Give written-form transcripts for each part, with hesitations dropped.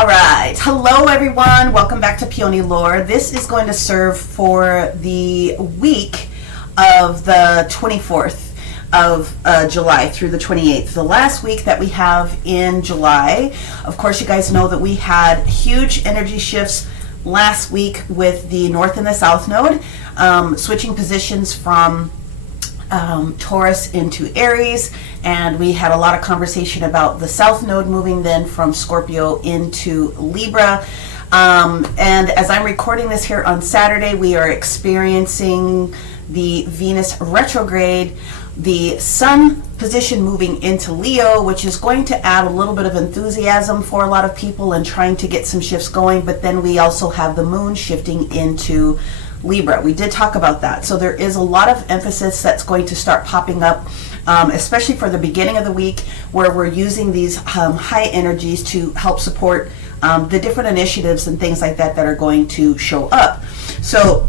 All right, hello everyone. Welcome back to Peony Lore. This is going to serve for the week of the 24th of July through the 28th, the last week that we have in July. Of course, you guys know that we had huge energy shifts last week with the North and the South node, switching positions from Taurus into Aries, and we had a lot of conversation about the South node moving then from Scorpio into Libra. And as I'm recording this here on Saturday, we are experiencing the Venus retrograde, the Sun position moving into Leo, which is going to add a little bit of enthusiasm for a lot of people and trying to get some shifts going. But then we also have the Moon shifting into Libra. We did talk about that. So there is a lot of emphasis that's going to start popping up, especially for the beginning of the week, where we're using these high energies to help support the different initiatives and things like that that are going to show up. So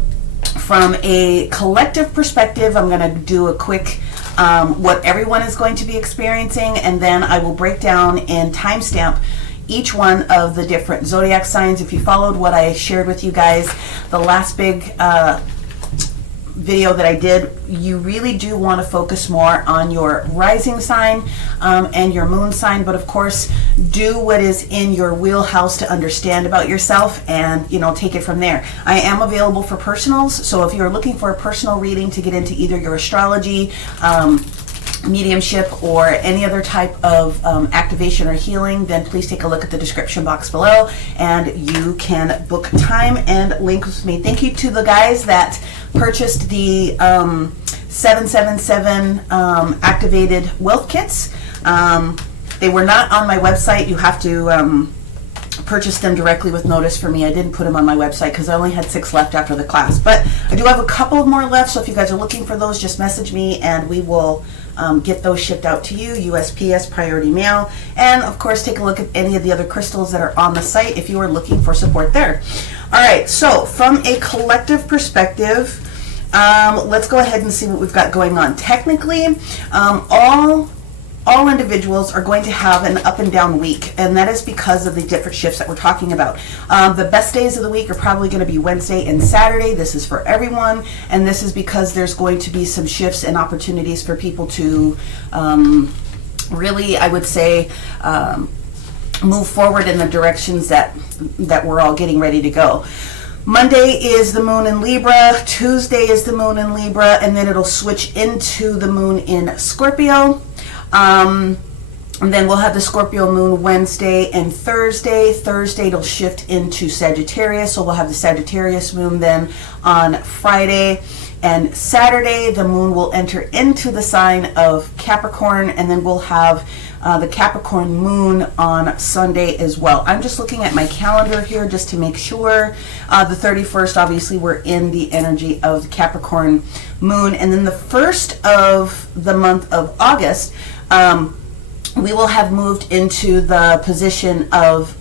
from a collective perspective, I'm going to do a quick what everyone is going to be experiencing, and then I will break down and timestamp each one of the different zodiac signs. If you followed what I shared with you guys, the last big video that I did, you really do want to focus more on your rising sign and your moon sign, but of course do what is in your wheelhouse to understand about yourself, and take it from there. I am available for personals, so if you're looking for a personal reading to get into either your astrology, mediumship, or any other type of activation or healing, then please take a look at the description box below and you can book time and link with me. Thank you to the guys that purchased the 777 activated wealth kits. They were not on my website. You have to purchase them directly with notice for me. I didn't put them on my website because I only had 6 left after the class, but I do have a couple more left, so if you guys are looking for those, just message me and we will get those shipped out to you, USPS priority mail. And of course, take a look at any of the other crystals that are on the site if you are looking for support there. All right, so from a collective perspective, let's go ahead and see what we've got going on. Technically, all individuals are going to have an up and down week, and that is because of the different shifts that we're talking about. The best days of the week are probably going to be Wednesday and Saturday. This is for everyone, and this is because there's going to be some shifts and opportunities for people to really, I would say, move forward in the directions that we're all getting ready to go. Monday is the moon in Libra, Tuesday is the moon in Libra, and then it'll switch into the moon in Scorpio. And then we'll have the Scorpio moon Wednesday and Thursday. Thursday it'll shift into Sagittarius, so we'll have the Sagittarius moon then on Friday. And Saturday the moon will enter into the sign of Capricorn, and then we'll have the Capricorn moon on Sunday as well. I'm just looking at my calendar here just to make sure. The 31st, obviously, we're in the energy of the Capricorn moon. And then the first of the month of August, we will have moved into the position of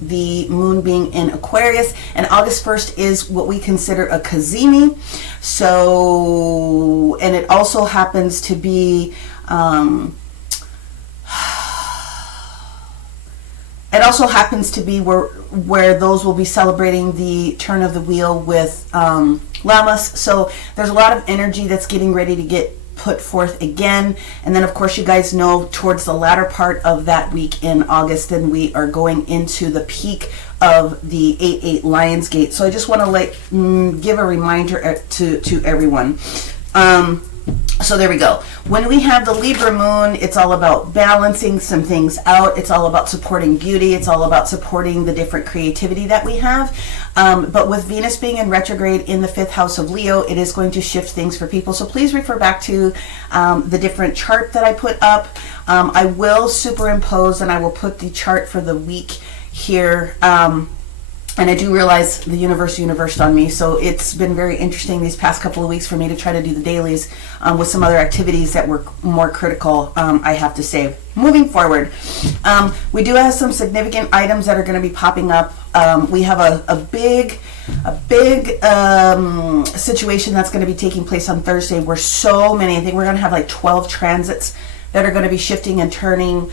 the moon being in Aquarius, and August 1st is what we consider a Cazimi. So, and it also happens to be where those will be celebrating the turn of the wheel with Lammas. So there's a lot of energy that's getting ready to get put forth again. And then of course you guys know towards the latter part of that week in August, then we are going into the peak of the 8/8 Lionsgate. So I just want to give a reminder to everyone. So there we go. When we have the Libra moon, it's all about balancing some things out. It's all about supporting beauty. It's all about supporting the different creativity that we have. But with Venus being in retrograde in the 5th house of Leo, it is going to shift things for people. So please refer back to the different chart that I put up. I will superimpose and I will put the chart for the week here. And I do realize the universe on me, so it's been very interesting these past couple of weeks for me to try to do the dailies with some other activities that were more critical, I have to say. Moving forward, we do have some significant items that are going to be popping up. We have a big situation that's going to be taking place on Thursday where so many, I think we're going to have like 12 transits that are going to be shifting and turning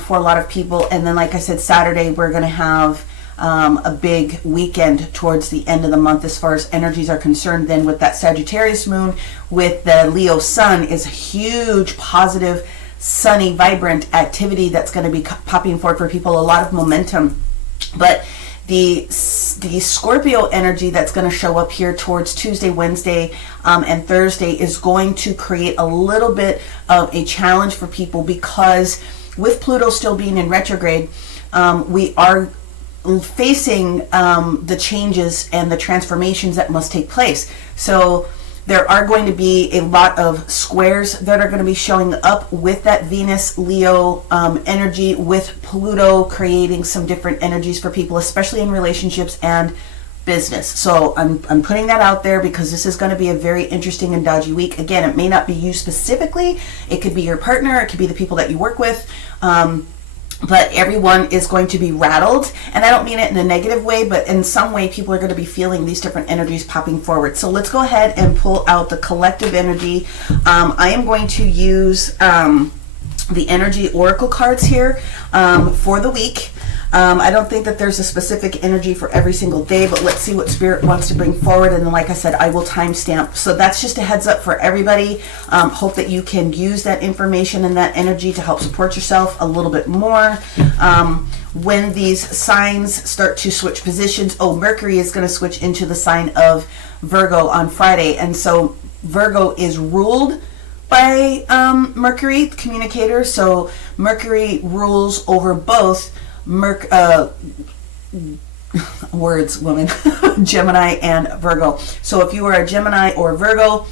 for a lot of people. And then, like I said, Saturday, we're going to have a big weekend towards the end of the month as far as energies are concerned. Then with that Sagittarius moon with the Leo sun is a huge positive, sunny, vibrant activity that's going to be popping forward for people, a lot of momentum. But the Scorpio energy that's going to show up here towards Tuesday, Wednesday, and Thursday is going to create a little bit of a challenge for people, because with Pluto still being in retrograde, we are facing the changes and the transformations that must take place. So there are going to be a lot of squares that are going to be showing up with that Venus Leo energy, with Pluto creating some different energies for people, especially in relationships and business. So I'm putting that out there because this is going to be a very interesting and dodgy week. Again, it may not be you specifically. It could be your partner. It could be the people that you work with. But everyone is going to be rattled, and I don't mean it in a negative way, but in some way people are going to be feeling these different energies popping forward. So let's go ahead and pull out the collective energy. I am going to use the energy oracle cards here for the week. I don't think that there's a specific energy for every single day, but let's see what Spirit wants to bring forward. And then, like I said, I will timestamp. So that's just a heads up for everybody. Hope that you can use that information and that energy to help support yourself a little bit more. When these signs start to switch positions, Mercury is going to switch into the sign of Virgo on Friday. And so Virgo is ruled by Mercury, communicator. So Mercury rules over both words, woman, Gemini and Virgo. So if you are a Gemini or Virgo,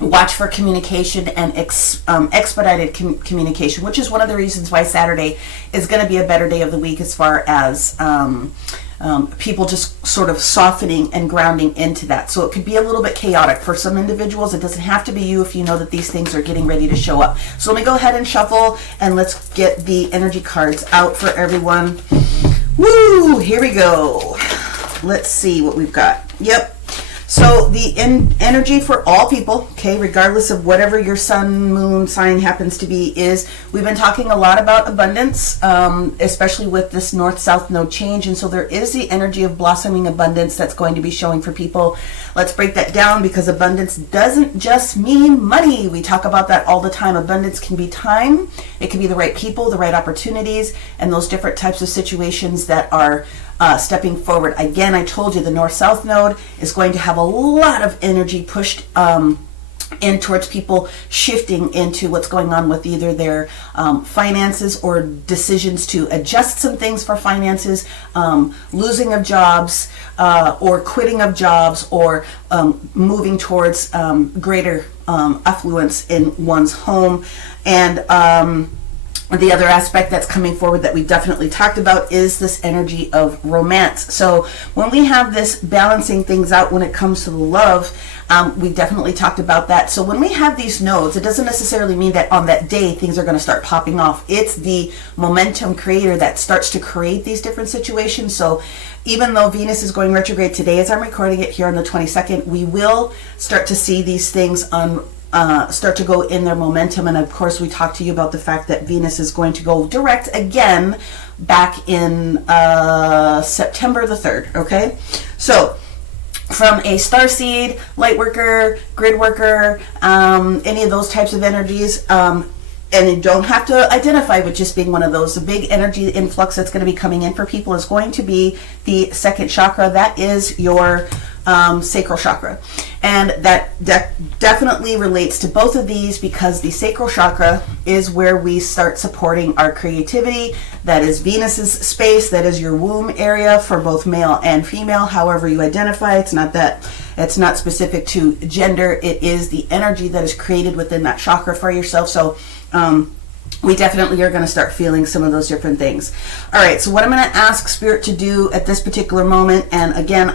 watch for communication and expedited communication, which is one of the reasons why Saturday is going to be a better day of the week as far as people just sort of softening and grounding into that. So it could be a little bit chaotic for some individuals. It doesn't have to be you if you know that these things are getting ready to show up. So let me go ahead and shuffle, and let's get the energy cards out for everyone. Woo! Here we go. Let's see what we've got. Yep. So the energy for all people, okay, regardless of whatever your sun, moon sign happens to be, is we've been talking a lot about abundance, especially with this north-south node change. And so there is the energy of blossoming abundance that's going to be showing for people. Let's break that down, because abundance doesn't just mean money. We talk about that all the time. Abundance can be time. It can be the right people, the right opportunities, and those different types of situations that are stepping forward. Again, I told you the north-south node is going to have a lot of energy pushed in towards people shifting into what's going on with either their finances or decisions to adjust some things for finances, losing of jobs, or quitting of jobs, or moving towards greater affluence in one's home. And the other aspect that's coming forward that we definitely talked about is this energy of romance. So when we have this balancing things out when it comes to the love, we definitely talked about that. So when we have these nodes, it doesn't necessarily mean that on that day things are going to start popping off. It's the momentum creator that starts to create these different situations. So even though Venus is going retrograde today as I'm recording it here on the 22nd, we will start to see these things start to go in their momentum. And of course we talked to you about the fact that Venus is going to go direct again back in September the 3rd. Okay, so from a starseed, light worker, grid worker, any of those types of energies, and you don't have to identify with just being one of those. The big energy influx that's going to be coming in for people is going to be the second chakra. That is your sacral chakra, and that definitely relates to both of these, because the sacral chakra is where we start supporting our creativity. That is Venus's space. That is your womb area for both male and female, however you identify. It's not specific to gender. It is the energy that is created within that chakra for yourself. So we definitely are going to start feeling some of those different things. All right, so what I'm going to ask Spirit to do at this particular moment, and again,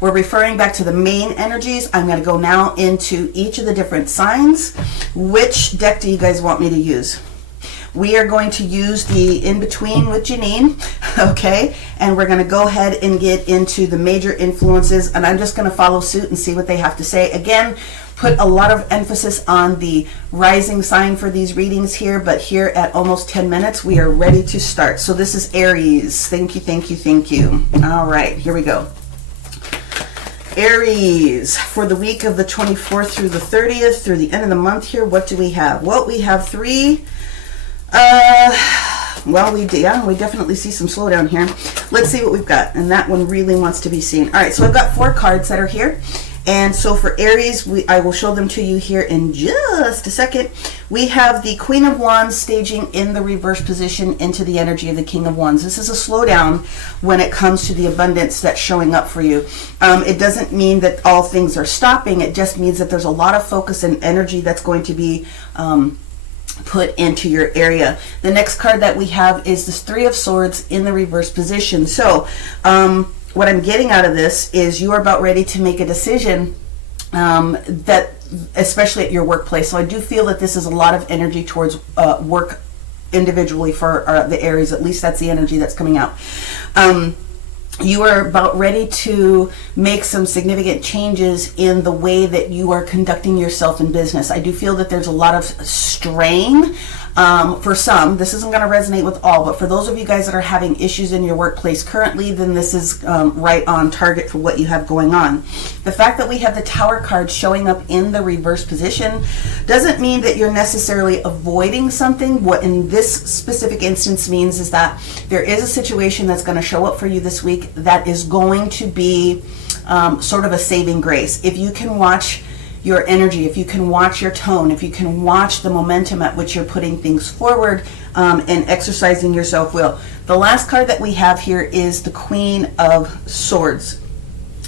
we're referring back to the main energies. I'm going to go now into each of the different signs. Which deck do you guys want me to use? We are going to use the in-between with Janine, okay? And we're going to go ahead and get into the major influences, and I'm just going to follow suit and see what they have to say. Again, put a lot of emphasis on the rising sign for these readings here, but here at almost 10 minutes, we are ready to start. So this is Aries. Thank you, thank you, thank you. All right, here we go. Aries, for the week of the 24th through the 30th, through the end of the month here, what do we have? Well, we have three, well, we definitely see some slowdown here. Let's see what we've got, and that one really wants to be seen. All right, so I've got 4 cards that are here, and so for Aries, I will show them to you here in just a second. We have the Queen of Wands staging in the reverse position into the energy of the King of Wands. This is a slowdown when it comes to the abundance that's showing up for you. It doesn't mean that all things are stopping. It just means that there's a lot of focus and energy that's going to be put into your area. The next card that we have is this 3 of Swords in the reverse position. So what I'm getting out of this is you are about ready to make a decision that, especially at your workplace. So I do feel that this is a lot of energy towards work individually for the Aries. At least that's the energy that's coming out. You are about ready to make some significant changes in the way that you are conducting yourself in business. I do feel that there's a lot of strain for some. This isn't going to resonate with all, but for those of you guys that are having issues in your workplace currently, then this is right on target for what you have going on. The fact that we have the Tower card showing up in the reverse position doesn't mean that you're necessarily avoiding something. What in this specific instance means is that there is a situation that's going to show up for you this week that is going to be sort of a saving grace. If you can watch your energy, if you can watch your tone, if you can watch the momentum at which you're putting things forward and exercising your self-will. The last card that we have here is the Queen of Swords.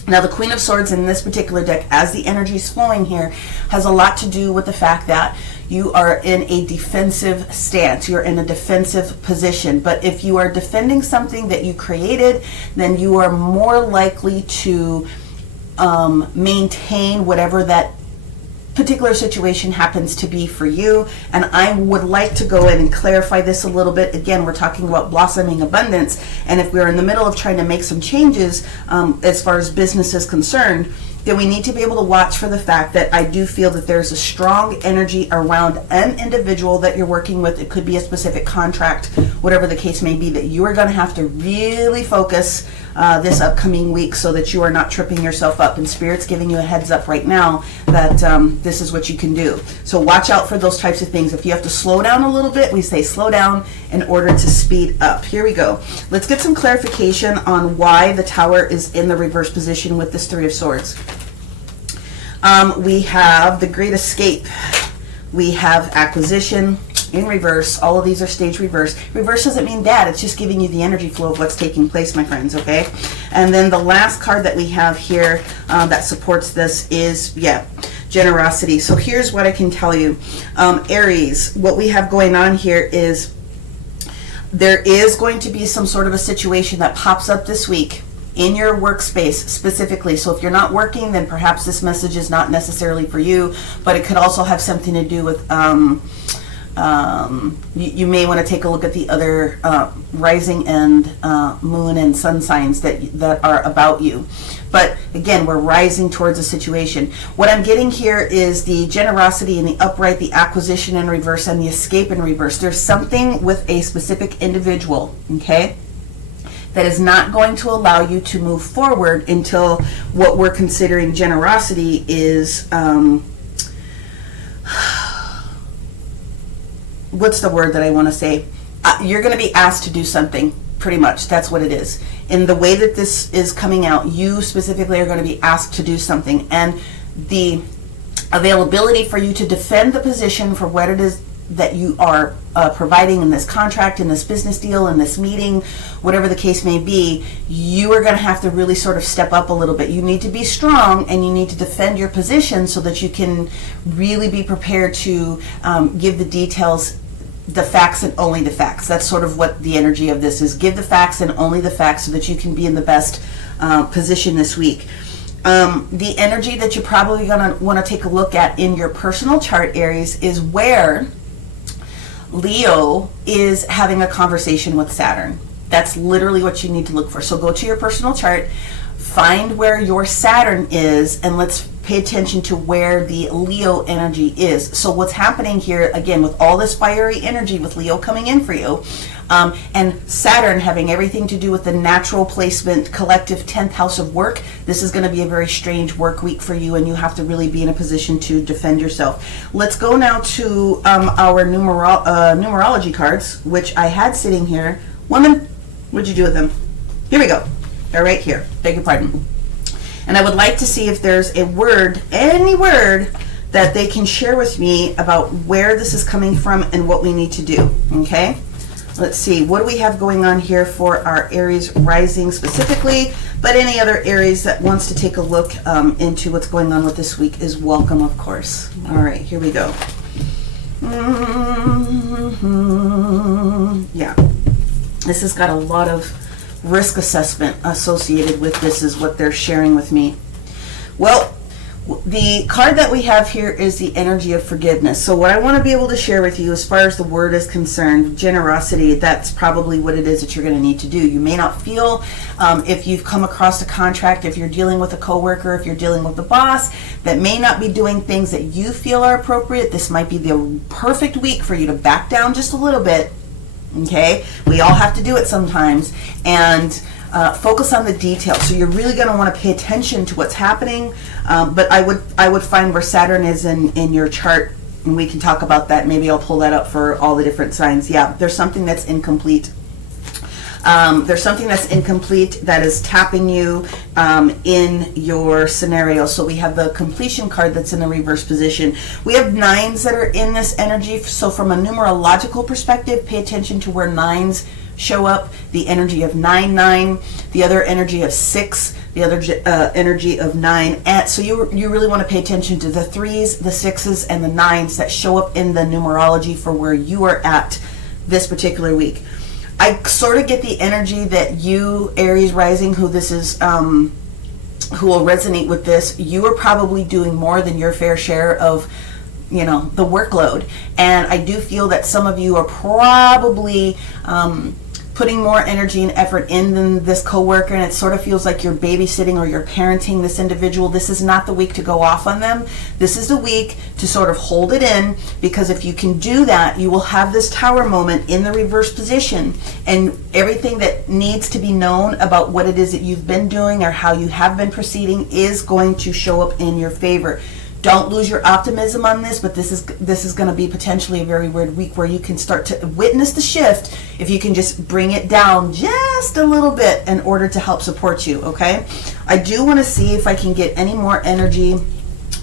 Now, the Queen of Swords in this particular deck, as the energy is flowing here, has a lot to do with the fact that you are in a defensive stance. You're in a defensive position. But if you are defending something that you created, then you are more likely to maintain whatever that particular situation happens to be for you. And I would like to go in and clarify this a little bit. Again, we're talking about blossoming abundance, and if we're in the middle of trying to make some changes as far as business is concerned, then we need to be able to watch for the fact that I do feel that there's a strong energy around an individual that you're working with. It could be a specific contract, whatever the case may be, that you are going to have to really focus this upcoming week so that you are not tripping yourself up. And Spirit's giving you a heads up right now that this is what you can do. So watch out for those types of things. If you have to slow down a little bit, we say slow down in order to speed up. Here we go. Let's get some clarification on why the Tower is in the reverse position with this 3 of Swords. We have the Great Escape. We have Acquisition in reverse. All of these are staged reverse. Reverse doesn't mean bad. It's just giving you the energy flow of what's taking place, my friends, okay? And then the last card that we have here that supports this is, generosity. So here's what I can tell you. Aries, what we have going on here is there is going to be some sort of a situation that pops up this week in your workspace specifically. So if you're not working, then perhaps this message is not necessarily for you, but it could also have something to do with you may want to take a look at the other rising and moon and sun signs that are about you. But again, we're rising towards a situation. What I'm getting here is the generosity in the upright, the acquisition in reverse, and the escape in reverse. There's something with a specific individual, okay, that is not going to allow you to move forward until what we're considering generosity is, what's the word that I want to say? You're going to be asked to do something, pretty much. That's what it is. In the way that this is coming out, you specifically are going to be asked to do something. And the availability for you to defend the position for what it is that you are providing in this contract, in this business deal, in this meeting, whatever the case may be, you are going to have to really sort of step up a little bit. You need to be strong and you need to defend your position so that you can really be prepared to give the details, the facts and only the facts. That's sort of what the energy of this is. Give the facts and only the facts so that you can be in the best position this week. The energy that you're probably going to want to take a look at in your personal chart, Aries, is where Leo is having a conversation with Saturn. That's literally what you need to look for. So go to your personal chart, find where your Saturn is, and let's pay attention to where the Leo energy is. So what's happening here, again, with all this fiery energy with Leo coming in for you, and Saturn having everything to do with the natural placement, collective 10th house of work, this is going to be a very strange work week for you, and you have to really be in a position to defend yourself. Let's go now to our numerology cards, which I had sitting here. Woman, what'd you do with them? Here we go. They're right here. Beg your pardon. And I would like to see if there's a word, any word, that they can share with me about where this is coming from and what we need to do. Okay? Let's see. What do we have going on here for our Aries rising specifically? But any other Aries that wants to take a look into what's going on with this week is welcome, of course. All right, here we go. Yeah. This has got a lot of risk assessment associated with this, is what they're sharing with me. Well, the card that we have here is the energy of forgiveness. So what I want to be able to share with you as far as the word is concerned, generosity, that's probably what it is that you're going to need to do. You may not feel, if you've come across a contract, if you're dealing with a coworker, if you're dealing with a boss that may not be doing things that you feel are appropriate, this might be the perfect week for you to back down just a little bit. Okay, we all have to do it sometimes, and focus on the details. So you're really going to want to pay attention to what's happening. But I would find where Saturn is in your chart, and we can talk about that. Maybe I'll pull that up for all the different signs. Yeah, there's something that's incomplete. There's something that's incomplete that is tapping you in your scenario. So we have the completion card that's in the reverse position. We have nines that are in this energy. So from a numerological perspective, pay attention to where nines show up. The energy of 9, the other energy of 6, the other energy of 9. And so you really want to pay attention to the 3s, the 6s, and the 9s that show up in the numerology for where you are at this particular week. I sort of get the energy that you, Aries rising, who this is, who will resonate with this, you are probably doing more than your fair share of, you know, the workload. And I do feel that some of you are probably putting more energy and effort in than this coworker, and it sort of feels like you're babysitting or you're parenting this individual. This is not the week to go off on them. This is the week to sort of hold it in, because if you can do that, you will have this tower moment in the reverse position, and everything that needs to be known about what it is that you've been doing or how you have been proceeding is going to show up in your favor. Don't lose your optimism on this, but this is going to be potentially a very weird week where you can start to witness the shift if you can just bring it down just a little bit in order to help support you, okay? I do want to see if I can get any more energy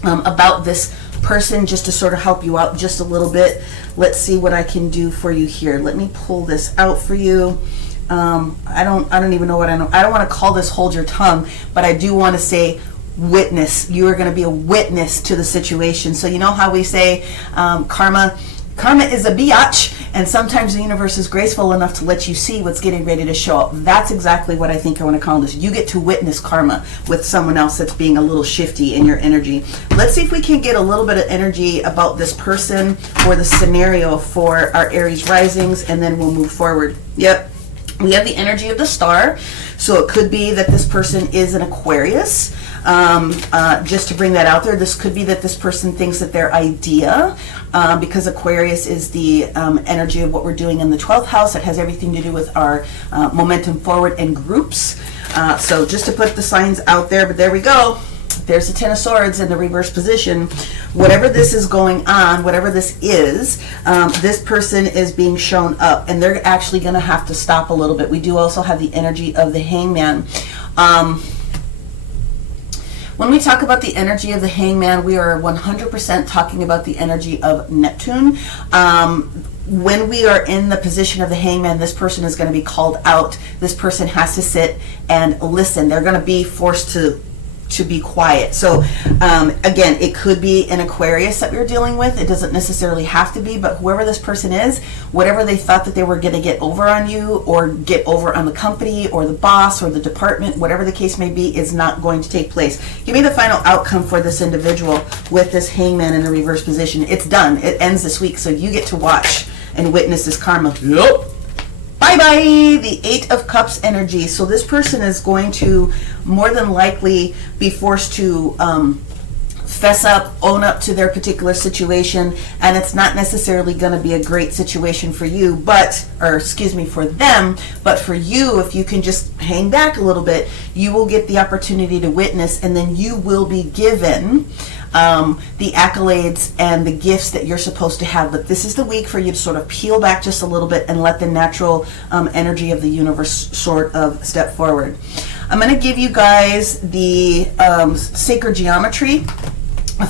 about this person just to sort of help you out just a little bit. Let's see what I can do for you here. Let me pull this out for you. I don't even know what I know. I don't want to call this hold your tongue, but I do want to say witness. You are going to be a witness to the situation. So you know how we say karma is a biatch, and sometimes the universe is graceful enough to let you see what's getting ready to show up. That's exactly what I think I want to call this. You get to witness karma with someone else that's being a little shifty in your energy. Let's see if we can get a little bit of energy about this person or the scenario for our Aries risings, and then we'll move forward. Yep. We have the energy of the star. So it could be that this person is an Aquarius. Just to bring that out there, this could be that this person thinks that their idea, because Aquarius is the energy of what we're doing in the 12th house, it has everything to do with our momentum forward and groups. So just to put the signs out there, but there we go. There's the Ten of Swords in the reverse position. Whatever this is going on, whatever this is, this person is being shown up, and they're actually going to have to stop a little bit. We do also have the energy of the Hangman. When we talk about the energy of the Hangman, we are 100% talking about the energy of Neptune. When we are in the position of the Hangman, this person is going to be called out. This person has to sit and listen. They're going to be forced to be quiet. So again, it could be an Aquarius that we're dealing with. It doesn't necessarily have to be, but whoever this person is, whatever they thought that they were going to get over on you or get over on the company or the boss or the department, whatever the case may be, is not going to take place. Give me the final outcome for this individual with this Hangman in the reverse position. It's done. It ends this week, so you get to watch and witness this karma. Yep. Bye-bye, the Eight of Cups energy. So this person is going to more than likely be forced to fess up, own up to their particular situation, and it's not necessarily going to be a great situation for you, for them, but for you, if you can just hang back a little bit, you will get the opportunity to witness, and then you will be given the accolades and the gifts that you're supposed to have. But this is the week for you to sort of peel back just a little bit and let the natural energy of the universe sort of step forward. I'm going to give you guys the sacred geometry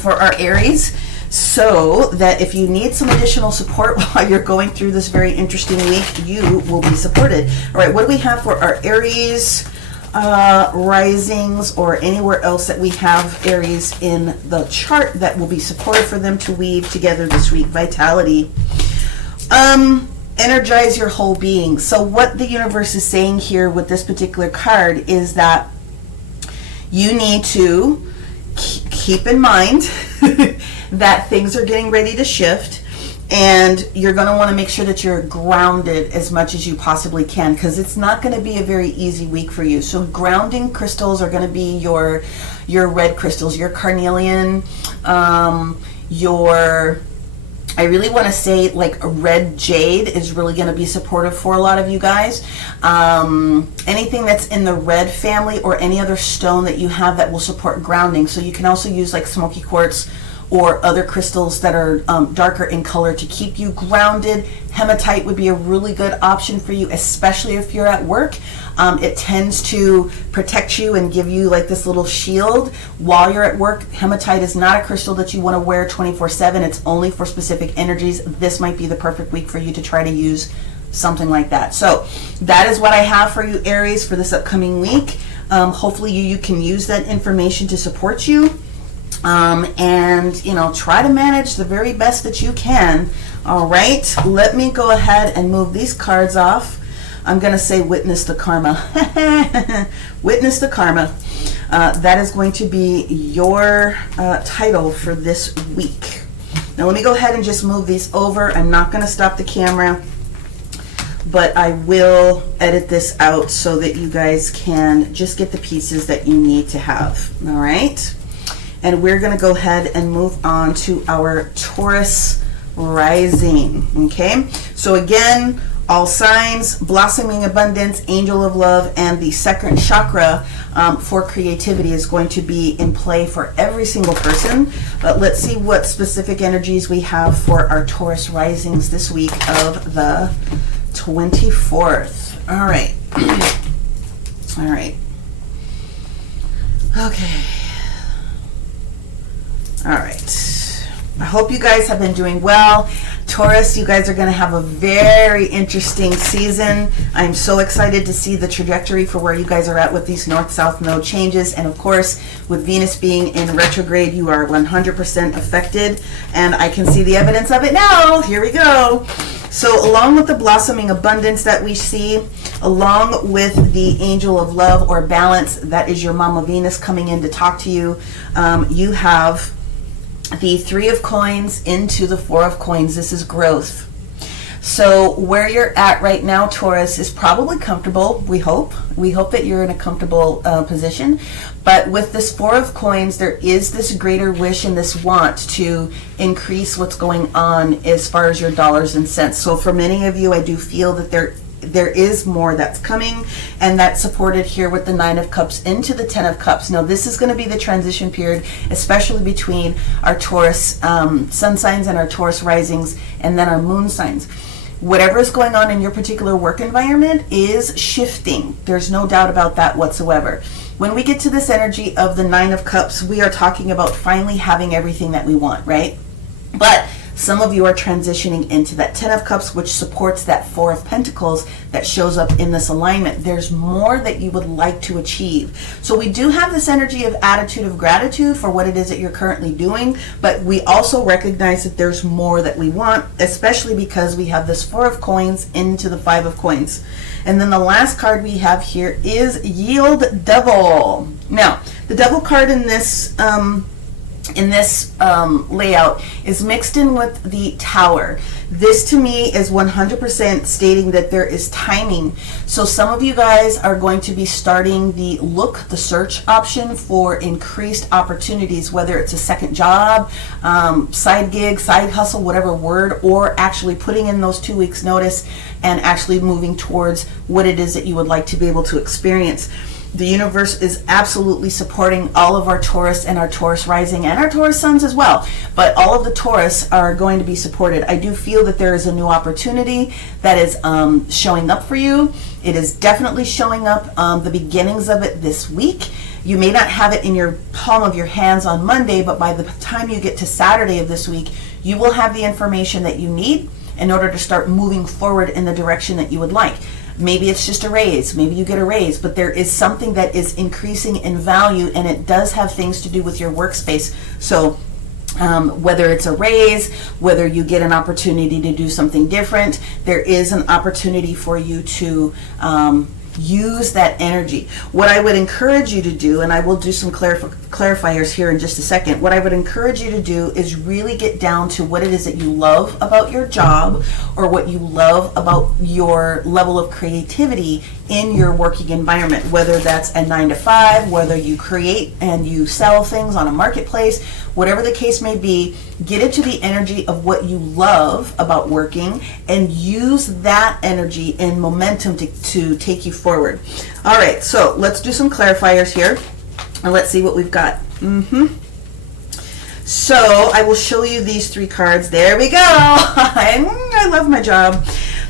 for our Aries, so that if you need some additional support while you're going through this very interesting week, you will be supported. All right, what do we have for our Aries risings, or anywhere else that we have Aries in the chart that will be supportive for them to weave together this week? Vitality. Energize your whole being. So what the universe is saying here with this particular card is that you need to keep in mind that things are getting ready to shift, and you're going to want to make sure that you're grounded as much as you possibly can, because it's not going to be a very easy week for you. So grounding crystals are going to be your red crystals, your carnelian, I really want to say like a red jade is really going to be supportive for a lot of you guys. Anything that's in the red family, or any other stone that you have that will support grounding. So you can also use like smoky quartz or other crystals that are darker in color to keep you grounded. Hematite would be a really good option for you, especially if you're at work. It tends to protect you and give you like this little shield while you're at work. Hematite is not a crystal that you want to wear 24/7. It's only for specific energies. This might be the perfect week for you to try to use something like that. So that is what I have for you, Aries, for this upcoming week. Hopefully you can use that information to support you. And try to manage the very best that you can. All right, let me go ahead and move these cards off. I'm going to say witness the karma. Witness the karma. That is going to be your title for this week. Now let me go ahead and just move these over. I'm not going to stop the camera, but I will edit this out so that you guys can just get the pieces that you need to have. All right. And we're going to go ahead and move on to our Taurus rising. Okay, so again, all signs, blossoming abundance, angel of love, and the second chakra for creativity is going to be in play for every single person. But let's see what specific energies we have for our Taurus risings this week of the 24th. All right. All right. Okay. All right. I hope you guys have been doing well. Taurus, you guys are going to have a very interesting season. I'm so excited to see the trajectory for where you guys are at with these north-south node changes. And of course, with Venus being in retrograde, you are 100% affected. And I can see the evidence of it now. Here we go. So along with the blossoming abundance that we see, along with the angel of love or balance, that is your Mama Venus coming in to talk to you, you have the 3 of coins into the 4 of coins. This is growth. So where you're at right now, Taurus, is probably comfortable. We hope that you're in a comfortable position. But with this 4 of coins, there is this greater wish and this want to increase what's going on as far as your dollars and cents. So for many of you, I do feel that there is more that's coming, and that's supported here with the 9 of Cups into the 10 of Cups. Now this is going to be the transition period, especially between our Taurus sun signs and our Taurus risings, and then our moon signs. Whatever is going on in your particular work environment is shifting. There's no doubt about that whatsoever. When we get to this energy of the 9 of Cups, we are talking about finally having everything that we want, right? But some of you are transitioning into that 10 of Cups, which supports that 4 of Pentacles that shows up in this alignment. There's more that you would like to achieve. So we do have this energy of attitude of gratitude for what it is that you're currently doing, but we also recognize that there's more that we want, especially because we have this 4 of coins into the 5 of coins. And then the last card we have here is Yield Devil. Now, the Devil card in this in this layout is mixed in with the Tower. This to me is 100% stating that there is timing. So some of you guys are going to be starting the search option for increased opportunities, whether it's a second job, side gig, side hustle, whatever word, or actually putting in those 2 weeks notice and actually moving towards what it is that you would like to be able to experience. The universe is absolutely supporting all of our Taurus and our Taurus rising and our Taurus suns as well. But all of the Taurus are going to be supported. I do feel that there is a new opportunity that is showing up for you. It is definitely showing up, the beginnings of it this week. You may not have it in your palm of your hands on Monday, but by the time you get to Saturday of this week, you will have the information that you need in order to start moving forward in the direction that you would like. Maybe it's just a raise, maybe you get a raise, but there is something that is increasing in value, and it does have things to do with your workspace. So whether it's a raise, whether you get an opportunity to do something different, there is an opportunity for you to use that energy. What I would encourage you to do, and I will do some clarifiers here in just a second, what I would encourage you to do is really get down to what it is that you love about your job, or what you love about your level of creativity in your working environment, whether that's a 9 to 5, whether you create and you sell things on a marketplace, whatever the case may be. Get into the energy of what you love about working and use that energy and momentum to take you forward. All right, so let's do some clarifiers here and let's see what we've got. So I will show you these 3 cards. There we go. I love my job.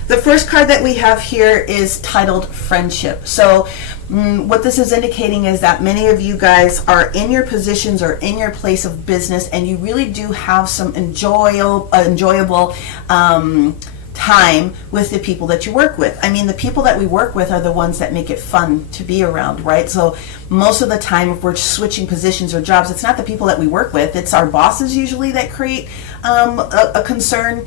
The first card that we have here is titled Friendship. So what this is indicating is that many of you guys are in your positions or in your place of business, and you really do have some enjoyable time with the people that you work with. I mean, the people that we work with are the ones that make it fun to be around, right? So most of the time, if we're switching positions or jobs, it's not the people that we work with, it's our bosses usually that create a concern.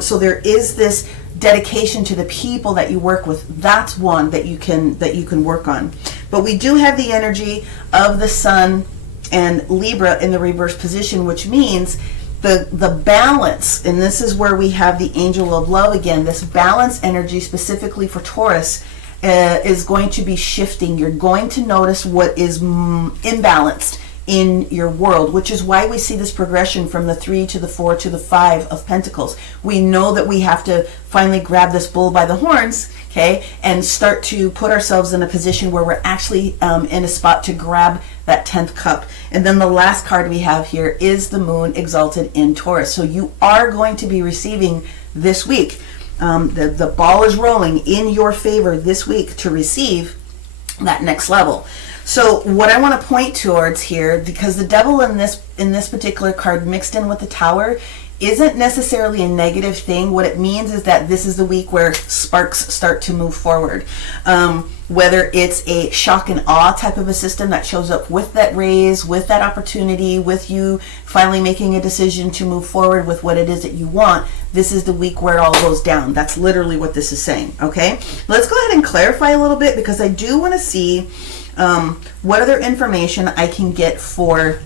So there is this dedication to the people that you work with. That's one that you can work on. But we do have the energy of the Sun and Libra in the reverse position, which means the balance, and this is where we have the Angel of Love again. This balance energy specifically for Taurus is going to be shifting. You're going to notice what is imbalanced in your world, which is why we see this progression from the 3 to the 4 to the 5 of Pentacles. We know that we have to finally grab this bull by the horns, okay, and start to put ourselves in a position where we're actually in a spot to grab that 10th cup. And then the last card we have here is the Moon exalted in Taurus. So you are going to be receiving this week. The ball is rolling in your favor this week to receive that next level. So what I want to point towards here, because the Devil in this particular card mixed in with the Tower isn't necessarily a negative thing. What it means is that this is the week where sparks start to move forward. Whether it's a shock and awe type of a system that shows up with that raise, with that opportunity, with you finally making a decision to move forward with what it is that you want, this is the week where it all goes down. That's literally what this is saying, okay? Let's go ahead and clarify a little bit, because I do want to see what other information I can get for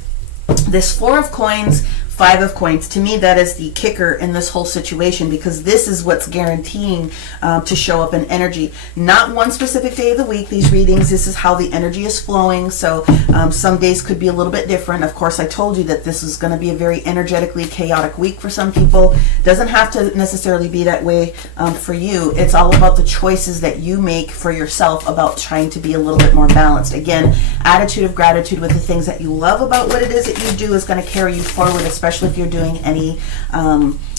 this 4 of coins, 5 of coins. To me, that is the kicker in this whole situation, because this is what's guaranteeing to show up in energy. Not one specific day of the week, these readings, this is how the energy is flowing. So some days could be a little bit different. Of course, I told you that this is going to be a very energetically chaotic week for some people. Doesn't have to necessarily be that way for you. It's all about the choices that you make for yourself about trying to be a little bit more balanced. Again, attitude of gratitude with the things that you love about what it is that you do is going to carry you forward, especially if you're doing any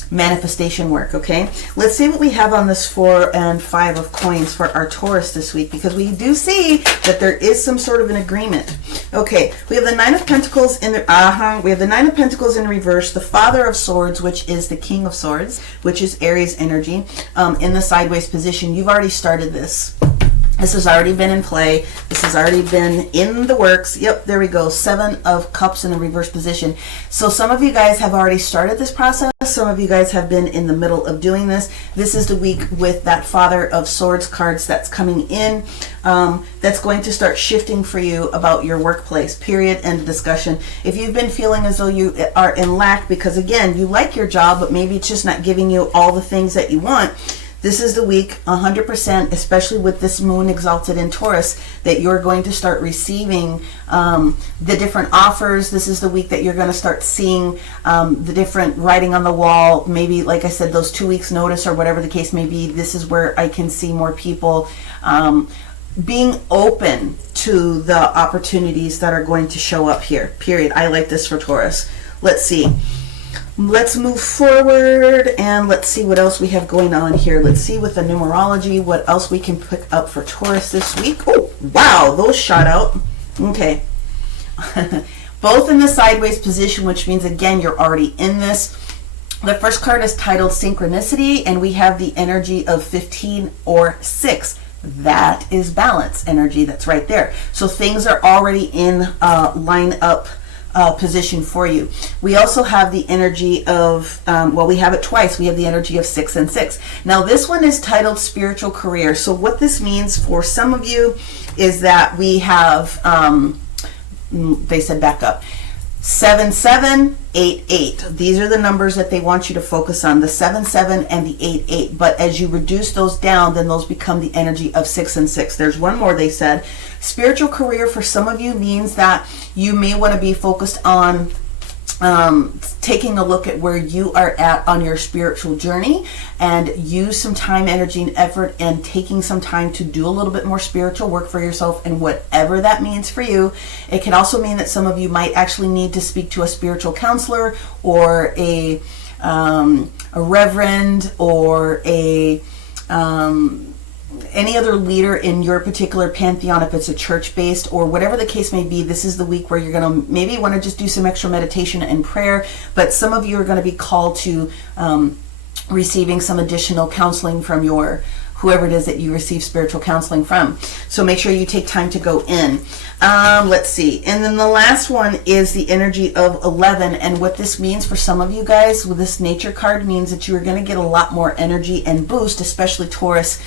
manifestation work, okay? Let's see what we have on this 4 and 5 of coins for our Taurus this week, because we do see that there is some sort of an agreement. Okay, we have the 9 of Pentacles in the we have the 9 of Pentacles in reverse, the Father of Swords, which is the King of Swords, which is Aries energy, in the sideways position. You've already started this. This has already been in play. This has already been in the works. Yep, there we go. 7 of Cups in the reverse position. So some of you guys have already started this process. Some of you guys have been in the middle of doing this. This is the week with that Father of Swords cards that's coming in. That's going to start shifting for you about your workplace, period, end discussion. If you've been feeling as though you are in lack because, again, you like your job, but maybe it's just not giving you all the things that you want, this is the week, 100%, especially with this moon exalted in Taurus, that you're going to start receiving the different offers. This is the week that you're going to start seeing the different writing on the wall. Maybe, like I said, those 2 weeks notice or whatever the case may be. This is where I can see more people being open to the opportunities that are going to show up here, period. I like this for Taurus. Let's see. Let's move forward and let's see what else we have going on here. Let's see with the numerology what else we can pick up for Taurus this week. Oh, wow, those shot out. Okay. Both in the sideways position, which means, again, you're already in this. The first card is titled Synchronicity, and we have the energy of 15 or 6. That is balance energy. That's right there. So things are already in line up position for you. We also have the energy of, well, we have it twice. We have the energy of 6 and 6. Now, this one is titled Spiritual Career. So what this means for some of you is that we have, they said back up, 7, 7, 8, 8. These are the numbers that they want you to focus on, the 7, 7 and the 8, 8. But as you reduce those down, then those become the energy of 6 and 6. There's one more they said. Spiritual career for some of you means that you may want to be focused on taking a look at where you are at on your spiritual journey and use some time, energy, and effort and taking some time to do a little bit more spiritual work for yourself, and whatever that means for you. It can also mean that some of you might actually need to speak to a spiritual counselor or a reverend or any other leader in your particular pantheon, if it's a church-based or whatever the case may be. This is the week where you're going to maybe want to just do some extra meditation and prayer, but some of you are going to be called to receiving some additional counseling from your whoever it is that you receive spiritual counseling from. So make sure you take time to go in. Let's see. And then the last one is the energy of 11. And what this means for some of you guys with this nature card means that you are going to get a lot more energy and boost, especially Taurus,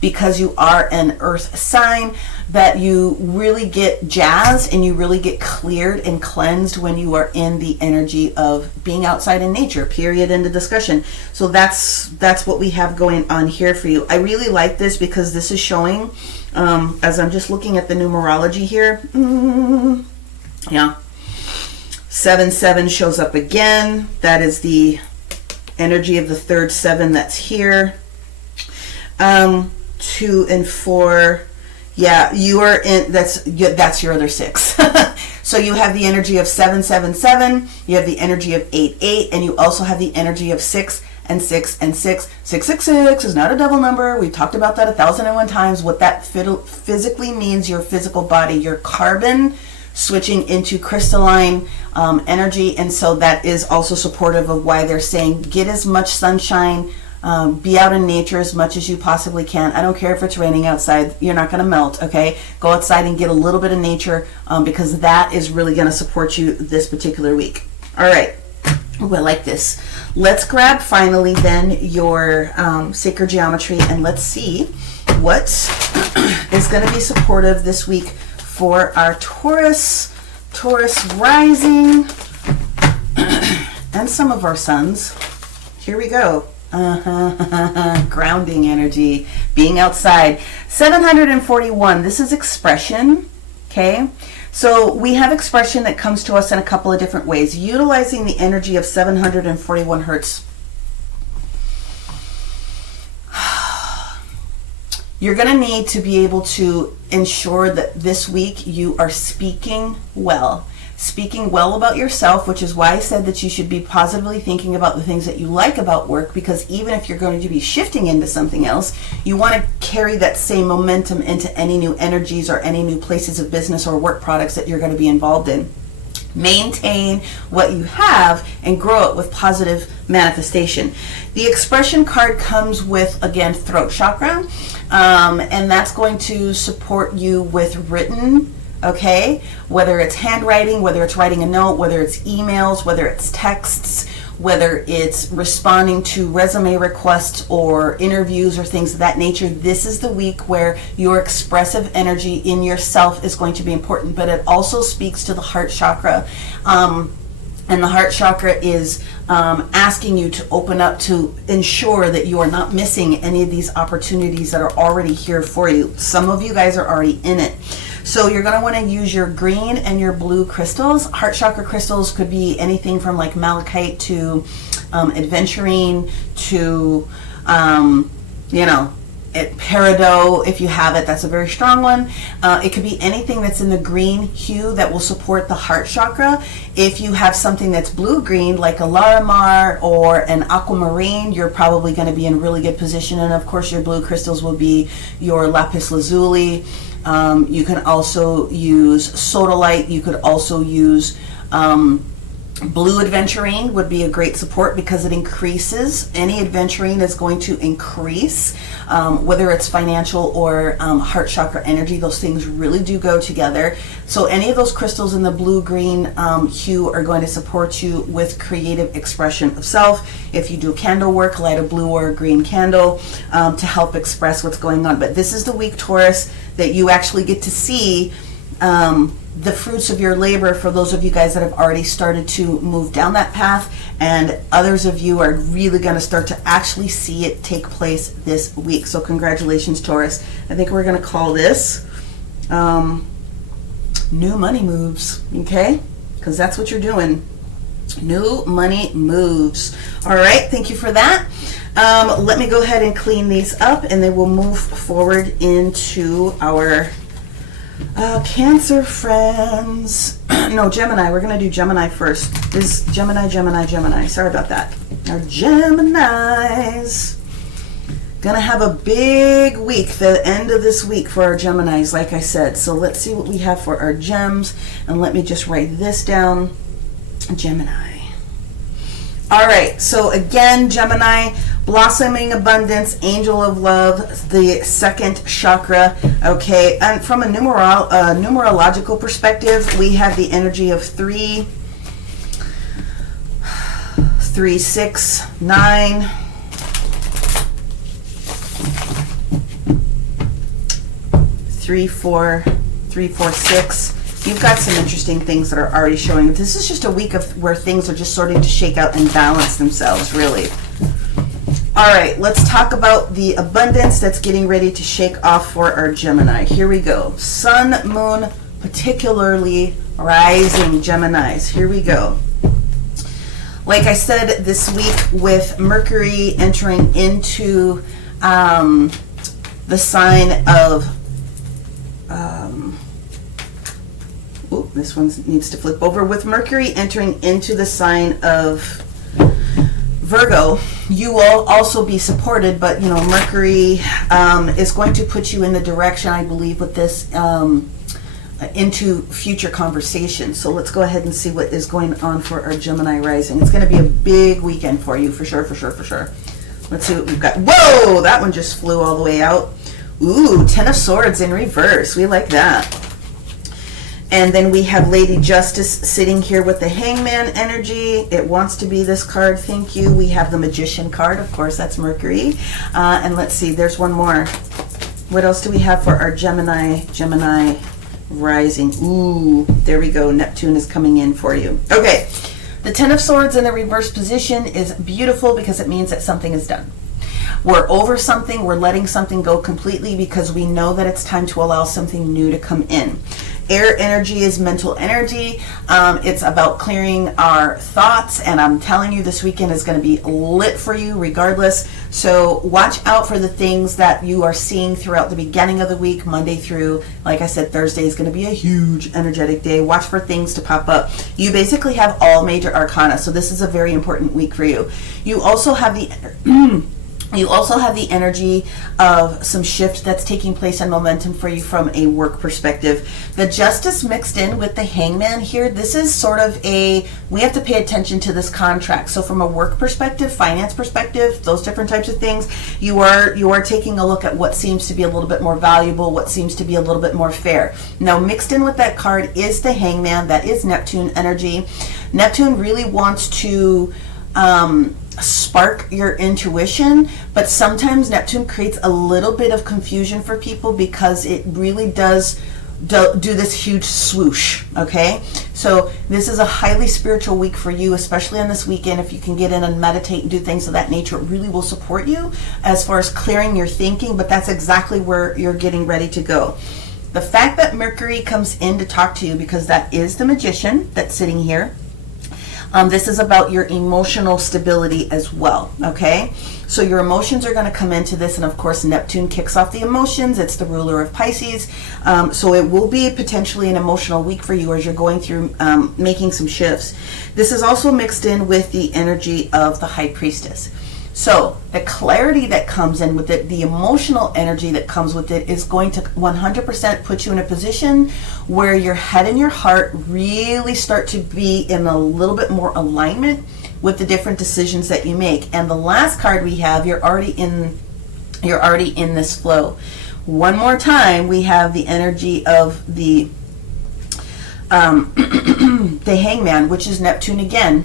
because you are an earth sign, that you really get jazzed and you really get cleared and cleansed when you are in the energy of being outside in nature, period, end of discussion. So that's what we have going on here for you. I really like this because this is showing, as I'm just looking at the numerology here, yeah, 7, 7 shows up again. That is the energy of the third 7 that's here. 2 and 4, yeah, you are in, that's your other 6. So you have the energy of 7, 7, 7, you have the energy of 8, 8, and you also have the energy of 6 and 6 and 6. 666 is not a double number. We've talked about that 1,001 times. What that physically means, your physical body, your carbon switching into crystalline energy, and so that is also supportive of why they're saying get as much sunshine, be out in nature as much as you possibly can. I don't care if it's raining outside, you're not going to melt, okay? Go outside and get a little bit of nature because that is really going to support you this particular week. All right. Oh, I like this. Let's grab finally then your sacred geometry and let's see what is going to be supportive this week for our Taurus rising, and some of our suns. Here we go. Grounding energy, being outside. 741, this is expression, okay? So we have expression that comes to us in a couple of different ways. Utilizing the energy of 741 hertz. You're going to need to be able to ensure that this week you are speaking well. Speaking well about yourself, which is why I said that you should be positively thinking about the things that you like about work, because even if you're going to be shifting into something else, you want to carry that same momentum into any new energies or any new places of business or work products that you're going to be involved in. Maintain what you have and grow it with positive manifestation. The expression card comes with, again, throat chakra. and that's going to support you with written, okay? Whether it's handwriting, whether it's writing a note, whether it's emails, whether it's texts, whether it's responding to resume requests or interviews or things of that nature. This is the week where your expressive energy in yourself is going to be important, but it also speaks to the heart chakra. And the heart chakra is asking you to open up to ensure that you are not missing any of these opportunities that are already here for you. Some of you guys are already in it. So you're going to want to use your green and your blue crystals. Heart chakra crystals could be anything from like malachite to adventurine to, peridot, if you have it, that's a very strong one. It could be anything that's in the green hue that will support the heart chakra. If you have something that's blue-green, like a Larimar or an aquamarine, you're probably going to be in a really good position. And of course, your blue crystals will be your lapis lazuli. You can also use sodalite. You could also use blue adventurine would be a great support because it increases. Any adventurine is going to increase, whether it's financial or heart chakra energy. Those things really do go together. So any of those crystals in the blue-green hue are going to support you with creative expression of self. If you do candle work, light a blue or a green candle to help express what's going on. But this is the week, Taurus, that you actually get to see the fruits of your labor for those of you guys that have already started to move down that path, and others of you are really going to start to actually see it take place this week. So congratulations, Taurus. I think we're going to call this new money moves, okay? Because that's what you're doing. New money moves. All right, thank you for that. Let me go ahead and clean these up, and then we'll move forward into our Cancer friends. No, Gemini. We're going to do Gemini first. This is Gemini. Sorry about that. Our Geminis. Going to have a big week, the end of this week for our Geminis, like I said. So let's see what we have for our gems. And let me just write this down. Gemini. All right, so again, Gemini, blossoming abundance, angel of love, the second chakra, okay? And from a numerological perspective, we have the energy of 3, 3, 6, 9, 3, 4, 3, 4, 6. You've got some interesting things that are already showing. This is just a week of where things are just starting to shake out and balance themselves, really. All right, let's talk about the abundance that's getting ready to shake off for our Gemini. Here we go. Sun, moon, particularly rising Geminis. Here we go. Like I said, this week with Mercury entering into the sign of this one needs to flip over. With Mercury entering into the sign of Virgo, you will also be supported, but Mercury is going to put you in the direction, I believe, with this into future conversations. So let's go ahead and see what is going on for our Gemini rising. It's going to be a big weekend for you, for sure. Let's see what we've got. Whoa, that one just flew all the way out. Ooh, Ten of Swords in reverse. We like that. And then we have Lady Justice sitting here with the Hangman energy. It wants to be this card. Thank you. We have the Magician card. Of course, that's Mercury. And let's see. There's one more. What else do we have for our Gemini rising? Ooh, there we go. Neptune is coming in for you. Okay. The Ten of Swords in the reverse position is beautiful because it means that something is done. We're over something. We're letting something go completely because we know that it's time to allow something new to come in. Air energy is mental energy. It's about clearing our thoughts, and I'm telling you, this weekend is going to be lit for you regardless. So watch out for the things that you are seeing throughout the beginning of the week, Monday through, like I said, Thursday is going to be a huge energetic day. Watch for things to pop up. You basically have all major arcana, so this is a very important week for you. You also have the You also have the energy of some shift that's taking place and momentum for you from a work perspective. The Justice mixed in with the Hangman here, this is sort of we have to pay attention to this contract. So from a work perspective, finance perspective, those different types of things, you are taking a look at what seems to be a little bit more valuable, what seems to be a little bit more fair. Now, mixed in with that card is the Hangman. That is Neptune energy. Neptune really wants to spark your intuition, but sometimes Neptune creates a little bit of confusion for people because it really does do this huge swoosh. Okay, so this is a highly spiritual week for you, especially on this weekend. If you can get in and meditate and do things of that nature, it really will support you as far as clearing your thinking, but that's exactly where you're getting ready to go. The fact that Mercury comes in to talk to you, because that is the Magician that's sitting here, this is about your emotional stability as well, okay? So your emotions are going to come into this, and of course Neptune kicks off the emotions. It's the ruler of Pisces, so it will be potentially an emotional week for you as you're going through making some shifts. This is also mixed in with the energy of the High Priestess. So the clarity that comes in with it, the emotional energy that comes with it, is going to 100% put you in a position where your head and your heart really start to be in a little bit more alignment with the different decisions that you make. And the last card we have, you're already in this flow. One more time, we have the energy of the the Hangman, which is Neptune again,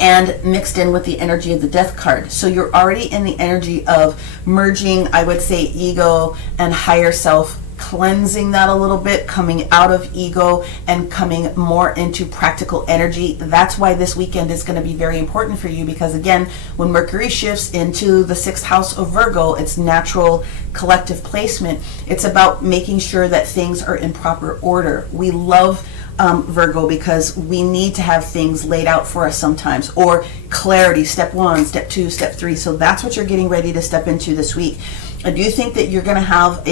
and mixed in with the energy of the Death card. So you're already in the energy of merging, I would say, ego and higher self, cleansing that a little bit, coming out of ego and coming more into practical energy. That's why this weekend is going to be very important for you, because again, when Mercury shifts into the 6th house of Virgo, it's natural collective placement. It's about making sure that things are in proper order. We love Virgo because we need to have things laid out for us sometimes, or clarity, step 1, step 2, step 3. So that's what you're getting ready to step into this week. I do think that you're going to have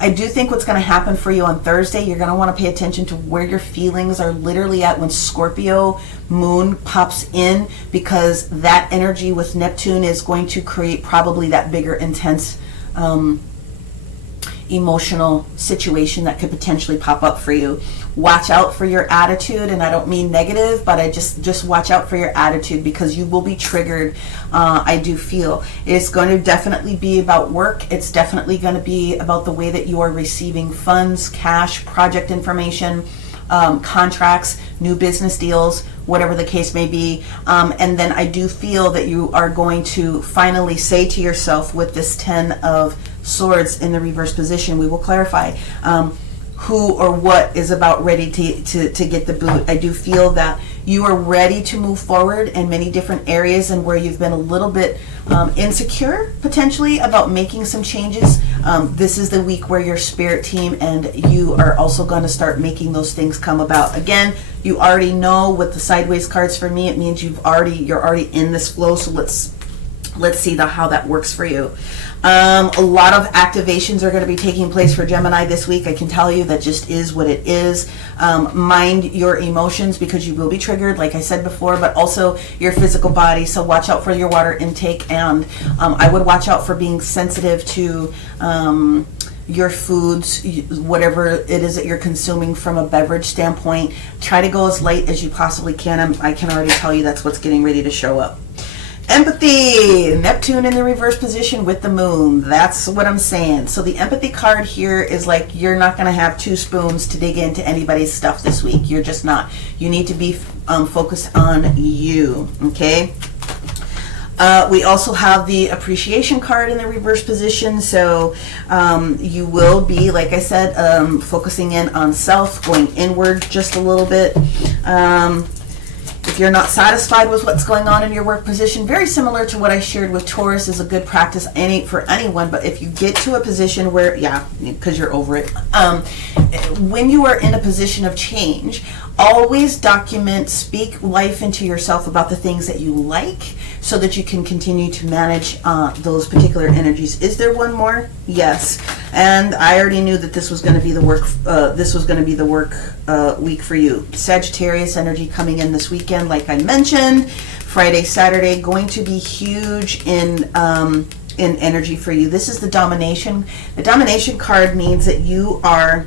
I do think what's going to happen for you on Thursday, you're going to want to pay attention to where your feelings are literally at when Scorpio moon pops in, because that energy with Neptune is going to create probably that bigger, intense emotional situation that could potentially pop up for you. Watch out for your attitude, and I don't mean negative, but I just watch out for your attitude, because you will be triggered. I do feel it's going to definitely be about work. It's definitely going to be about the way that you are receiving funds, cash, project information, contracts, new business deals, whatever the case may be. And then I do feel that you are going to finally say to yourself, with this 10 of Swords in the reverse position, we will clarify who or what is about ready to get the boot. I do feel that you are ready to move forward in many different areas, and where you've been a little bit insecure potentially about making some changes. This is the week where your spirit team and you are also going to start making those things come about. Again, you already know with the sideways cards for me, it means you're already in this flow. So let's see how that works for you. A lot of activations are going to be taking place for Gemini this week. I can tell you that just is what it is. Mind your emotions, because you will be triggered, like I said before, but also your physical body. So watch out for your water intake, and I would watch out for being sensitive to your foods, whatever it is that you're consuming from a beverage standpoint. Try to go as light as you possibly can. I can already tell you that's what's getting ready to show up. Empathy, Neptune in the reverse position with the moon. That's what I'm saying. So the empathy card here is like, you're not going to have 2 spoons to dig into anybody's stuff this week. You're just not. You need to be focused on you, okay? We also have the appreciation card in the reverse position. So you will be, like I said, focusing in on self, going inward just a little bit. If you're not satisfied with what's going on in your work position, very similar to what I shared with Taurus, is a good practice for anyone. But if you get to a position where, because you're over it, when you are in a position of change, always document, speak life into yourself about the things that you like, so that you can continue to manage those particular energies. Is there one more? Yes. And I already knew that this was going to be the work. Week for you. Sagittarius energy coming in this weekend, like I mentioned. Friday, Saturday, going to be huge in energy for you. This is the domination. The domination card means that you are.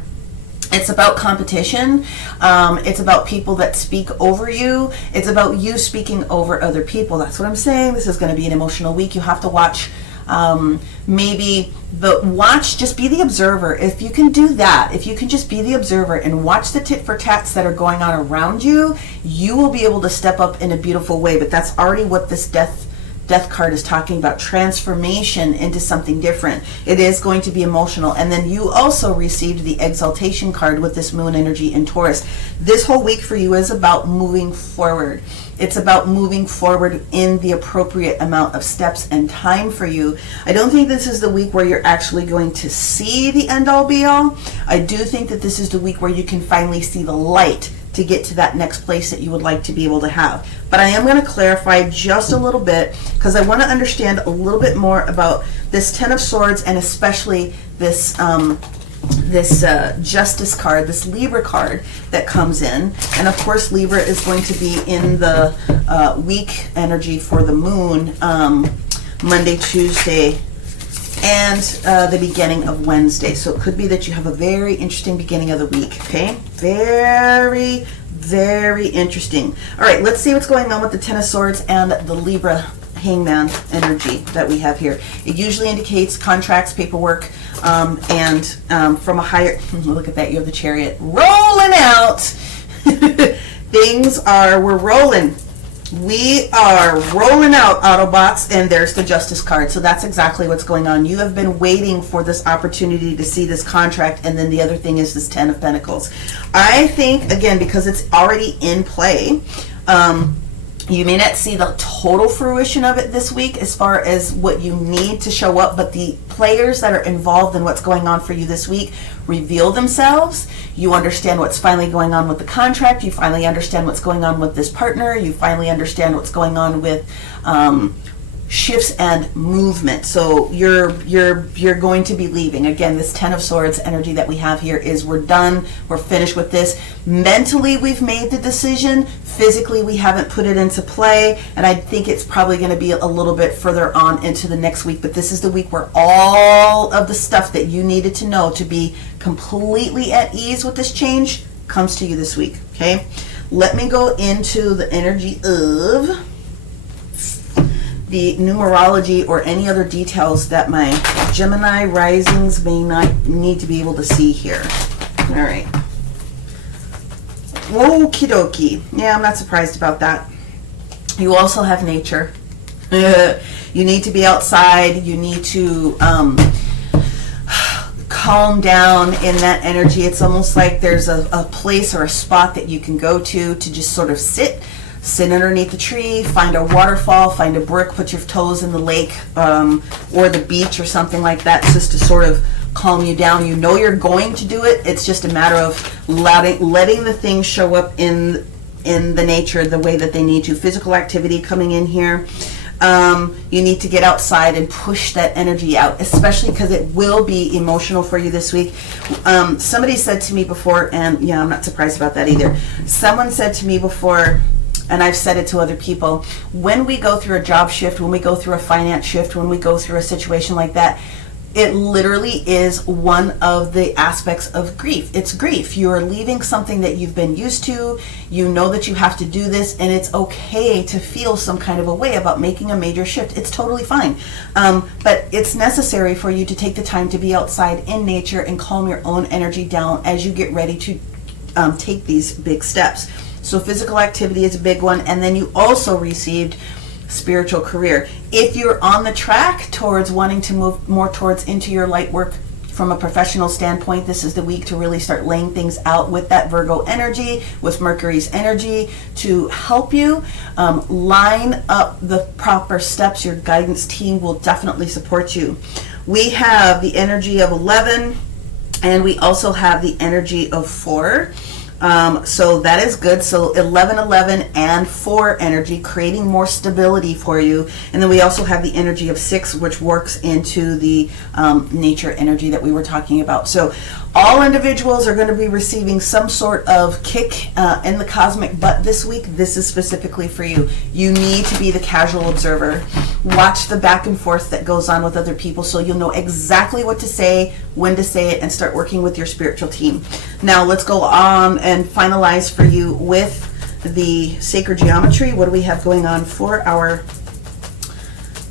It's about competition. It's about people that speak over you. It's about you speaking over other people. That's what I'm saying. This is going to be an emotional week. You have to watch. Just be the observer. If you can do that, if you can just be the observer and watch the tit for tats that are going on around you, you will be able to step up in a beautiful way. But that's already what this death card is talking about, transformation into something different. It is going to be emotional. And then you also received the exaltation card with this moon energy in Taurus. This whole week for you is about moving forward. It's about moving forward in the appropriate amount of steps and time for you. I don't think this is the week where you're actually going to see the end all be all. I do think that this is the week where you can finally see the light to get to that next place that you would like to be able to have. But I am going to clarify just a little bit because I want to understand a little bit more about this Ten of Swords, and especially this Justice card, this Libra card that comes in. And of course Libra is going to be in the week energy for the moon, Monday, Tuesday, and the beginning of Wednesday. So it could be that you have a very interesting beginning of the week, okay? Very, very interesting. All right, let's see what's going on with the Ten of Swords and the Libra Hangman energy that we have here. It usually indicates contracts, paperwork, and from a higher, look at that, you have the Chariot rolling out. We're rolling. We are rolling out, Autobots, and there's the Justice card. So that's exactly what's going on. You have been waiting for this opportunity to see this contract, and then the other thing is this Ten of Pentacles. I think, again, because it's already in play, you may not see the total fruition of it this week as far as what you need to show up, but the players that are involved in what's going on for you this week reveal themselves. You understand what's finally going on with the contract. You finally understand what's going on with this partner. You finally understand what's going on with shifts and movement. So you're going to be leaving. Again, this Ten of Swords energy that we have here is we're done. We're finished with this. Mentally, we've made the decision. Physically, we haven't put it into play. And I think it's probably going to be a little bit further on into the next week. But this is the week where all of the stuff that you needed to know to be completely at ease with this change comes to you this week. Okay? Let me go into the energy of the numerology or any other details that my Gemini risings may not need to be able to see here. All right. Okie dokie. Yeah, I'm not surprised about that. You also have nature. You need to be outside. You need to calm down in that energy. It's almost like there's a place or a spot that you can go to just sort of sit underneath the tree, find a waterfall, find a brook, put your toes in the lake or the beach or something like that, just to sort of calm you down. You know you're going to do it. It's just a matter of letting the things show up in the nature the way that they need to. Physical activity coming in here. You need to get outside and push that energy out, especially because it will be emotional for you this week. Somebody said to me before, and yeah, I'm not surprised about that either. Someone said to me before, and I've said it to other people, when we go through a job shift, when we go through a finance shift, when we go through a situation like that, it literally is one of the aspects of grief. It's grief. You are leaving something that you've been used to. You know that you have to do this, and it's okay to feel some kind of a way about making a major shift. It's totally fine. But it's necessary for you to take the time to be outside in nature and calm your own energy down as you get ready to take these big steps. So physical activity is a big one. And then you also received spiritual career. If you're on the track towards wanting to move more towards into your light work from a professional standpoint, this is the week to really start laying things out with that Virgo energy, with Mercury's energy, to help you line up the proper steps. Your guidance team will definitely support you. We have the energy of 11, and we also have the energy of 4. So that is good. So 11 and 4 energy, creating more stability for you. And then we also have the energy of 6, which works into the nature energy that we were talking about. So all individuals are going to be receiving some sort of kick in the cosmic butt this week. This is specifically for you. You need to be the casual observer. Watch the back and forth that goes on with other people so you'll know exactly what to say, when to say it, and start working with your spiritual team. Now let's go on and finalize for you with the sacred geometry. What do we have going on for our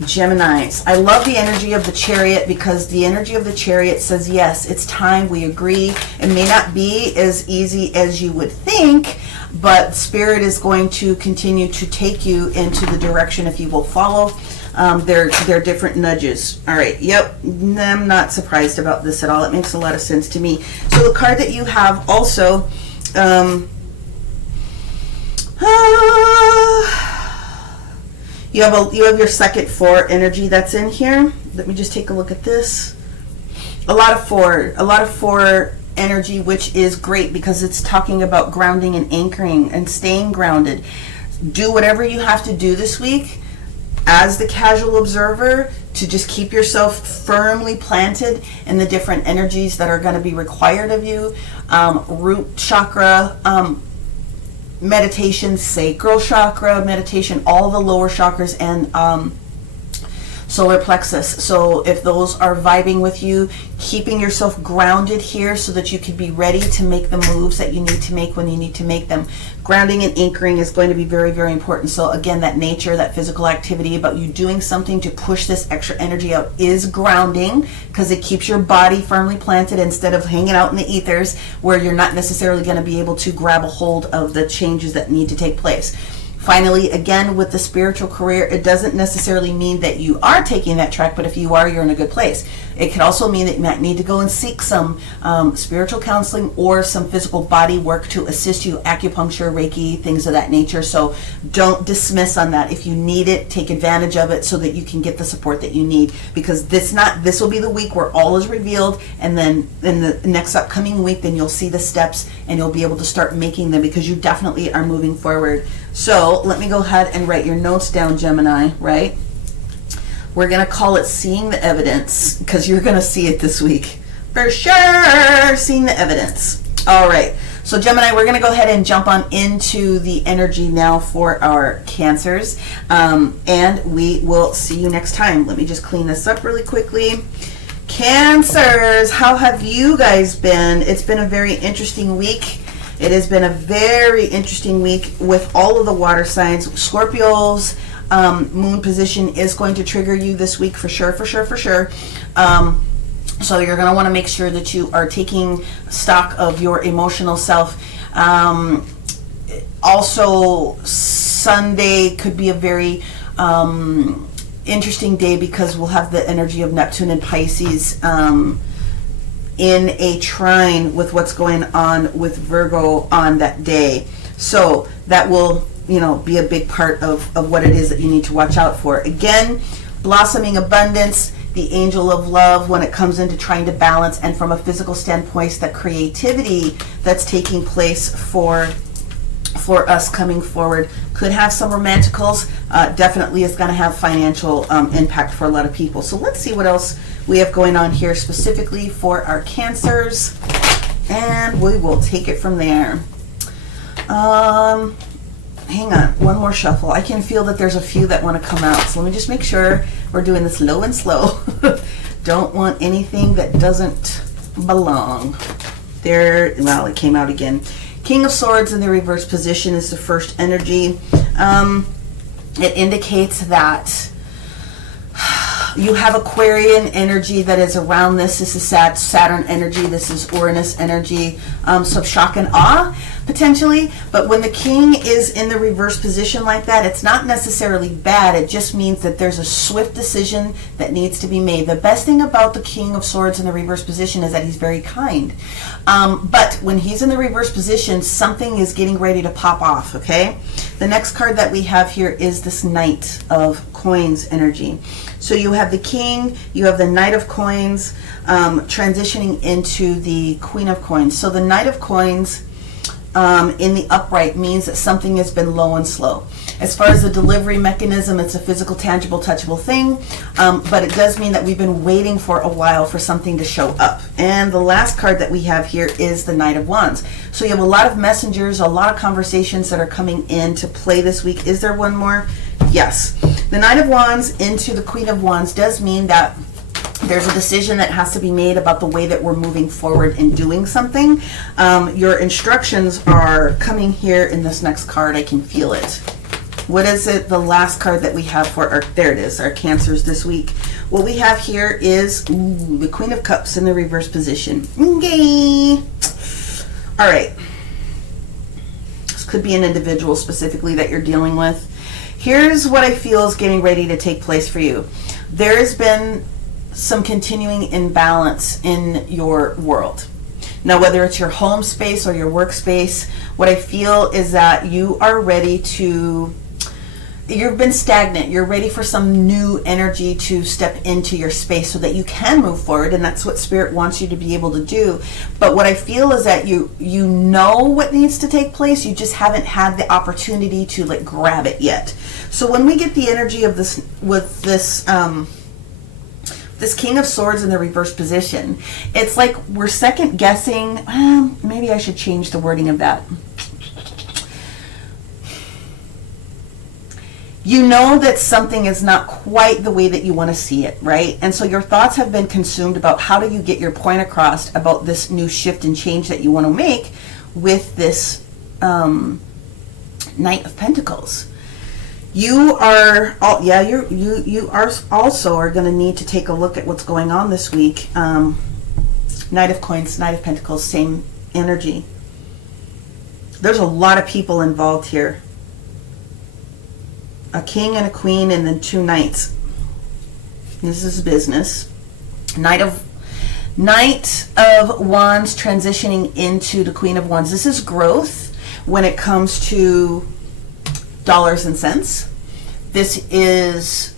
Geminis? I love the energy of the Chariot because the energy of the Chariot says, yes, it's time, we agree. It may not be as easy as you would think, but Spirit is going to continue to take you into the direction if you will follow. They're different nudges. All right. Yep. I'm not surprised about this at all. It makes a lot of sense to me. So the card that you have also, you have your second 4 energy that's in here. Let me just take a look at this. A lot of 4 energy, which is great because it's talking about grounding and anchoring and staying grounded. Do whatever you have to do this week as the casual observer to just keep yourself firmly planted in the different energies that are going to be required of you. Root chakra meditation, sacral chakra meditation, all the lower chakras, and solar plexus. So if those are vibing with you, keeping yourself grounded here so that you can be ready to make the moves that you need to make when you need to make them. Grounding and anchoring is going to be very, very important. So again, that nature, that physical activity about you doing something to push this extra energy out is grounding, because it keeps your body firmly planted instead of hanging out in the ethers where you're not necessarily going to be able to grab a hold of the changes that need to take place. Finally, again, with the spiritual career, it doesn't necessarily mean that you are taking that track, but if you are, you're in a good place. It could also mean that you might need to go and seek some spiritual counseling or some physical body work to assist you, acupuncture, Reiki, things of that nature. So don't dismiss on that. If you need it, take advantage of it so that you can get the support that you need, because this will be the week where all is revealed, and then in the next upcoming week, then you'll see the steps and you'll be able to start making them, because you definitely are moving forward. So let me go ahead and write your notes down, Gemini, right? We're going to call it seeing the evidence, because you're going to see it this week. For sure, seeing the evidence. All right. So Gemini, we're going to go ahead and jump on into the energy now for our Cancers. And we will see you next time. Let me just clean this up really quickly. Cancers, how have you guys been? It's been a very interesting week. It has been a very interesting week with all of the water signs. Scorpio's moon position is going to trigger you this week for sure. So you're going to want to make sure that you are taking stock of your emotional self. Also, Sunday could be a very interesting day, because we'll have the energy of Neptune and Pisces in a trine with what's going on with Virgo on that day. So that will, be a big part of what it is that you need to watch out for. Again, blossoming abundance, the angel of love when it comes into trying to balance, and from a physical standpoint, that creativity that's taking place for us coming forward could have some romanticals. Definitely is going to have financial impact for a lot of people. So let's see what else we have going on here specifically for our Cancers, and we will take it from there. Hang on, one more shuffle. I can feel that there's a few that want to come out, so let me just make sure we're doing this low and slow. Don't want anything that doesn't belong. There, well, it came out again. King of Swords in the reverse position is the first energy. It indicates that you have Aquarian energy that is around this. This is Saturn energy. This is Uranus energy. So shock and awe, potentially. But when the king is in the reverse position like that, it's not necessarily bad. It just means that there's a swift decision that needs to be made. The best thing about the King of Swords in the reverse position is that he's very kind. But when he's in the reverse position, something is getting ready to pop off, okay? The next card that we have here is this Knight of Coins energy. So you have the King, you have the Knight of Coins, transitioning into the Queen of Coins. So the Knight of Coins in the upright means that something has been low and slow. As far as the delivery mechanism, it's a physical, tangible, touchable thing, but it does mean that we've been waiting for a while for something to show up. And the last card that we have here is the Knight of Wands. So you have a lot of messengers, a lot of conversations that are coming into play this week. Is there one more? Yes. The Knight of Wands into the Queen of Wands does mean that there's a decision that has to be made about the way that we're moving forward in doing something. Your instructions are coming here in this next card. I can feel it. What is it? The last card that we have for our, there it is, our Cancers this week. What we have here is the Queen of Cups in the reverse position. Okay. All right. This could be an individual specifically that you're dealing with. Here's what I feel is getting ready to take place for you. There has been some continuing imbalance in your world. Now, whether it's your home space or your workspace, what I feel is that you are ready to, you've been stagnant. You're ready for some new energy to step into your space so that you can move forward, and that's what Spirit wants you to be able to do. But what I feel is that you know what needs to take place, you just haven't had the opportunity to like grab it yet. So when we get the energy of this with this this King of Swords in the reverse position, it's like we're second guessing. Maybe I should change the wording of that. You know that something is not quite the way that you want to see it, right? And so your thoughts have been consumed about how do you get your point across about this new shift and change that you want to make with this Knight of Pentacles. You are, you are also are going to need to take a look at what's going on this week. Knight of Coins, Knight of Pentacles, same energy. There's a lot of people involved here. A king and a queen and then two knights. This is business. Knight of Wands transitioning into the Queen of Wands. This is growth when it comes to dollars and cents. This is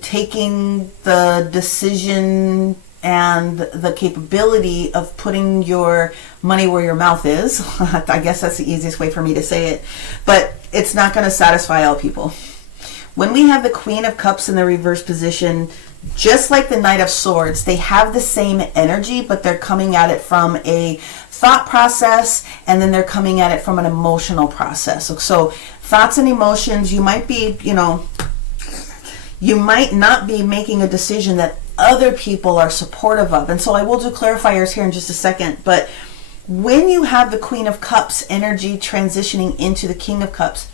taking the decision and the capability of putting your money where your mouth is. I guess that's the easiest way for me to say it. But it's not going to satisfy all people. When we have the Queen of Cups in the reverse position, just like the Knight of Swords, they have the same energy, but they're coming at it from a thought process, and then they're coming at it from an emotional process. So thoughts and emotions, you might be, you might not be making a decision that other people are supportive of. And so I will do clarifiers here in just a second, but when you have the Queen of Cups energy transitioning into the King of Cups,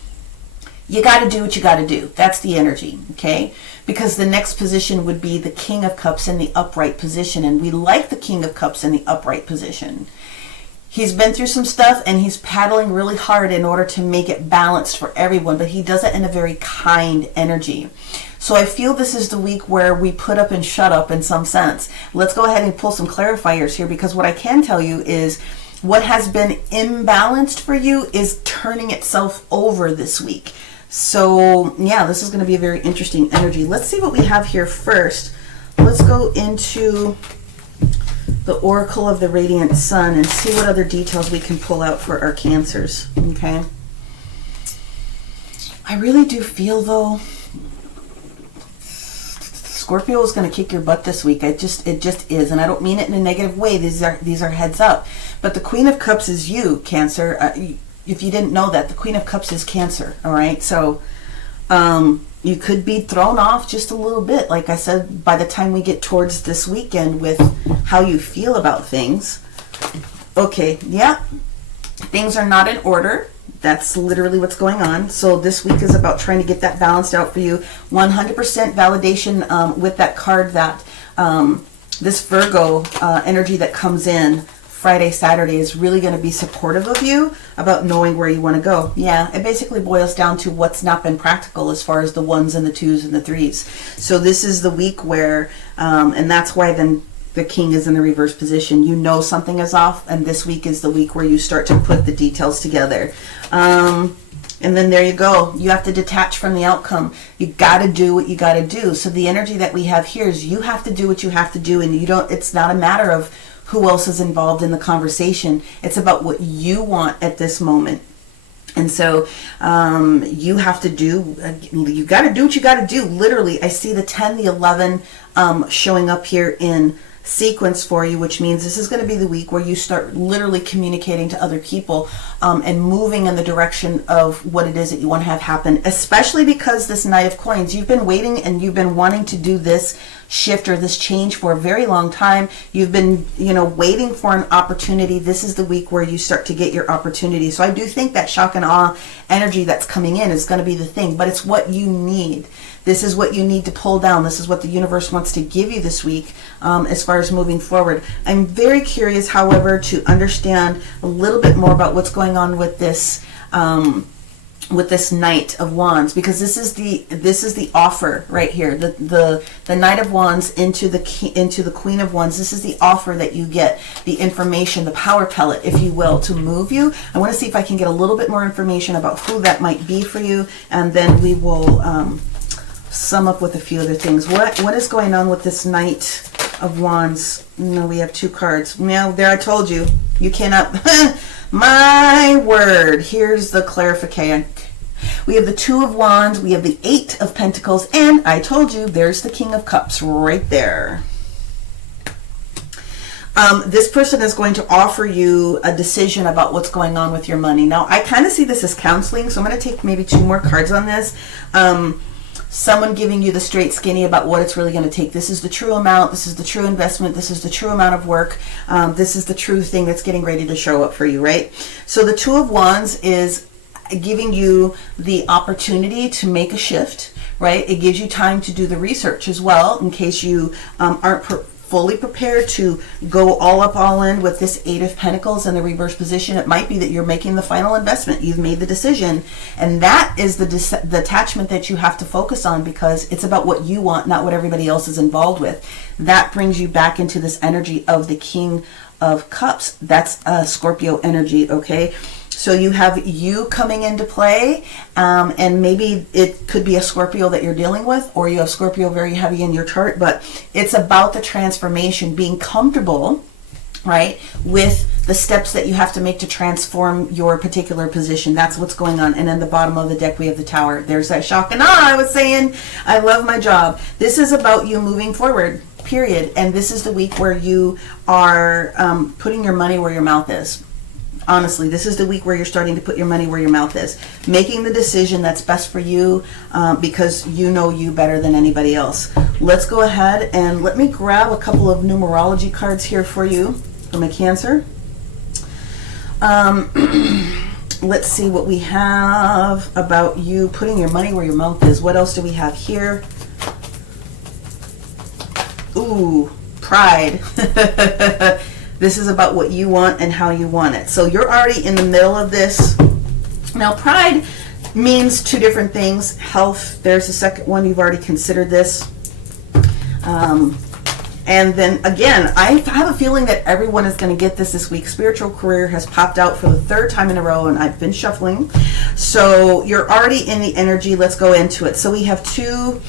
you got to do what you got to do. That's the energy, okay? Because the next position would be the King of Cups in the upright position, and we like the King of Cups in the upright position. He's been through some stuff, and he's paddling really hard in order to make it balanced for everyone, but he does it in a very kind energy. So I feel this is the week where we put up and shut up in some sense. Let's go ahead and pull some clarifiers here, because what I can tell you is what has been imbalanced for you is turning itself over this week. So yeah, this is going to be a very interesting energy. Let's see what we have here first. Let's go into the Oracle of the Radiant Sun and see what other details we can pull out for our Cancers. Okay. I really do feel though, Scorpio is going to kick your butt this week. It just is, and I don't mean it in a negative way. These are heads up. But the Queen of Cups is you, Cancer. If you didn't know that, the Queen of Cups is Cancer. All right, so you could be thrown off just a little bit, like I said, by the time we get towards this weekend with how you feel about things. Okay, yeah, things are not in order. That's literally what's going on. So this week is about trying to get that balanced out for you. 100% validation with that card that this Virgo energy that comes in Friday, Saturday is really going to be supportive of you about knowing where you want to go. Yeah, it basically boils down to what's not been practical as far as the ones and the twos and the threes. So this is the week where, and that's why then the King is in the reverse position. You know something is off, and this week is the week where you start to put the details together. And then there you go. You have to detach from the outcome. You got to do what you got to do. So the energy that we have here is you have to do what you have to do, and you don't. It's not a matter of who else is involved in the conversation. It's about what you want at this moment. And so you have to do, you got to do what you got to do. Literally, I see the 10, the 11 showing up here in sequence for you, which means this is going to be the week where you start literally communicating to other people and moving in the direction of what it is that you want to have happen, especially because this Knight of Coins, you've been waiting and you've been wanting to do this shift or this change for a very long time. You've been, waiting for an opportunity. This is the week where you start to get your opportunity. So I do think that shock and awe energy that's coming in is going to be the thing, but it's what you need. This is what you need to pull down. This is what the universe wants to give you this week as far as moving forward. I'm very curious, however, to understand a little bit more about what's going on with this Knight of Wands, because this is the offer right here. The Knight of Wands into the Queen of Wands. This is the offer that you get, the information, the power pellet, if you will, to move you. I want to see if I can get a little bit more information about who that might be for you, and then we will sum up with a few other things. What is going on with this Knight of Wands? No, we have two cards. Now, there, I told you, you cannot. My word. Here's the clarification. We have the Two of Wands, we have the Eight of Pentacles, and I told you, there's the King of Cups right there. This person is going to offer you a decision about what's going on with your money. Now, I kind of see this as counseling, so I'm going to take maybe two more cards on this. Someone giving you the straight skinny about what it's really going to take. This is the true amount. This is the true investment. This is the true amount of work. This is the true thing that's getting ready to show up for you, right? So the Two of Wands is giving you the opportunity to make a shift, right? It gives you time to do the research as well, in case you aren't fully prepared to go all in with this Eight of Pentacles in the reverse position. It might be that you're making the final investment. You've made the decision, and that is the attachment that you have to focus on, because it's about what you want, not what everybody else is involved with. That brings you back into this energy of the King of Cups. That's Scorpio energy, okay? So you have you coming into play, and maybe it could be a Scorpio that you're dealing with, or you have Scorpio very heavy in your chart, but it's about the transformation, being comfortable, right, with the steps that you have to make to transform your particular position. That's what's going on. And then the bottom of the deck, we have the Tower. There's that shock and awe I was saying. I love my job. This is about you moving forward, period. And this is the week where you are putting your money where your mouth is. Honestly, this is the week where you're starting to put your money where your mouth is. Making the decision that's best for you, because you know you better than anybody else. Let's go ahead and let me grab a couple of numerology cards here for you from a Cancer. Let's see what we have about you putting your money where your mouth is. What else do we have here? Ooh, pride. This is about what you want and how you want it. So you're already in the middle of this. Now, pride means two different things. Health, there's the second one. You've already considered this. And then again, I have a feeling that everyone is going to get this week. Spiritual career has popped out for the third time in a row, and I've been shuffling. So you're already in the energy. Let's go into it. So we have two.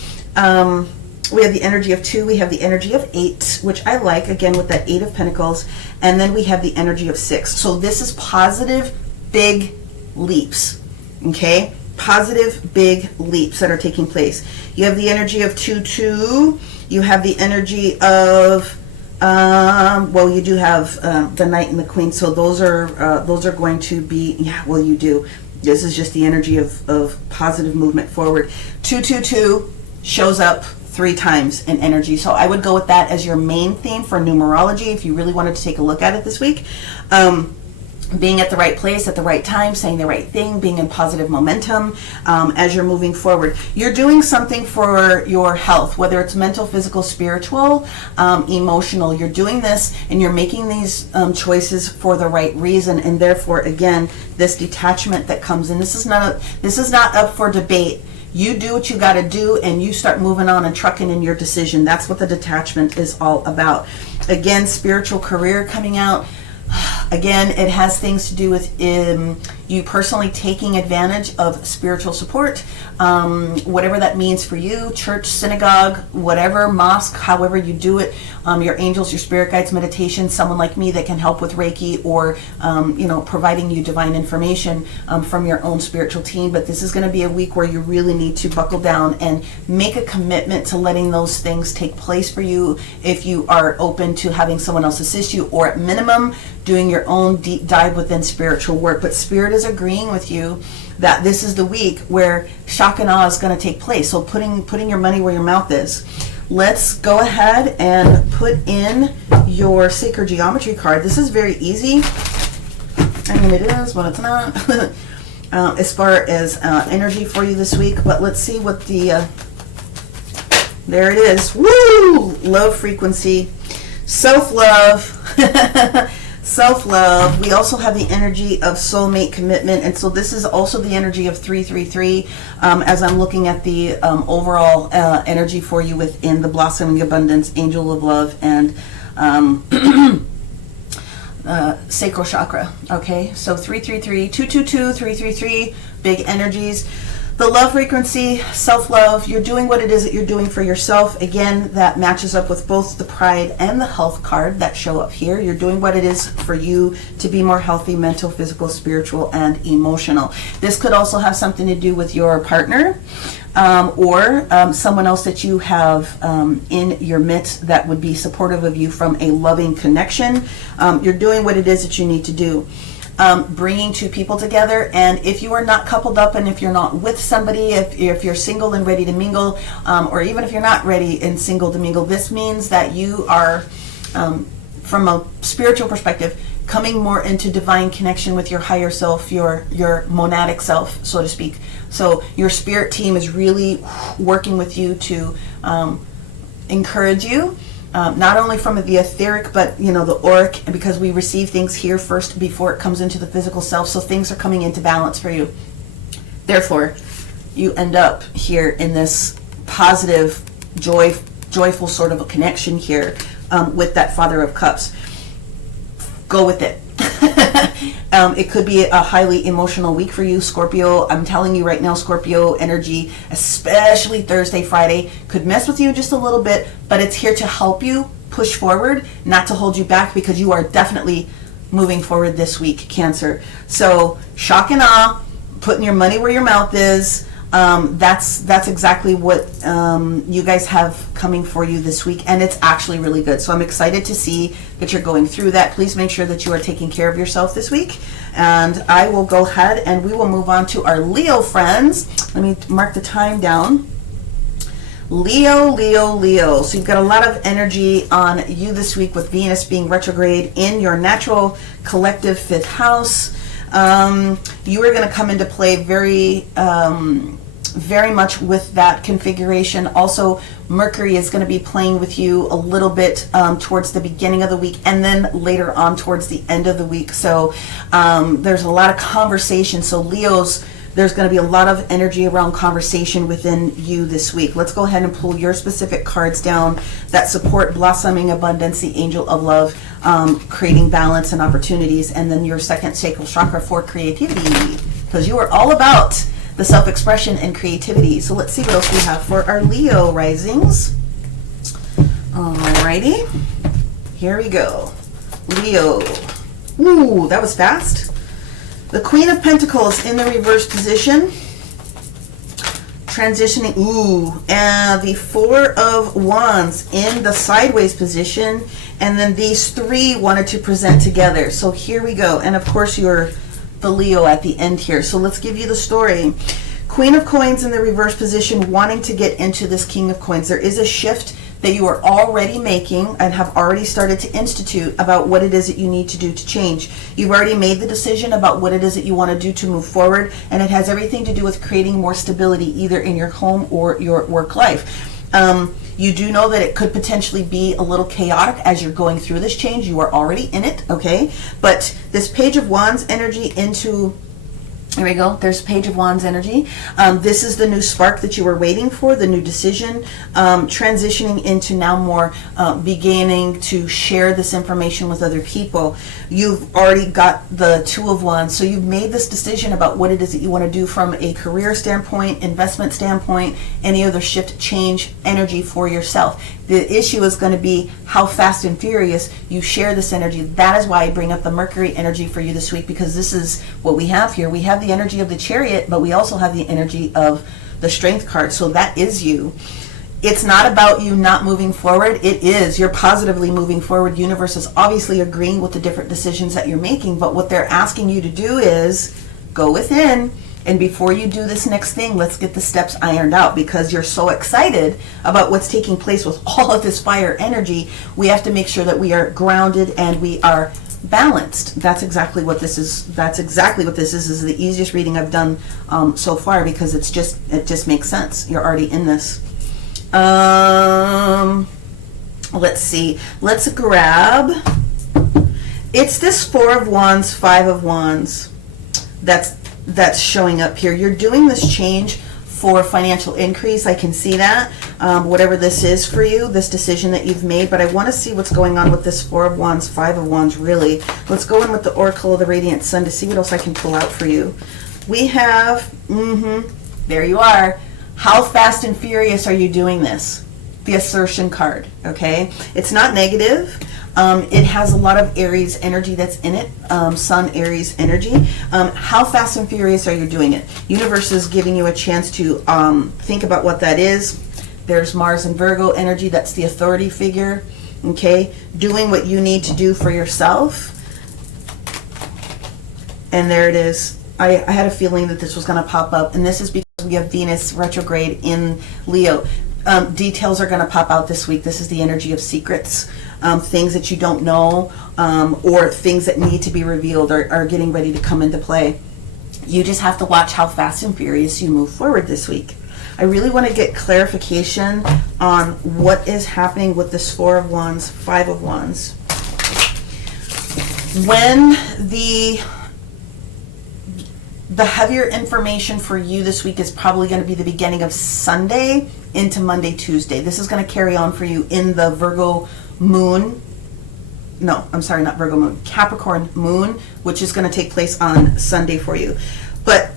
We have the energy of 2, we have the energy of 8, which I like, again, with that 8 of Pentacles, and then we have the energy of 6. So this is positive, big leaps, okay? Positive, big leaps that are taking place. You have the energy of 2, you have the energy of, well, you do have the Knight and the Queen, so those are going to be, yeah, well, you do. This is just the energy of positive movement forward. 2 shows up 3 times in energy. So I would go with that as your main theme for numerology if you really wanted to take a look at it this week. Being at the right place at the right time, saying the right thing, being in positive momentum as you're moving forward. You're doing something for your health, whether it's mental, physical, spiritual, emotional. You're doing this and you're making these choices for the right reason, and therefore, again, this detachment that comes in. This is not up for debate. You do what you got to do, and you start moving on and trucking in your decision. That's what the detachment is all about. Again, spiritual career coming out. Again, it has things to do with you personally taking advantage of spiritual support, whatever that means for you, church, synagogue, whatever, mosque, however you do it, your angels, your spirit guides, meditation, someone like me that can help with Reiki, or providing you divine information from your own spiritual team. But this is going to be a week where you really need to buckle down and make a commitment to letting those things take place for you, if you are open to having someone else assist you, or at minimum doing your own deep dive within spiritual work. But Spirit is agreeing with you that this is the week where shock and awe is going to take place. So putting your money where your mouth is. Let's go ahead and put in your sacred geometry card. This is very easy. I mean, it is, but it's not. As far as energy for you this week. But let's see what the... there it is. Woo! Love frequency. Self-love. Self-love. We also have the energy of soulmate commitment, and so this is also the energy of 333 as I'm looking at the overall energy for you within the Blossoming Abundance, Angel of Love, and Sacral Chakra. Okay, so 333, 222, 333, big energies. The love frequency, self-love, you're doing what it is that you're doing for yourself. Again, that matches up with both the pride and the health card that show up here. You're doing what it is for you to be more healthy, mental, physical, spiritual, and emotional. This could also have something to do with your partner or someone else that you have in your midst that would be supportive of you from a loving connection. You're doing what it is that you need to do. Bringing two people together, and if you are not coupled up, and if you're not with somebody, if you're single and ready to mingle, or even if you're not ready and single to mingle, this means that you are, from a spiritual perspective, coming more into divine connection with your higher self, your monadic self, so to speak. So your spirit team is really working with you to encourage you. Not only from the etheric, but the auric, because we receive things here first before it comes into the physical self. So things are coming into balance for you. Therefore, you end up here in this positive, joyful sort of a connection here with that Father of Cups. Go with it. It could be a highly emotional week for you, Scorpio. I'm telling you right now, Scorpio energy, especially Thursday, Friday, could mess with you just a little bit, but it's here to help you push forward, not to hold you back, because you are definitely moving forward this week, Cancer. So shock and awe, putting your money where your mouth is. That's exactly what you guys have coming for you this week, and it's actually really good. So I'm excited to see that you're going through that. Please make sure that you are taking care of yourself this week, and I will go ahead and we will move on to our Leo friends. Let me mark the time down. Leo. So you've got a lot of energy on you this week with Venus being retrograde in your natural collective 5th house. You are going to come into play very much with that configuration. Also, Mercury is going to be playing with you a little bit towards the beginning of the week, and then later on towards the end of the week. So there's a lot of conversation. So Leos, there's going to be a lot of energy around conversation within you this week. Let's go ahead and pull your specific cards down that support Blossoming Abundance, the Angel of Love, creating balance and opportunities, and then your second sacral chakra for creativity, because you are all about the self-expression and creativity. So let's see what else we have for our Leo risings. Alrighty, here we go. Leo. Ooh, that was fast. The Queen of Pentacles in the reverse position, transitioning. Ooh, and the Four of Wands in the sideways position, and then these three wanted to present together. So here we go, and of course you're the Leo at the end here. So let's give you the story. Queen of Coins in the reverse position, wanting to get into this King of Coins. There is a shift that you are already making and have already started to institute about what it is that you need to do to change. You've already made the decision about what it is that you want to do to move forward, and it has everything to do with creating more stability either in your home or your work life. You do know that it could potentially be a little chaotic as you're going through this change. You are already in it, okay? But this Page of Wands energy into There we go. There's Page of Wands energy. This is the new spark that you were waiting for, the new decision, transitioning into now more beginning to share this information with other people. You've already got the Two of Wands, so you've made this decision about what it is that you want to do from a career standpoint, investment standpoint, any other shift, change, energy for yourself. The issue is going to be how fast and furious you share this energy. That is why I bring up the Mercury energy for you this week, because this is what we have here. We have the energy of the Chariot, but we also have the energy of the Strength card. So that is you. It's not about you not moving forward. It is. You're positively moving forward. Universe is obviously agreeing with the different decisions that you're making, but what they're asking you to do is go within. And before you do this next thing, let's get the steps ironed out, because you're so excited about what's taking place with all of this fire energy. We have to make sure that we are grounded and we are balanced. That's exactly what this is. That's exactly what this is. This is the easiest reading I've done so far, because it just makes sense. You're already in this. Let's see. Let's grab. It's this Four of Wands, Five of Wands. That's showing up here. You're doing this change for financial increase. I can see that. Whatever this is for you, this decision that you've made. But I want to see what's going on with this Four of Wands, Five of Wands, really. Let's go in with the Oracle of the Radiant Sun to see what else I can pull out for you. We have, there you are. How fast and furious are you doing this? The Assertion card, okay? It's not negative. It has a lot of Aries energy that's in it, Sun Aries energy. How fast and furious are you doing it? Universe is giving you a chance to think about what that is. There's Mars and Virgo energy. That's the authority figure, okay? Doing what you need to do for yourself. And there it is. I had a feeling that this was going to pop up, and this is because we have Venus retrograde in Leo. Details are going to pop out this week. This is the energy of secrets. Things that you don't know, or things that need to be revealed are getting ready to come into play. You just have to watch how fast and furious you move forward this week. I really want to get clarification on what is happening with this Four of Wands, Five of Wands. When the heavier information for you this week is probably going to be the beginning of Sunday into Monday, Tuesday. This is going to carry on for you in the Virgo moon. No, I'm sorry, not Virgo moon. Capricorn moon, which is going to take place on Sunday for you. But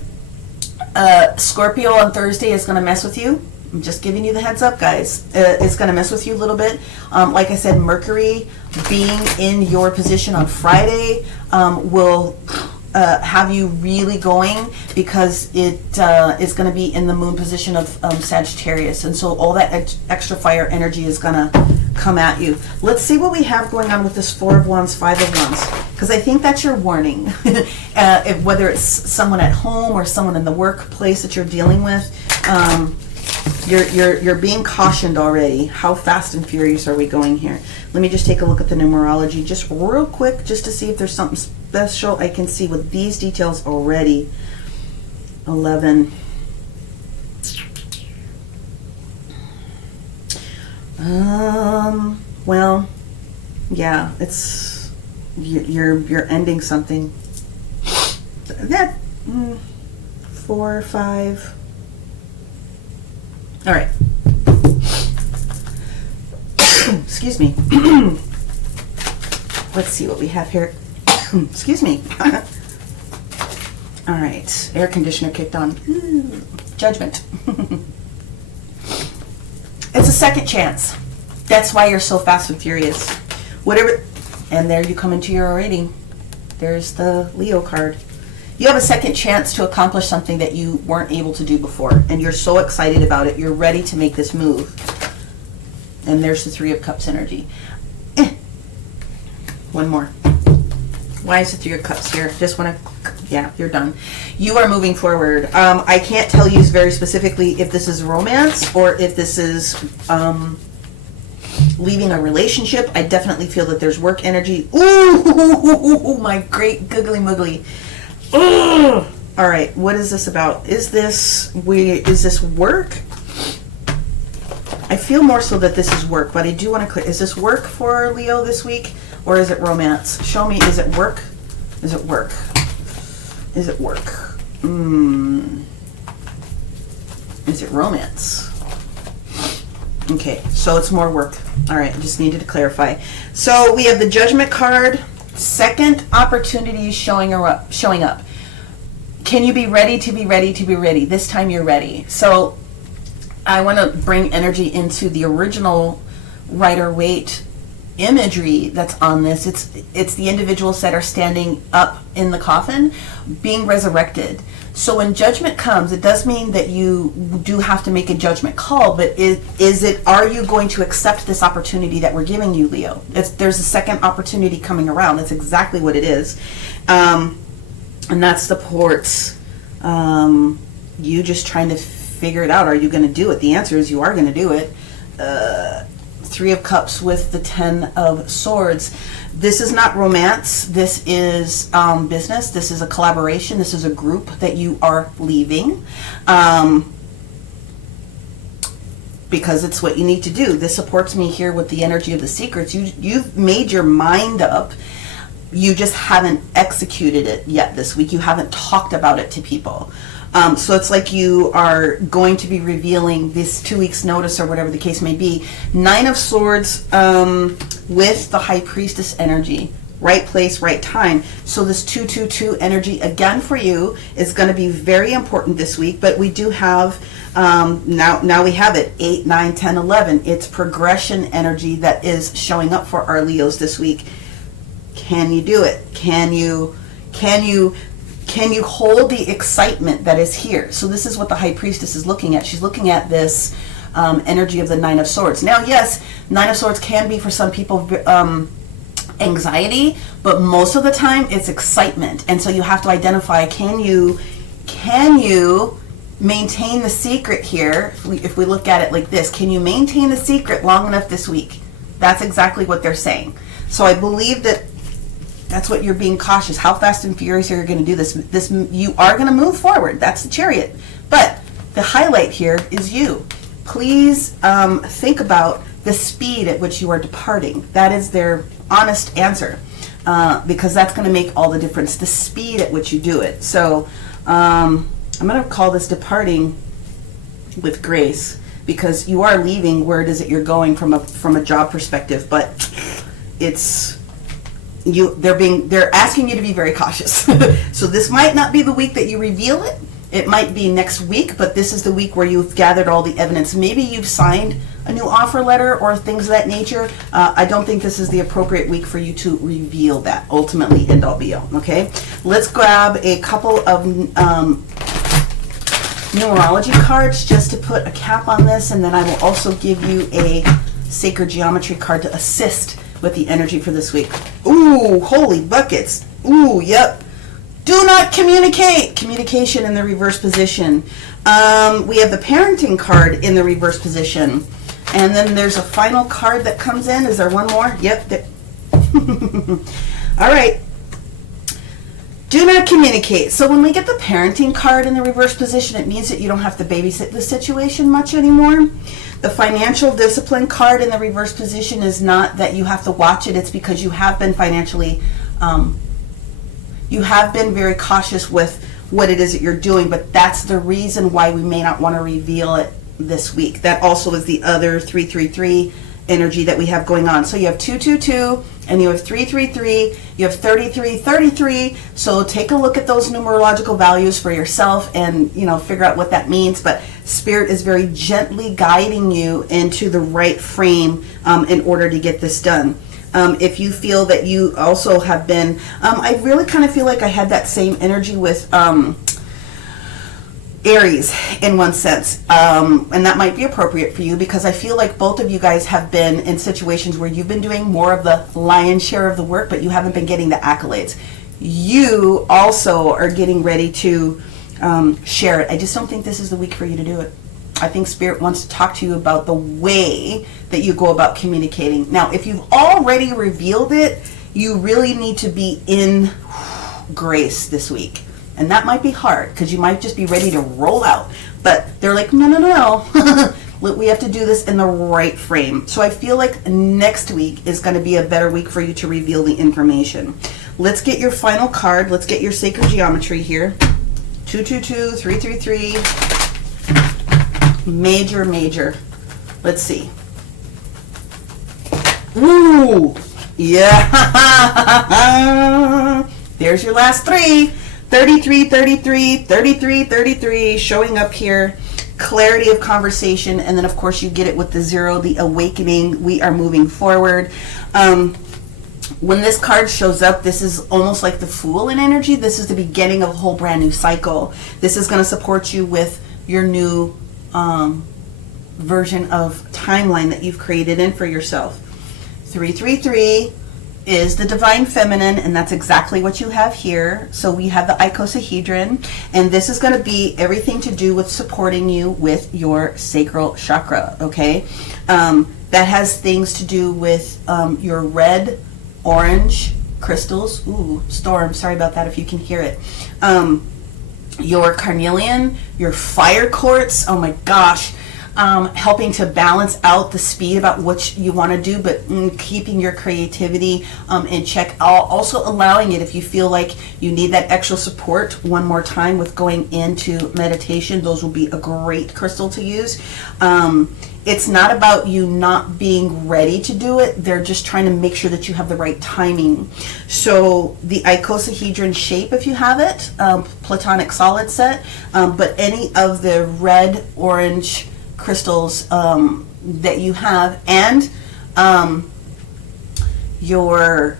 Scorpio on Thursday is going to mess with you. I'm just giving you the heads up, guys. It's going to mess with you a little bit. Like I said, Mercury being in your position on Friday will have you really going, because it is going to be in the moon position of Sagittarius, and so all that extra fire energy is going to come at you. Let's see what we have going on with this Four of Wands, Five of Wands, because I think that's your warning. Whether it's someone at home or someone in the workplace that you're dealing with, you're being cautioned already. How fast and furious are we going here? Let me just take a look at the numerology just real quick, just to see if there's something special I can see with these details already. 11. Well, yeah, it's you're ending something. That 4, 5. All right. Excuse me. Let's see what we have here. Excuse me. All right. Air conditioner kicked on. Judgment. It's a second chance. That's why you're so fast and furious. Whatever. And there you come into your rating. There's the Leo card. You have a second chance to accomplish something that you weren't able to do before, and you're so excited about it. You're ready to make this move. And there's the Three of Cups energy. One more. Why is the Three of Cups here? Just want to, yeah, you're done. You are moving forward. I can't tell you very specifically if this is romance or if this is leaving a relationship. I definitely feel that there's work energy. Ooh, my great googly moogly. All right, what is this about? Is this work? I feel more so that this is work, but I do want to clear. Is this work for Leo this week, or is it romance? Show me. Is it work? Is it work? Is it work? Is it romance? Okay, so it's more work. All right, I just needed to clarify. So we have the Judgment card, second opportunity showing up. Can you be ready to be ready to be ready? This time you're ready. So I want to bring energy into the original Rider-Waite imagery that's on this. It's the individuals that are standing up in the coffin being resurrected. So when judgment comes, it does mean that you do have to make a judgment call, but are you going to accept this opportunity that we're giving you, Leo? There's a second opportunity coming around. That's exactly what it is. And that supports you just trying to figure it out. Are you going to do it? The answer is you are going to do it. Three of Cups with the Ten of Swords. This is not romance. This is business. This is a collaboration. This is a group that you are leaving because it's what you need to do. This supports me here with the energy of the secrets. You've made your mind up. You just haven't executed it yet this week. You haven't talked about it to people. So it's like you are going to be revealing this 2 weeks notice or whatever the case may be. Nine of Swords with the High Priestess energy. Right place, right time. So this 222 energy again for you is going to be very important this week. But we do have, now we have it, 8, 9, 10, 11. It's progression energy that is showing up for our Leos this week. Can you do it? Can you hold the excitement that is here? So this is what the High Priestess is looking at. She's looking at this energy of the Nine of Swords. Now, yes, Nine of Swords can be for some people anxiety, but most of the time it's excitement. And so you have to identify, can you maintain the secret here? If we look at it like this, can you maintain the secret long enough this week? That's exactly what they're saying. So I believe that's what you're being cautious. How fast and furious are you going to do this? You are going to move forward. That's the Chariot. But the highlight here is you. Please think about the speed at which you are departing. That is their honest answer, because that's going to make all the difference. The speed at which you do it. So I'm going to call this departing with grace, because you are leaving where it is that you're going from a job perspective, but it's. They're asking you to be very cautious. So this might not be the week that you reveal it. It might be next week, but this is the week where you've gathered all the evidence. Maybe you've signed a new offer letter or things of that nature. I don't think this is the appropriate week for you to reveal that, ultimately, end all be all. Okay, let's grab a couple of numerology cards just to put a cap on this, and then I will also give you a sacred geometry card to assist with the energy for this week. Ooh, holy buckets. Ooh, yep. Do not communicate. Communication in the reverse position. We have the parenting card in the reverse position. And then there's a final card that comes in. Is there one more? Yep. All right. Do not communicate. So when we get the parenting card in the reverse position, it means that you don't have to babysit the situation much anymore. The financial discipline card in the reverse position is not that you have to watch it. It's because you have been financially, you have been very cautious with what it is that you're doing, but that's the reason why we may not want to reveal it this week. That also is the other 333 energy that we have going on. So you have 222 and you have 333, you have 3333. So take a look at those numerological values for yourself and, figure out what that means. But Spirit is very gently guiding you into the right frame in order to get this done. If you feel that you also have been, I really kind of feel like I had that same energy with Aries in one sense, and that might be appropriate for you, because I feel like both of you guys have been in situations where you've been doing more of the lion's share of the work, but you haven't been getting the accolades. You also are getting ready to share it. I just don't think this is the week for you to do it. I think Spirit wants to talk to you about the way that you go about communicating. Now, if you've already revealed it, you really need to be in grace this week. And that might be hard, because you might just be ready to roll out. But they're like, no. We have to do this in the right frame. So I feel like next week is going to be a better week for you to reveal the information. Let's get your final card. Let's get your sacred geometry here. 222, 333. Major, major. Let's see. Ooh, yeah. There's your last three. 33, 33, 33, 33, showing up here. Clarity of conversation, and then of course you get it with the 0, the awakening. We are moving forward. When this card shows up, this is almost like the Fool in energy. This is the beginning of a whole brand new cycle. This is going to support you with your new version of timeline that you've created in for yourself. 333 is the divine feminine, and that's exactly what you have here. So we have the icosahedron, and this is going to be everything to do with supporting you with your sacral chakra, okay? That has things to do with your red, orange crystals. Ooh, storm, sorry about that if you can hear it. Your carnelian, your fire quartz, oh my gosh. Helping to balance out the speed about what you want to do, but keeping your creativity in check. Also allowing it, if you feel like you need that extra support one more time with going into meditation, those will be a great crystal to use. It's not about you not being ready to do it. They're just trying to make sure that you have the right timing. So the icosahedron shape, if you have it, platonic solid set, but any of the red, orange crystals that you have, and your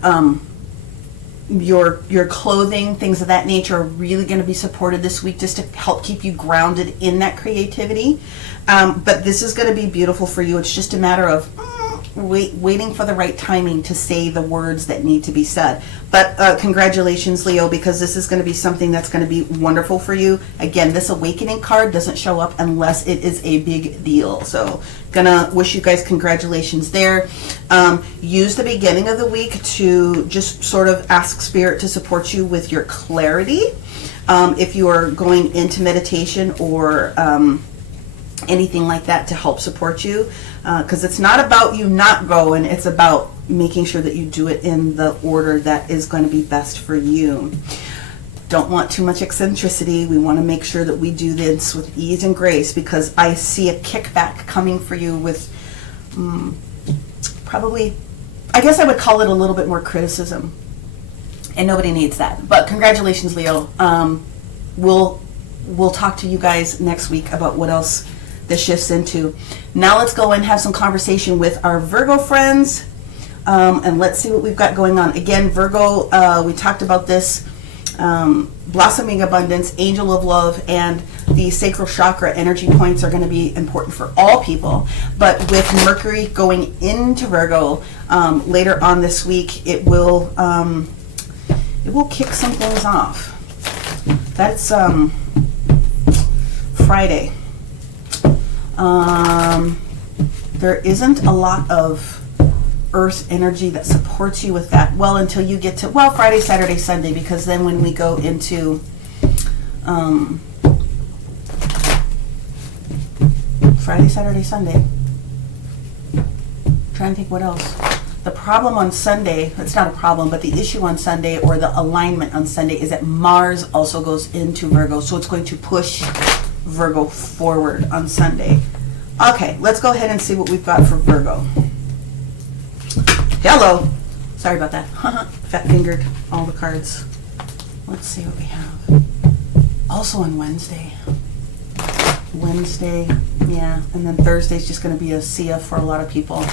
clothing, things of that nature, are really going to be supported this week, just to help keep you grounded in that creativity. But this is going to be beautiful for you. It's just a matter of waiting for the right timing to say the words that need to be said. But congratulations, Leo, because this is going to be something that's going to be wonderful for you. Again, this awakening card doesn't show up unless it is a big deal. So gonna wish you guys congratulations there. Use the beginning of the week to just sort of ask Spirit to support you with your clarity. If you are going into meditation or anything like that, to help support you, because it's not about you not going, it's about making sure that you do it in the order that is going to be best for you. Don't want too much eccentricity. We want to make sure that we do this with ease and grace, because I see a kickback coming for you with probably, I guess I would call it a little bit more criticism, and nobody needs that. But congratulations, Leo. We'll talk to you guys next week about what else this shifts into. Now let's go and have some conversation with our Virgo friends, and let's see what we've got going on. Again, Virgo, we talked about this, blossoming abundance, angel of love, and the sacral chakra energy points are going to be important for all people. But with Mercury going into Virgo later on this week, it will kick some things off. That's Friday. There isn't a lot of earth energy that supports you with that, well, until you get to, well, Friday, Saturday, Sunday, because then when we go into Friday, Saturday, Sunday, trying to think what else. The problem on Sunday, it's not a problem, but the issue on Sunday, or the alignment on Sunday, is that Mars also goes into Virgo, so it's going to push Virgo forward on Sunday. Okay, let's go ahead and see what we've got for Virgo. Hello. Sorry about that. Fat fingered all the cards. Let's see what we have. Also on Wednesday. Yeah, and then Thursday's just going to be a see ya for a lot of people.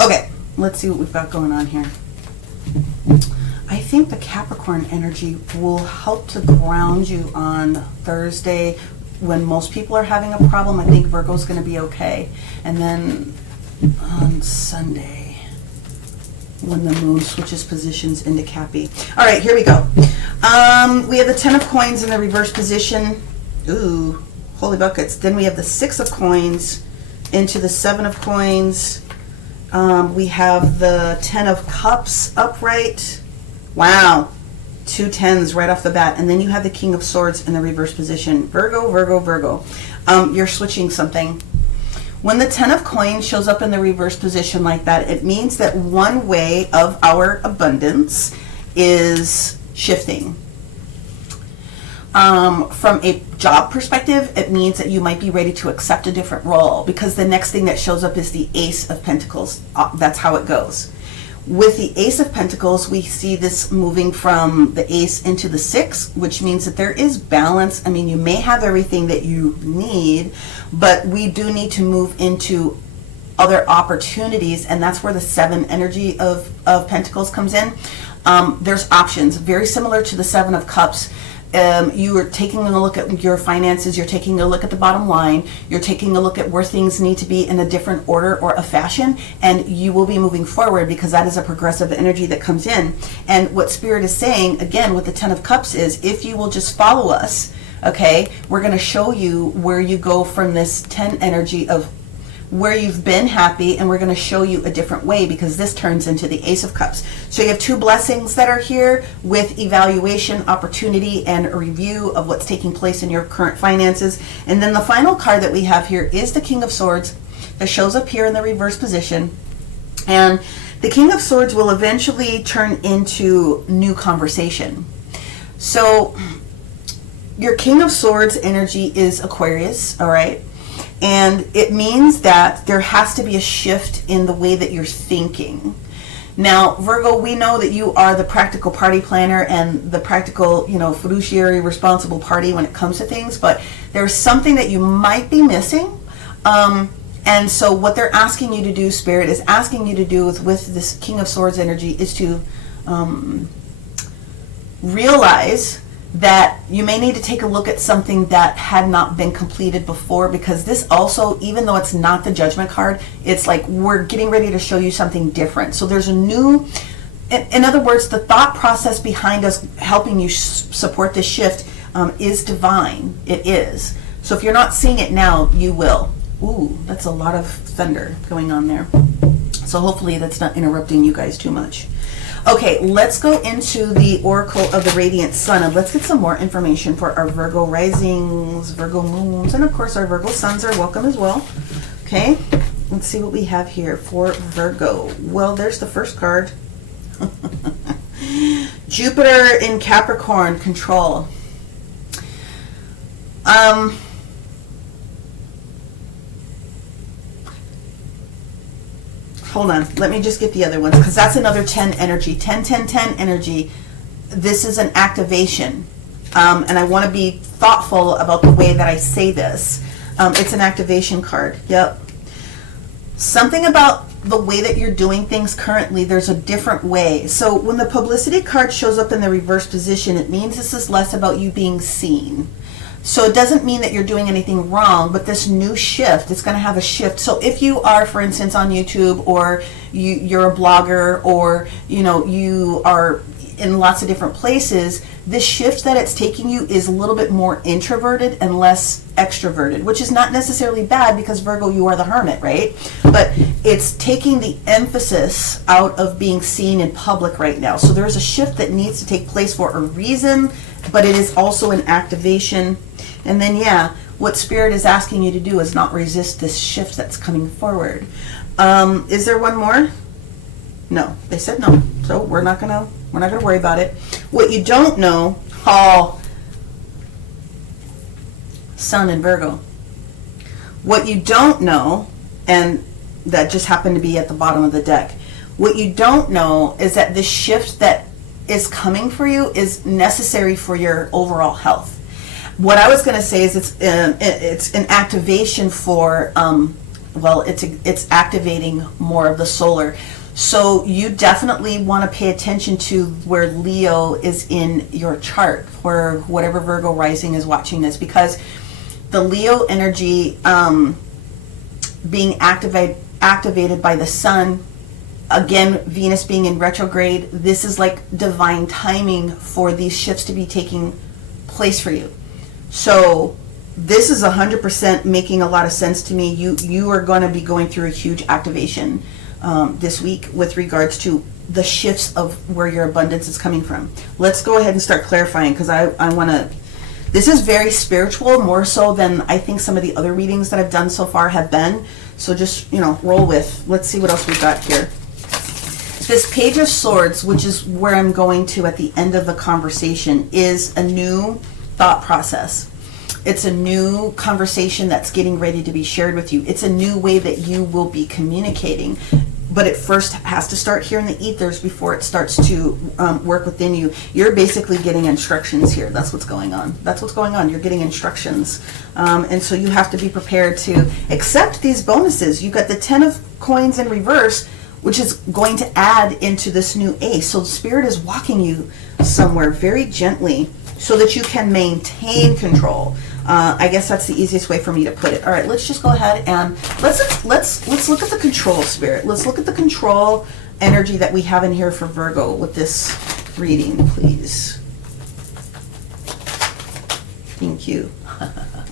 Okay, let's see what we've got going on here. I think the Capricorn energy will help to ground you on Thursday when most people are having a problem. I think Virgo's going to be okay. And then on Sunday, when the moon switches positions into Cappy. All right, here we go. We have the 10 of coins in the reverse position. Ooh, holy buckets. Then we have the 6 of coins into the 7 of coins. We have the 10 of cups upright. Wow, 2 10s right off the bat. And then you have the King of Swords in the reverse position. Virgo, Virgo, Virgo. You're switching something. When the 10 of coins shows up in the reverse position like that, it means that one way of our abundance is shifting. From a job perspective, it means that you might be ready to accept a different role, because the next thing that shows up is the Ace of Pentacles. That's how it goes. With the Ace of Pentacles, we see this moving from the Ace into the Six, which means that there is balance. I mean, you may have everything that you need, but we do need to move into other opportunities, and that's where the Seven energy of Pentacles comes in. There's options, very similar to the Seven of Cups. You are taking a look at your finances, you're taking a look at the bottom line, you're taking a look at where things need to be in a different order or a fashion, and you will be moving forward, because that is a progressive energy that comes in. And what Spirit is saying, again, with the Ten of Cups is, if you will just follow us, okay, we're going to show you where you go from this 10 energy of where you've been happy, and we're going to show you a different way, because this turns into the Ace of Cups. So you have two blessings that are here with evaluation, opportunity, and a review of what's taking place in your current finances. And then the final card that we have here is the King of Swords that shows up here in the reverse position. And the King of Swords will eventually turn into new conversation. So your King of Swords energy is Aquarius, all right? And it means that there has to be a shift in the way that you're thinking. Now, Virgo, we know that you are the practical party planner and the practical, fiduciary responsible party when it comes to things, but there's something that you might be missing. And so what they're asking you to do, Spirit is asking you to do with this King of Swords energy, is to realize that you may need to take a look at something that had not been completed before, because this also, even though it's not the Judgment card, it's like we're getting ready to show you something different. So there's a new, in other words, the thought process behind us helping you support this shift is divine. It is. So if you're not seeing it now, you will. Ooh, that's a lot of thunder going on there. So hopefully that's not interrupting you guys too much. Okay, let's go into the Oracle of the Radiant Sun, and let's get some more information for our Virgo risings, Virgo moons, and of course our Virgo suns are welcome as well. Okay, let's see what we have here for Virgo. Well, there's the first card. Jupiter in Capricorn, control. Hold on, let me just get the other ones, because that's another 10 energy. 10, 10, 10 energy. This is an activation. And I want to be thoughtful about the way that I say this. It's an activation card. Yep. Something about the way that you're doing things currently, there's a different way. So when the publicity card shows up in the reverse position, it means this is less about you being seen. So it doesn't mean that you're doing anything wrong, but this new shift, it's going to have a shift. So if you are, for instance, on YouTube, or you're a blogger, or you are in lots of different places, this shift that it's taking you is a little bit more introverted and less extroverted, which is not necessarily bad, because Virgo, you are the hermit, right? But it's taking the emphasis out of being seen in public right now. So there's a shift that needs to take place for a reason, but it is also an activation. And then, yeah, what Spirit is asking you to do is not resist this shift that's coming forward. Is there one more? No, they said no. So we're not gonna worry about it. What you don't know, Sun in Virgo. What you don't know, and that just happened to be at the bottom of the deck. What you don't know is that the shift that is coming for you is necessary for your overall health. What I was going to say is it's an activation for, it's activating more of the solar. So you definitely want to pay attention to where Leo is in your chart, for whatever Virgo rising is watching this, because the Leo energy being activated by the sun, again, Venus being in retrograde, this is like divine timing for these shifts to be taking place for you. So this is 100% making a lot of sense to me. You are going to be going through a huge activation this week with regards to the shifts of where your abundance is coming from. Let's go ahead and start clarifying, because I want to, this is very spiritual, more so than I think some of the other readings that I've done so far have been. So just, roll with. Let's see what else we got here. This Page of Swords, which is where I'm going to at the end of the conversation, is a new thought process. It's a new conversation that's getting ready to be shared with you. It's a new way that you will be communicating. But it first has to start here in the ethers before it starts to work within you. You're basically getting instructions here. That's what's going on. That's what's going on. You're getting instructions. And so you have to be prepared to accept these bonuses. You got the 10 of coins in reverse, which is going to add into this new ace. So Spirit is walking you somewhere very gently so that you can maintain control. I guess that's the easiest way for me to put it. All right, let's just go ahead and let's look at the control, Spirit. Let's look at the control energy that we have in here for Virgo with this reading, please. Thank you.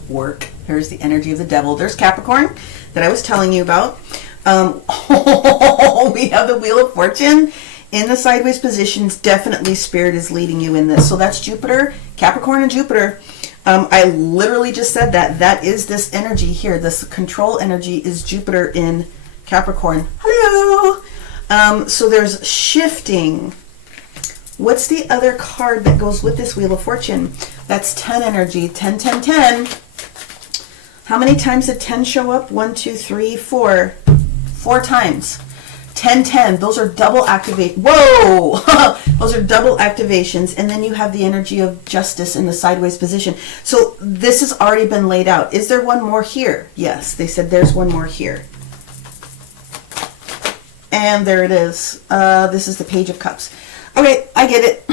Work. Here's the energy of the devil. There's Capricorn that I was telling you about. We have the Wheel of Fortune in the sideways positions. Definitely Spirit is leading you in this. So that's Jupiter, Capricorn and Jupiter. I literally just said that. That is this energy here. This control energy is Jupiter in Capricorn. Hello. So there's shifting. What's the other card that goes with this Wheel of Fortune? That's 10 energy. 10, 10, 10. How many times did 10 show up? 1, 2, 3, 4. 4 times. 10, 10. Those are double activate. Whoa! Those are double activations. And then you have the energy of justice in the sideways position. So this has already been laid out. Is there one more here? Yes, they said there's one more here. And there it is. This is the Page of Cups. Okay, I get it.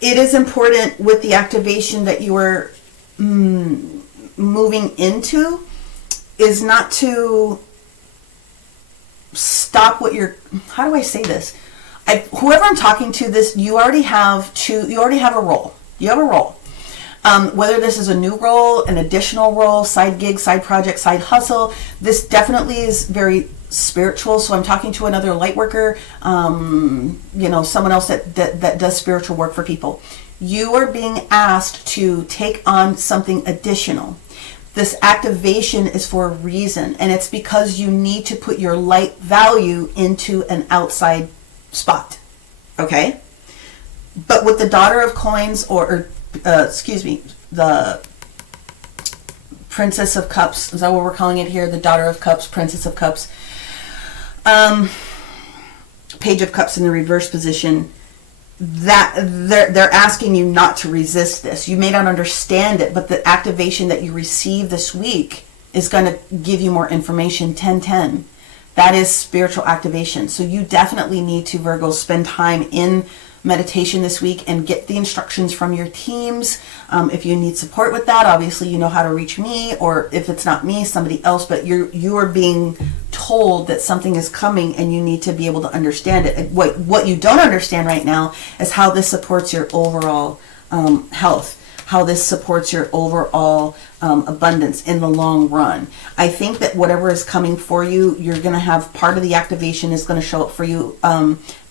It is important with the activation that you are moving into is not to stop what you're, how do I say this? Whoever I'm talking to, this, you already have a role. You have a role. Whether this is a new role, an additional role, side gig, side project, side hustle, this definitely is very spiritual. So I'm talking to another light worker, someone else that does spiritual work for people. You are being asked to take on something additional. This activation is for a reason, and it's because you need to put your light value into an outside spot, okay? But with the Daughter of Coins, the Princess of Cups, is that what we're calling it here? The Daughter of Cups, Princess of Cups, Page of Cups in the reverse position, that they're asking you not to resist this. You may not understand it, but the activation that you receive this week is going to give you more information. 1010, that is spiritual activation. So you definitely need to, Virgo, spend time in meditation this week and get the instructions from your teams. If you need support with that, obviously you know how to reach me, or if it's not me, somebody else, but you are being told that something is coming and you need to be able to understand it. What you don't understand right now is how this supports your overall health, how this supports your overall abundance in the long run. I think that whatever is coming for you, you're going to have part of the activation is going to show up for you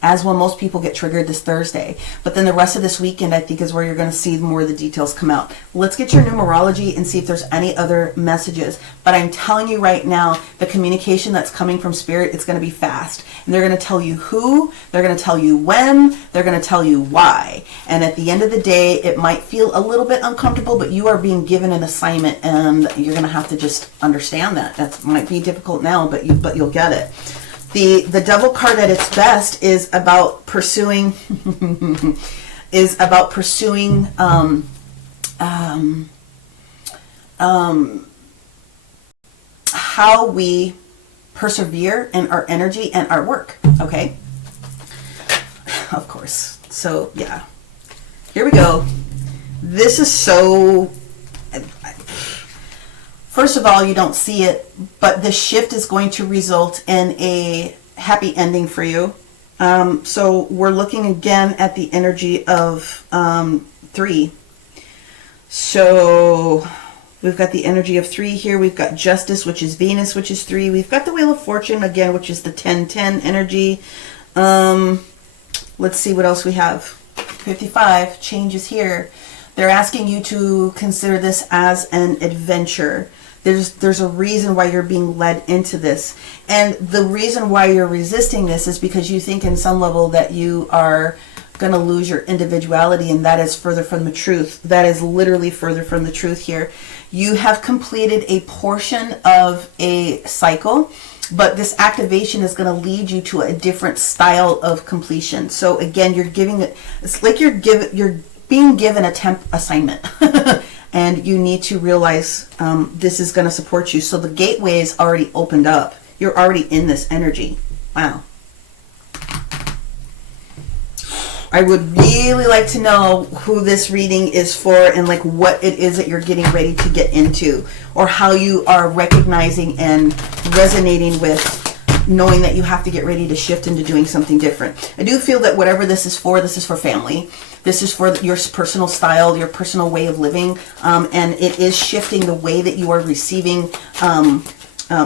as well. Most people get triggered this Thursday, but then the rest of this weekend, I think, is where you're going to see more of the details come out. Let's get your numerology and see if there's any other messages. But I'm telling you right now, the communication that's coming from Spirit, it's going to be fast. And they're going to tell you who, they're going to tell you when, they're going to tell you why. And at the end of the day, it might feel a little bit uncomfortable, but you are being given an assignment, and you're going to have to just understand that. That might be difficult now, but you'll get it. The Devil card at its best is about pursuing how we persevere in our energy and our work. Okay, of course. So yeah, here we go. This is so, first of all, you don't see it, but the shift is going to result in a happy ending for you. So we're looking again at the energy of 3. So we've got the energy of 3 here. We've got Justice, which is Venus, which is 3. We've got the Wheel of Fortune again, which is the 10-10 energy. Let's see what else we have. 55 changes here. They're asking you to consider this as an adventure. There's a reason why you're being led into this. And the reason why you're resisting this is because you think in some level that you are going to lose your individuality, and that is further from the truth. That is literally further from the truth here. You have completed a portion of a cycle, but this activation is going to lead you to a different style of completion. So again, you're giving it, it's like you're being given a temp assignment. And you need to realize this is going to support you. So the gateway is already opened up. You're already in this energy. Wow. I would really like to know who this reading is for, and like what it is that you're getting ready to get into, or how you are recognizing and resonating with knowing that you have to get ready to shift into doing something different. I do feel that whatever this is for family. This is for your personal style, your personal way of living, and it is shifting the way that you are receiving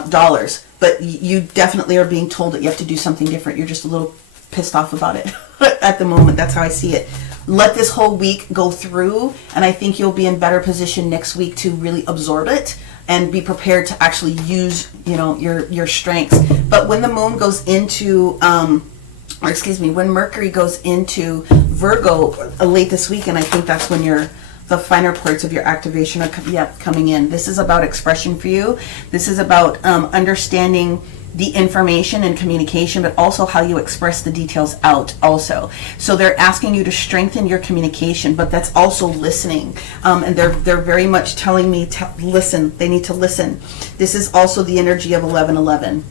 dollars. But you definitely are being told that you have to do something different. You're just a little pissed off about it at the moment. That's how I see it. Let this whole week go through, and I think you'll be in better position next week to really absorb it and be prepared to actually use, you know, your strengths. But when the moon goes into when Mercury goes into Virgo late this week, and I think that's when the finer parts of your activation are coming in. This is about expression for you. This is about understanding the information and communication, but also how you express the details out also. So they're asking you to strengthen your communication, but that's also listening. And they're very much telling me to listen. They need to listen. This is also the energy of 1111.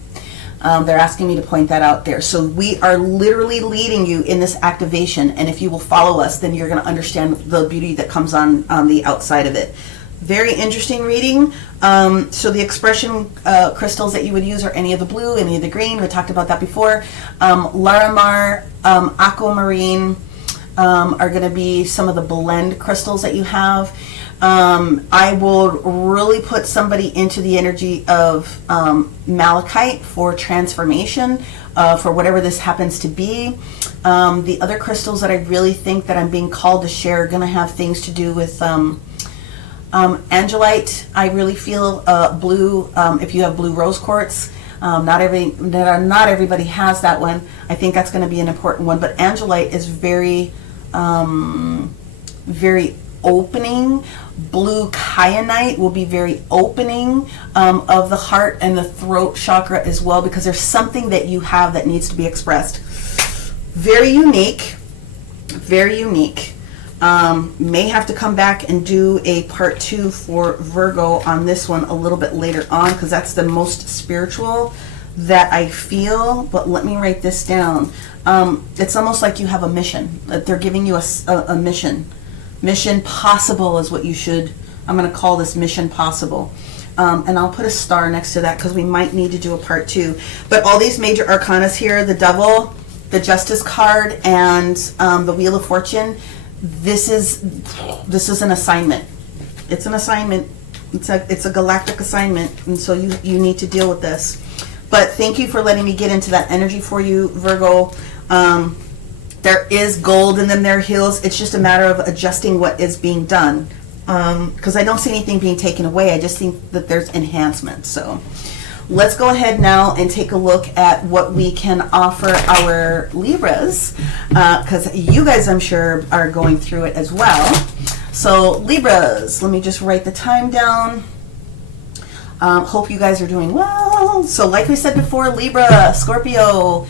They're asking me to point that out there. So we are literally leading you in this activation, and if you will follow us, then you're going to understand the beauty that comes on the outside of it. Very interesting reading. So the expression crystals that you would use are any of the blue, any of the green. We talked about that before. Larimar, Aquamarine are going to be some of the blend crystals that you have. I will really put somebody into the energy of malachite for transformation, for whatever this happens to be. The other crystals that I really think that I'm being called to share are going to have things to do with Angelite. I really feel blue. If you have blue rose quartz, not everybody has that one. I think that's going to be an important one. But Angelite is very, very opening. Blue kyanite will be very opening of the heart and the throat chakra as well, because there's something that you have that needs to be expressed. Very unique. Very unique. May have to come back and do a part 2 for Virgo on this one a little bit later on, because that's the most spiritual that I feel. But let me write this down. It's almost like you have a mission, that they're giving you a mission. Mission possible is what you should, I'm going to call this mission possible. And I'll put a star next to that because we might need to do a part 2. But all these major arcanas here, the Devil, the Justice card, and the Wheel of Fortune, this is an assignment. It's an assignment. It's a galactic assignment, and so you need to deal with this. But thank you for letting me get into that energy for you, Virgo. There is gold in them, their heels. It's just a matter of adjusting what is being done. Because I don't see anything being taken away. I just think that there's enhancement. So let's go ahead now and take a look at what we can offer our Libras. Because you guys, I'm sure, are going through it as well. So Libras, let me just write the time down. Hope you guys are doing well. So like we said before, Libra, Scorpio,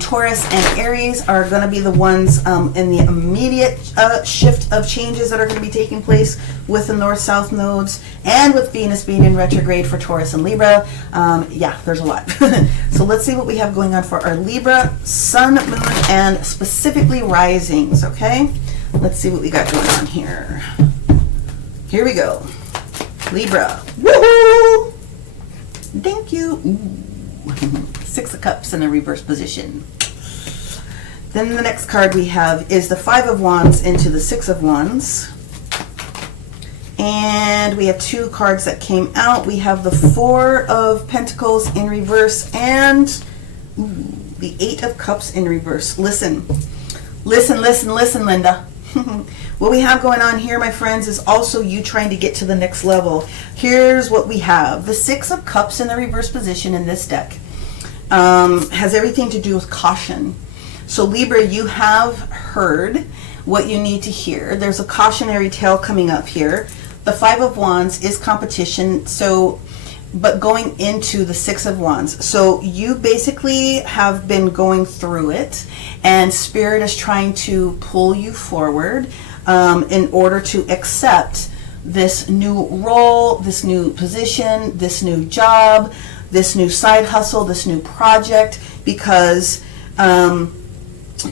Taurus, and Aries are going to be the ones in the immediate shift of changes that are going to be taking place with the North-South nodes, and with Venus being in retrograde for Taurus and Libra. Yeah, there's a lot. So let's see what we have going on for our Libra, Sun, Moon, and specifically risings, okay? Let's see what we got going on here. Here we go. Libra. Woohoo! Thank you. Ooh. 6 of Cups in a reverse position. Then the next card we have is the 5 of Wands into the 6 of Wands. And we have 2 cards that came out. We have the 4 of Pentacles in reverse and the 8 of Cups in reverse. Listen, Linda. What we have going on here, my friends, is also you trying to get to the next level. Here's what we have. The 6 of Cups in the reverse position in this deck has everything to do with caution. So Libra, you have heard what you need to hear. There's a cautionary tale coming up here. The Five of Wands is competition, so, but going into the Six of Wands. So you basically have been going through it, and Spirit is trying to pull you forward in order to accept this new role, this new position, this new job, this new side hustle, this new project, because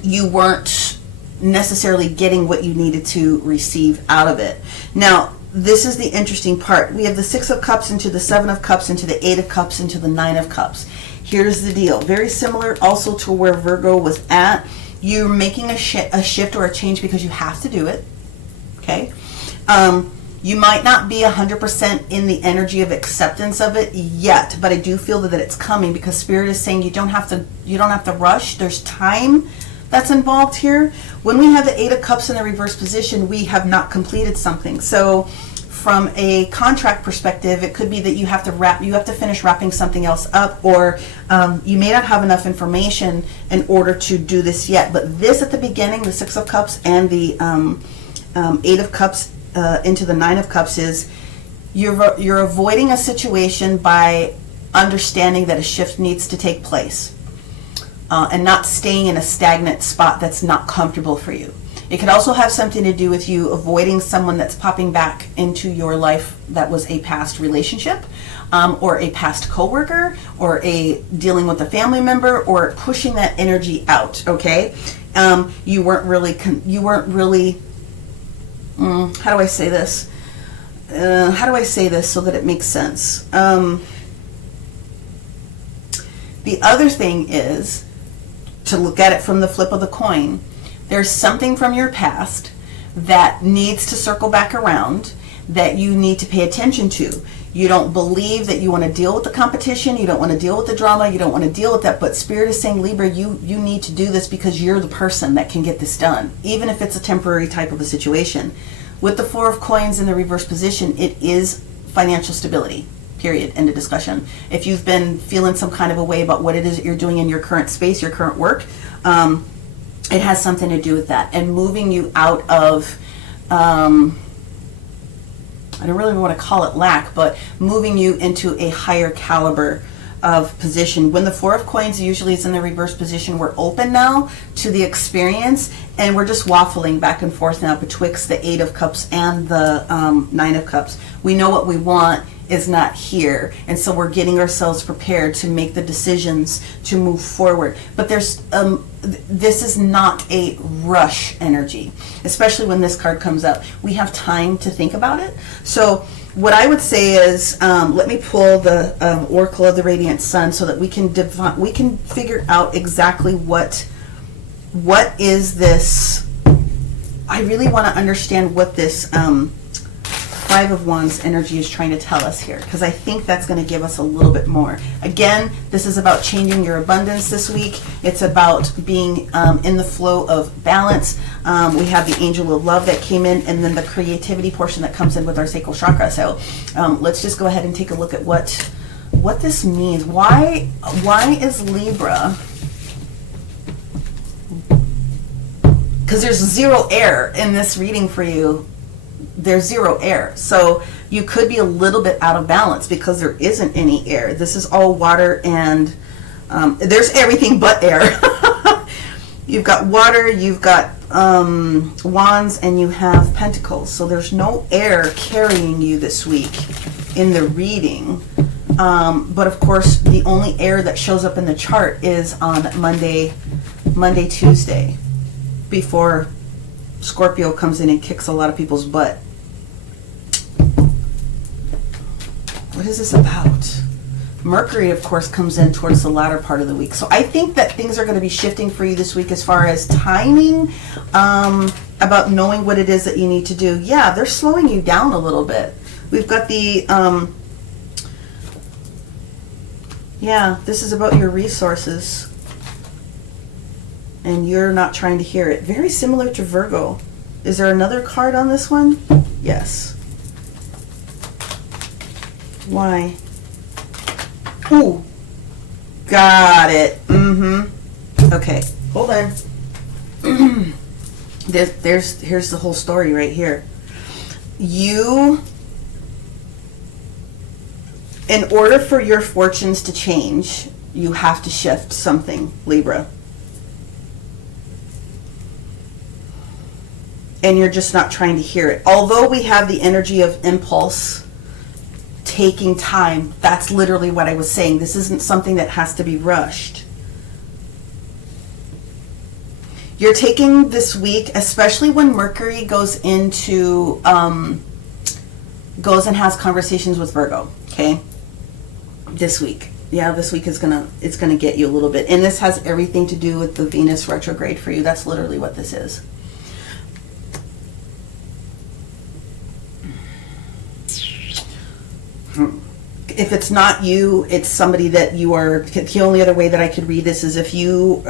you weren't necessarily getting what you needed to receive out of it. Now, this is the interesting part. We have the Six of Cups into the Seven of Cups into the Eight of Cups into the Nine of Cups. Here's the deal. Very similar also to where Virgo was at. You're making a shift or a change because you have to do it. Okay? You might not be 100% in the energy of acceptance of it yet, but I do feel that it's coming, because Spirit is saying you don't have to rush. There's time that's involved here. When we have the Eight of Cups in the reverse position, we have not completed something. So from a contract perspective, it could be that you have to finish wrapping something else up, or you may not have enough information in order to do this yet. But this at the beginning, the Six of Cups and the Eight of Cups into the Nine of Cups, is you're avoiding a situation by understanding that a shift needs to take place, and not staying in a stagnant spot that's not comfortable for you. It could also have something to do with you avoiding someone that's popping back into your life that was a past relationship, or a past coworker, or a dealing with a family member, or pushing that energy out. Okay, you weren't really how do I say this? So that it makes sense? The other thing is to look at it from the flip of the coin. There's something from your past that needs to circle back around, that you need to pay attention to. You don't believe that you want to deal with the competition, you don't want to deal with the drama, you don't want to deal with that, but Spirit is saying, Libra, you need to do this because you're the person that can get this done, even if it's a temporary type of a situation. With the Four of Coins in the reverse position, it is financial stability, period, end of discussion. If you've been feeling some kind of a way about what it is that you're doing in your current space, your current work, it has something to do with that, and moving you out of, I don't really want to call it lack, but moving you into a higher caliber of position. When the Four of Coins usually is in the reverse position, we're open now to the experience, and we're just waffling back and forth now betwixt the Eight of Cups and the Nine of Cups. We know what we want is not here, and so we're getting ourselves prepared to make the decisions to move forward. But there's this is not a rush energy, especially when this card comes up. We have time to think about it. So what I would say is, let me pull the Oracle of the Radiant Sun so that we can figure out exactly what is this. I really want to understand what this Five of Wands energy is trying to tell us here, because I think that's going to give us a little bit more. Again, this is about changing your abundance this week. It's about being in the flow of balance. We have the Angel of Love that came in, and then the creativity portion that comes in with our sacral chakra. So let's just go ahead and take a look at what this means. Why is Libra? Because there's zero air in this reading for you. There's zero air. So you could be a little bit out of balance because there isn't any air. This is all water, and there's everything but air. You've got water, you've got wands, and you have pentacles. So there's no air carrying you this week in the reading. But of course, the only air that shows up in the chart is on Monday, Tuesday, before Scorpio comes in and kicks a lot of people's butt. What is this about? Mercury, of course, comes in towards the latter part of the week. So I think that things are going to be shifting for you this week as far as timing, about knowing what it is that you need to do. Yeah, they're slowing you down a little bit. We've got the, yeah, this is about your resources, and you're not trying to hear it. Very similar to Virgo. Is there another card on this one? Yes. Why? Ooh. Got it. Okay. Hold on. Here's the whole story right here. You, in order for your fortunes to change, you have to shift something, Libra. And you're just not trying to hear it. Although we have the energy of impulse, taking time, that's literally what I was saying. This isn't something that has to be rushed. You're taking this week, especially when Mercury goes into, goes and has conversations with Virgo, okay? This week. Yeah, this week is it's gonna get you a little bit. And this has everything to do with the Venus retrograde for you. That's literally what this is. If it's not you, it's somebody that you are. The only other way that I could read this is if you,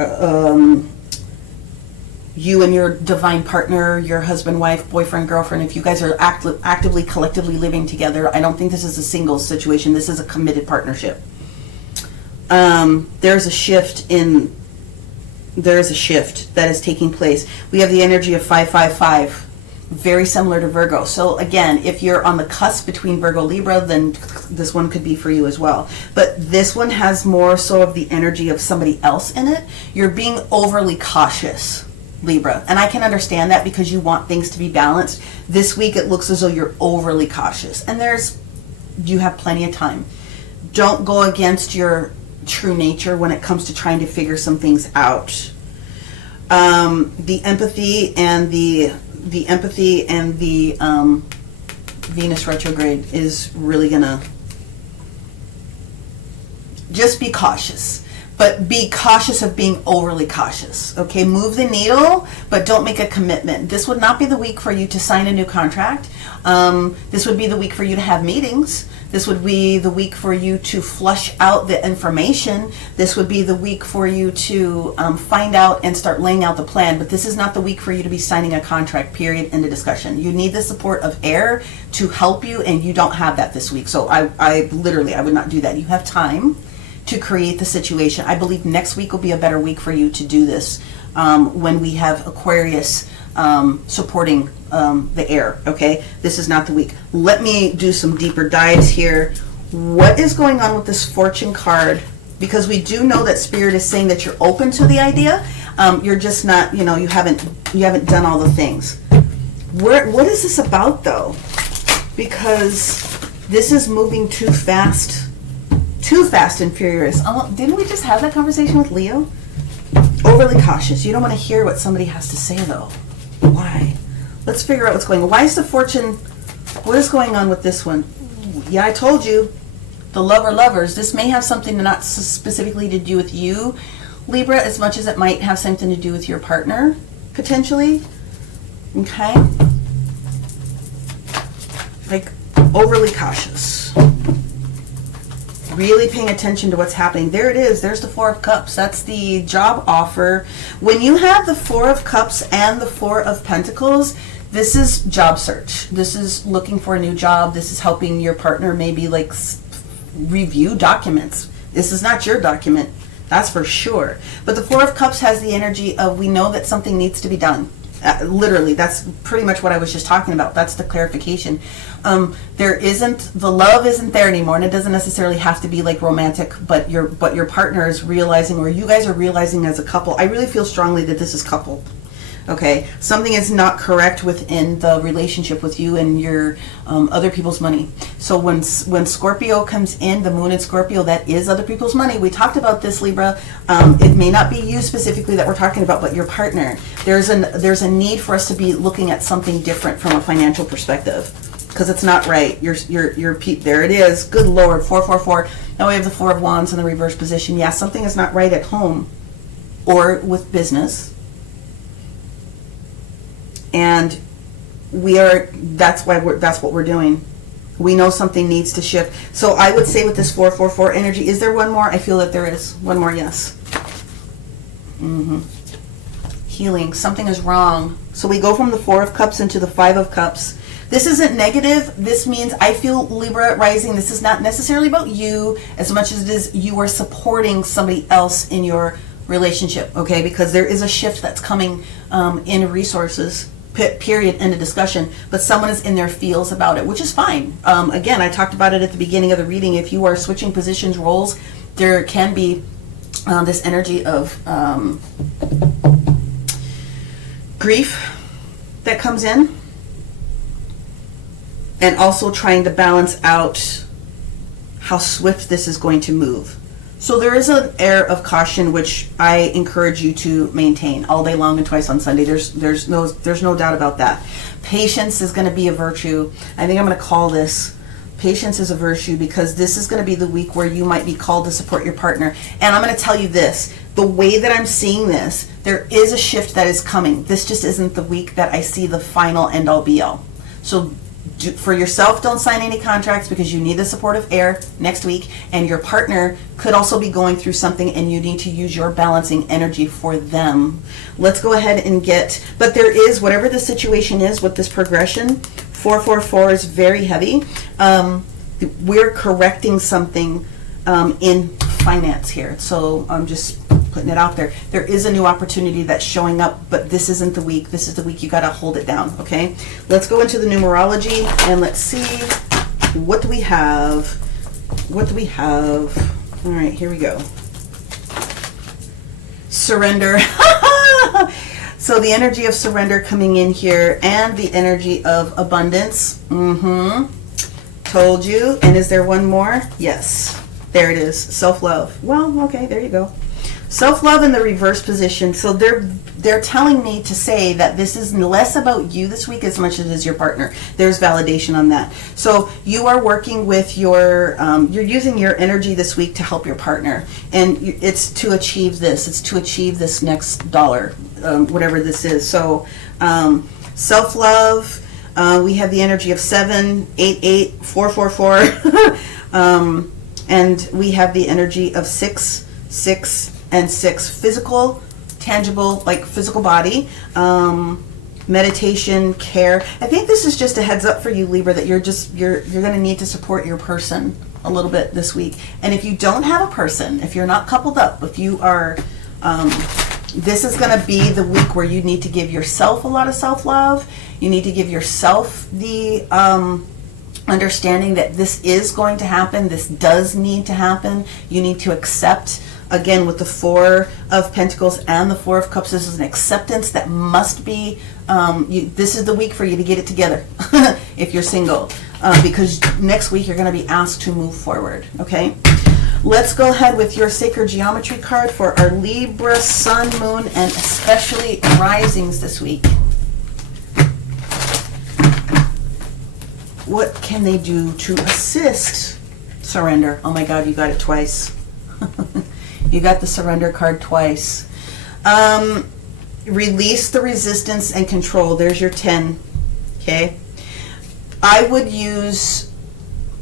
you and your divine partner, your husband, wife, boyfriend, girlfriend, if you guys are actively, collectively living together. I don't think this is a single situation. This is a committed partnership. There's a shift that is taking place. We have the energy of 555. Very similar to Virgo. So again, if you're on the cusp between Virgo Libra, then this one could be for you as well. But this one has more so of the energy of somebody else in it. You're being overly cautious, Libra. And I can understand that because you want things to be balanced. This week it looks as though you're overly cautious. And you have plenty of time. Don't go against your true nature when it comes to trying to figure some things out. The empathy and the Venus retrograde is really gonna just be cautious, but be cautious of being overly cautious. Okay, move the needle, but don't make a commitment. This would not be the week for you to sign a new contract. This would be the week for you to have meetings. This would be the week for you to flush out the information. This would be the week for you to find out and start laying out the plan. But this is not the week for you to be signing a contract, period, end of discussion. You need the support of air to help you, and you don't have that this week. So I would not do that. You have time to create the situation. I believe next week will be a better week for you to do this when we have Aquarius supporting the air. Okay, this is not the week. Let me do some deeper dives here. What is going on with this fortune card? Because we do know that Spirit is saying that you're open to the idea. You're just not, you haven't done all the things. What is this about though? Because this is moving too fast and furious. Didn't we just have that conversation with Leo? Overly cautious. You don't want to hear what somebody has to say though. Why? Let's figure out what's going on. Why is the fortune? What is going on with this one? Yeah, I told you. The lovers. This may have something not specifically to do with you, Libra, as much as it might have something to do with your partner, potentially. Okay? Like, overly cautious. Really paying attention to what's happening. There it is. There's the Four of Cups. That's the job offer. When you have the Four of Cups and the Four of Pentacles, this is job search. This is looking for a new job. This is helping your partner maybe like review documents. This is not your document. That's for sure. But the Four of Cups has the energy of we know that something needs to be done. Literally, that's pretty much what I was just talking about. That's the clarification. The love isn't there anymore, and it doesn't necessarily have to be like romantic, but your partner is realizing, or you guys are realizing as a couple. I really feel strongly that this is coupled. Okay, something is not correct within the relationship with you and your other people's money. So when Scorpio comes in, the moon in Scorpio, that is other people's money. We talked about this, Libra. It may not be you specifically that we're talking about, but your partner. There's a need for us to be looking at something different from a financial perspective, because it's not right. There it is. Good Lord, 444. Now we have the Four of Wands in the reverse position. Yeah, something is not right at home or with business. And that's what we're doing. We know something needs to shift. So I would say with this 444 energy, is there one more? I feel that there is one more, yes. Healing, something is wrong. So we go from the Four of Cups into the Five of Cups. This isn't negative. This means, I feel, Libra rising, this is not necessarily about you as much as it is you are supporting somebody else in your relationship, okay? Because there is a shift that's coming in resources, period, end of discussion. But someone is in their feels about it, which is fine. Again, I talked about it at the beginning of the reading. If you are switching positions, roles, there can be this energy of grief that comes in, and also trying to balance out how swift this is going to move. So there is an air of caution, which I encourage you to maintain all day long and twice on Sunday. There's no doubt about that. Patience is going to be a virtue. I think I'm going to call this patience is a virtue, because this is going to be the week where you might be called to support your partner. And I'm going to tell you this, the way that I'm seeing this, there is a shift that is coming. This just isn't the week that I see the final end all be all. So for yourself, don't sign any contracts, because you need the supportive air next week, and your partner could also be going through something, and you need to use your balancing energy for them. Let's go ahead and but there is, whatever the situation is with this progression, 444 is very heavy. We're correcting something in finance here. So I'm just putting it out there. There is a new opportunity that's showing up, but this isn't the week. This is the week you got to hold it down, okay? Let's go into the numerology, and let's see, what do we have? What do we have? All right, here we go. Surrender. So the energy of surrender coming in here, and the energy of abundance. Told you. And is there one more? Yes. There it is. Self-love. Well, okay, there you go. Self-love in the reverse position. So they're telling me to say that this is less about you this week as much as it is your partner. There's validation on that. So you are working with you're using your energy this week to help your partner. And it's to achieve this. It's to achieve this next dollar, whatever this is. So self-love, we have the energy of 7, 8, 8, 4, 4, 4. And we have the energy of 6, 6, and 6. Physical, tangible, like physical body, meditation, care. I think this is just a heads up for you, Libra, that you're going to need to support your person a little bit this week. And if you don't have a person, if you're not coupled up, if you are, this is going to be the week where you need to give yourself a lot of self-love. You need to give yourself the understanding that this is going to happen. This does need to happen. You need to accept. Again, with the 4 of Pentacles and the 4 of Cups, this is an acceptance that must be, this is the week for you to get it together if you're single, because next week you're going to be asked to move forward, okay? Let's go ahead with your sacred geometry card for our Libra, Sun, Moon, and especially risings this week. What can they do to assist surrender? Oh my God, you got it twice. You got the surrender card twice. Release the resistance and control. There's your 10. Okay. I would use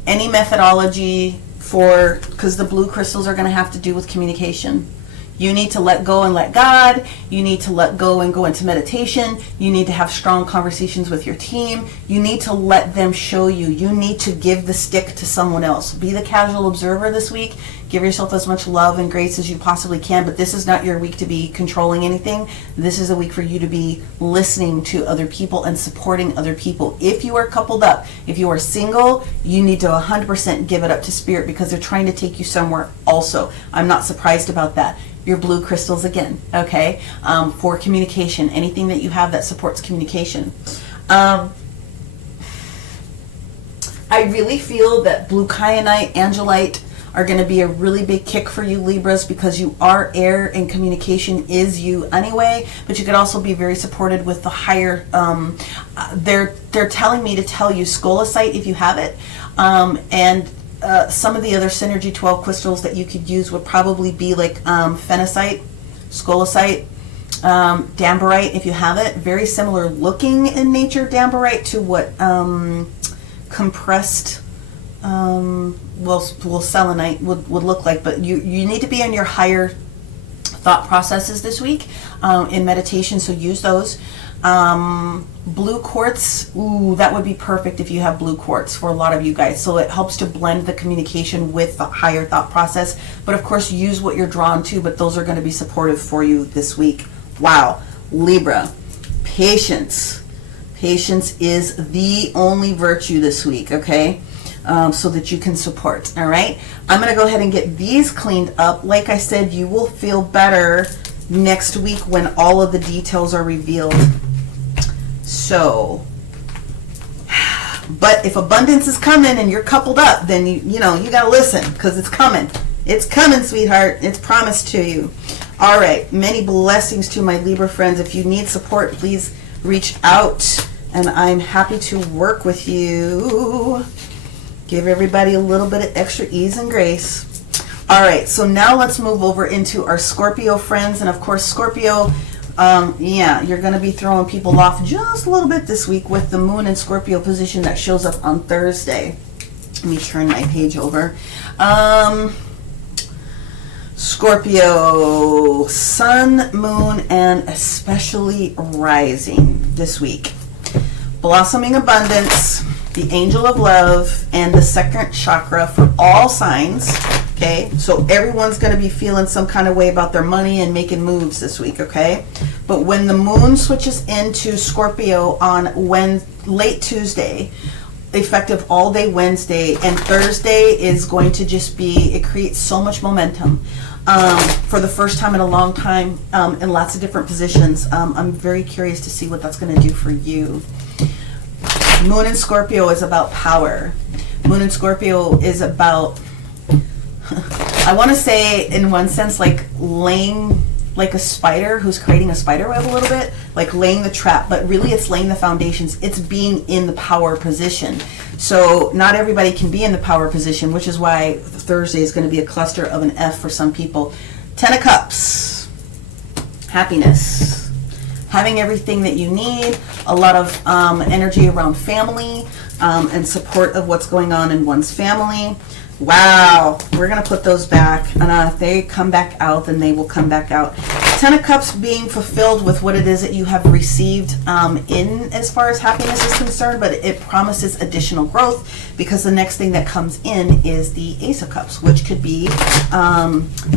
any methodology because the blue crystals are going to have to do with communication. You need to let go and let God. You need to let go and go into meditation. You need to have strong conversations with your team. You need to let them show you. You need to give the stick to someone else. Be the casual observer this week. Give yourself as much love and grace as you possibly can, but this is not your week to be controlling anything. This is a week for you to be listening to other people and supporting other people. If you are coupled up, if you are single, you need to 100% give it up to Spirit, because they're trying to take you somewhere also. I'm not surprised about that. Your blue crystals again, okay? For communication, anything that you have that supports communication. I really feel that blue kyanite, angelite are going to be a really big kick for you, Libras, because you are air and communication is you anyway, but you could also be very supported with the higher, they're telling me to tell you scolecite if you have it, and some of the other Synergy 12 crystals that you could use would probably be like phenacite, scolecite, dambarite if you have it. Very similar looking in nature, dambarite, to what compressed selenite would look like. But you need to be in your higher thought processes this week in meditation, so use those. Blue quartz, ooh, that would be perfect if you have blue quartz for a lot of you guys. So it helps to blend the communication with the higher thought process. But of course, use what you're drawn to, but those are going to be supportive for you this week. Wow. Libra, patience. Patience is the only virtue this week, okay? So that you can support, all right? I'm going to go ahead and get these cleaned up. Like I said, you will feel better next week when all of the details are revealed. So, but if abundance is coming and you're coupled up, then you got to listen, because it's coming. It's coming, sweetheart. It's promised to you. All right. Many blessings to my Libra friends. If you need support, please reach out, and I'm happy to work with you. Give everybody a little bit of extra ease and grace. All right. So now let's move over into our Scorpio friends. And of course, Scorpio, yeah, you're going to be throwing people off just a little bit this week with the moon in Scorpio position that shows up on Thursday. Let me turn my page over. Scorpio, sun, moon, and especially rising this week. Blossoming abundance, the angel of love, and the second chakra for all signs. Okay, so everyone's going to be feeling some kind of way about their money and making moves this week, okay? But when the moon switches into Scorpio on late Tuesday, effective all day Wednesday, and Thursday is going to just be, it creates so much momentum for the first time in a long time in lots of different positions. I'm very curious to see what that's going to do for you. Moon in Scorpio is about power. Moon in Scorpio is about, I want to say in one sense, like laying, like a spider who's creating a spider web a little bit, like laying the trap, but really it's laying the foundations. It's being in the power position. So not everybody can be in the power position, which is why Thursday is going to be a cluster of an F for some people. 10 of Cups, happiness, having everything that you need, a lot of energy around family and support of what's going on in one's family. Wow, we're going to put those back, and if they come back out, then they will come back out. 10 of Cups being fulfilled with what it is that you have received in as far as happiness is concerned, but it promises additional growth, because the next thing that comes in is the Ace of Cups, which could be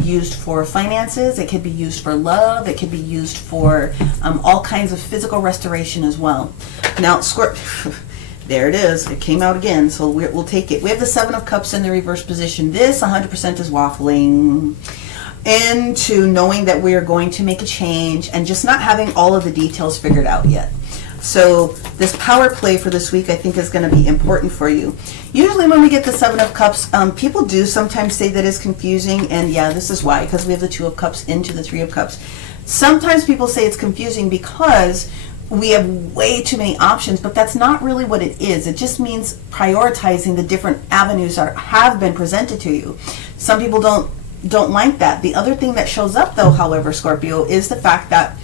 used for finances, it could be used for love, it could be used for all kinds of physical restoration as well. Now, Scorpio... There it is. It came out again, so we'll take it. We have the 7 of Cups in the reverse position. This 100% is waffling into knowing that we are going to make a change and just not having all of the details figured out yet. So this power play for this week, I think, is going to be important for you. Usually when we get the 7 of Cups, people do sometimes say that it's confusing, and yeah, this is why, because we have the 2 of Cups into the 3 of Cups. Sometimes people say it's confusing because we have way too many options, but that's not really what it is. It just means prioritizing the different avenues that have been presented to you. Some people don't like that. The other thing that shows up, though, however, Scorpio, is the fact that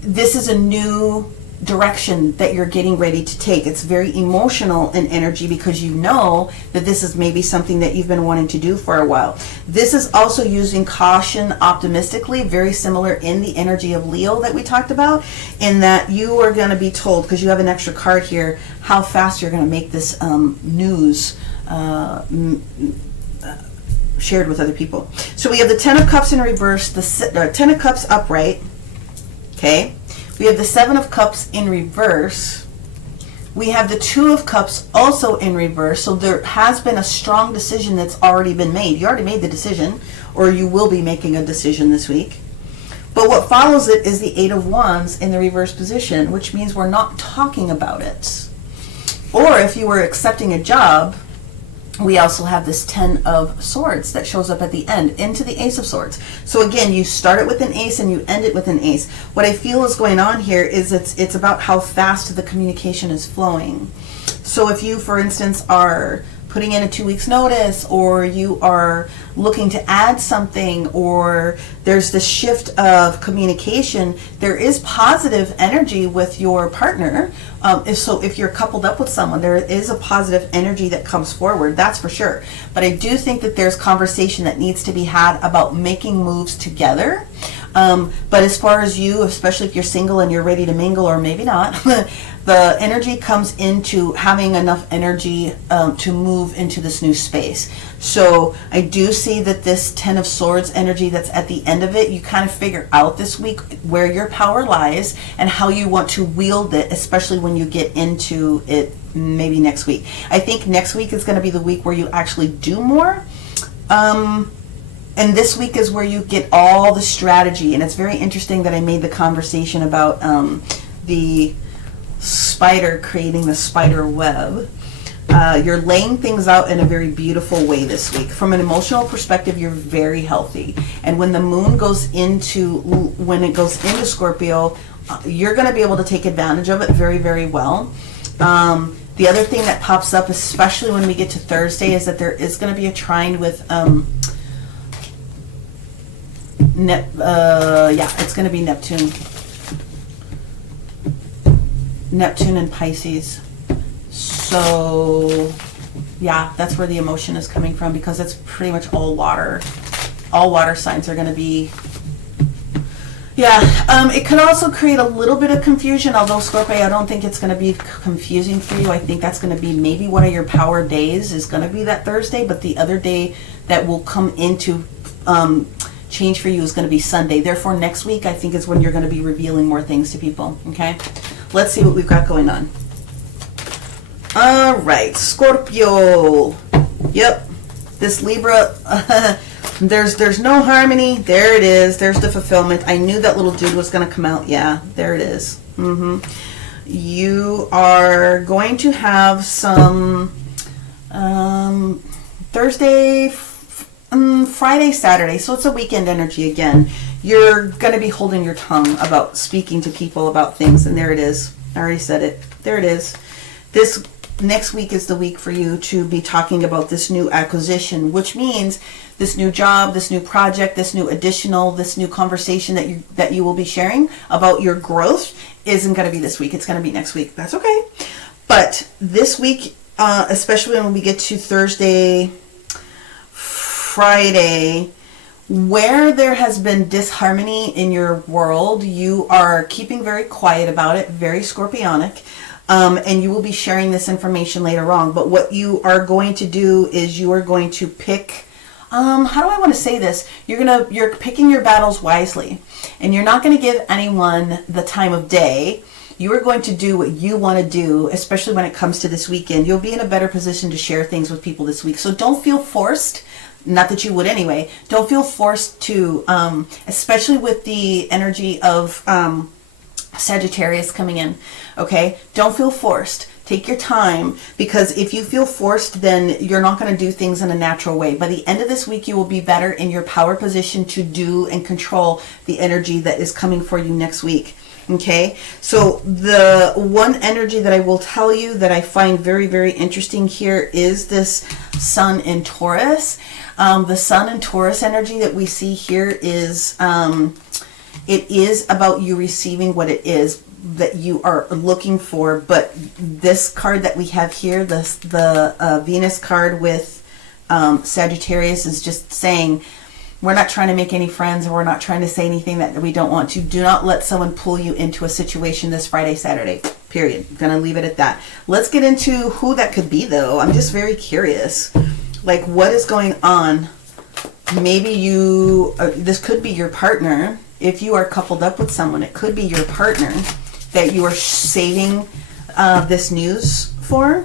this is a new direction that you're getting ready to take. It's very emotional in energy because you know that this is maybe something that you've been wanting to do for a while. This is also using caution optimistically, very similar in the energy of Leo that we talked about, in that you are going to be told, because you have an extra card here, how fast you're going to make this news shared with other people. So we have the 10 of Cups in reverse, the 10 of Cups upright, okay? We have the 7 of Cups in reverse. We have the 2 of Cups also in reverse. So there has been a strong decision that's already been made. You already made the decision, or you will be making a decision this week. But what follows it is the 8 of Wands in the reverse position, which means we're not talking about it. Or if you were accepting a job, we also have this 10 of Swords that shows up at the end into the Ace of Swords. So again, you start it with an ace and you end it with an ace. What I feel is going on here is it's about how fast the communication is flowing. So if you, for instance, are putting in a 2 weeks notice, or you are looking to add something, or there's this shift of communication, there is positive energy with your partner. If you're coupled up with someone, there is a positive energy that comes forward, that's for sure. But I do think that there's conversation that needs to be had about making moves together. But as far as you, especially if you're single and you're ready to mingle, or maybe not, the energy comes into having enough energy to move into this new space. So I do see that this Ten of Swords energy that's at the end of it, you kind of figure out this week where your power lies and how you want to wield it, especially when you get into it maybe next week. I think next week is going to be the week where you actually do more. And this week is where you get all the strategy. And it's very interesting that I made the conversation about the spider creating the spider web. You're laying things out in a very beautiful way this week. From an emotional perspective, you're very healthy. And when the moon goes into, Scorpio, you're going to be able to take advantage of it very, very well. The other thing that pops up, especially when we get to Thursday, is that there is going to be a trine with it's going to be Neptune and Pisces. So yeah, that's where the emotion is coming from, because it's pretty much all water. All water signs are going to be, it could also create a little bit of confusion, although Scorpio, I don't think it's going to be confusing for you. I think that's going to be maybe one of your power days is going to be that Thursday, but the other day that will come into change for you is going to be Sunday. Therefore, next week, I think, is when you're going to be revealing more things to people, okay? Let's see what we've got going on. All right, Scorpio. Yep, this Libra, there's no harmony. There it is. There's the fulfillment. I knew that little dude was going to come out. Yeah, there it is. You are going to have some Thursday, Friday, Saturday, so it's a weekend energy again. You're going to be holding your tongue about speaking to people about things, and there it is. I already said it. There it is. This next week is the week for you to be talking about this new acquisition, which means this new job, this new project, this new additional, this new conversation that you will be sharing about your growth isn't going to be this week. It's going to be next week. That's okay. But this week, especially when we get to Thursday, Friday, where there has been disharmony in your world, you are keeping very quiet about it, very scorpionic, and you will be sharing this information later on. But what you are going to do is you are going to pick, how do I want to say this? You're picking your battles wisely, and you're not going to give anyone the time of day. You are going to do what you want to do, especially when it comes to this weekend. You'll be in a better position to share things with people this week. So don't feel forced. Not that you would anyway. Don't feel forced to, especially with the energy of Sagittarius coming in, okay? Don't feel forced. Take your time, because if you feel forced, then you're not going to do things in a natural way. By the end of this week, you will be better in your power position to do and control the energy that is coming for you next week. Okay, so the one energy that I will tell you that I find very, very interesting here is this Sun in Taurus. The Sun and Taurus energy that we see here is, it is about you receiving what it is that you are looking for. But this card that we have here, the Venus card with Sagittarius, is just saying, we're not trying to make any friends, or we're not trying to say anything that we don't want to. Do not let someone pull you into a situation this Friday, Saturday, period. I'm going to leave it at that. Let's get into who that could be, though. I'm just very curious. Like, what is going on? Maybe this could be your partner. If you are coupled up with someone, it could be your partner that you are saving this news for,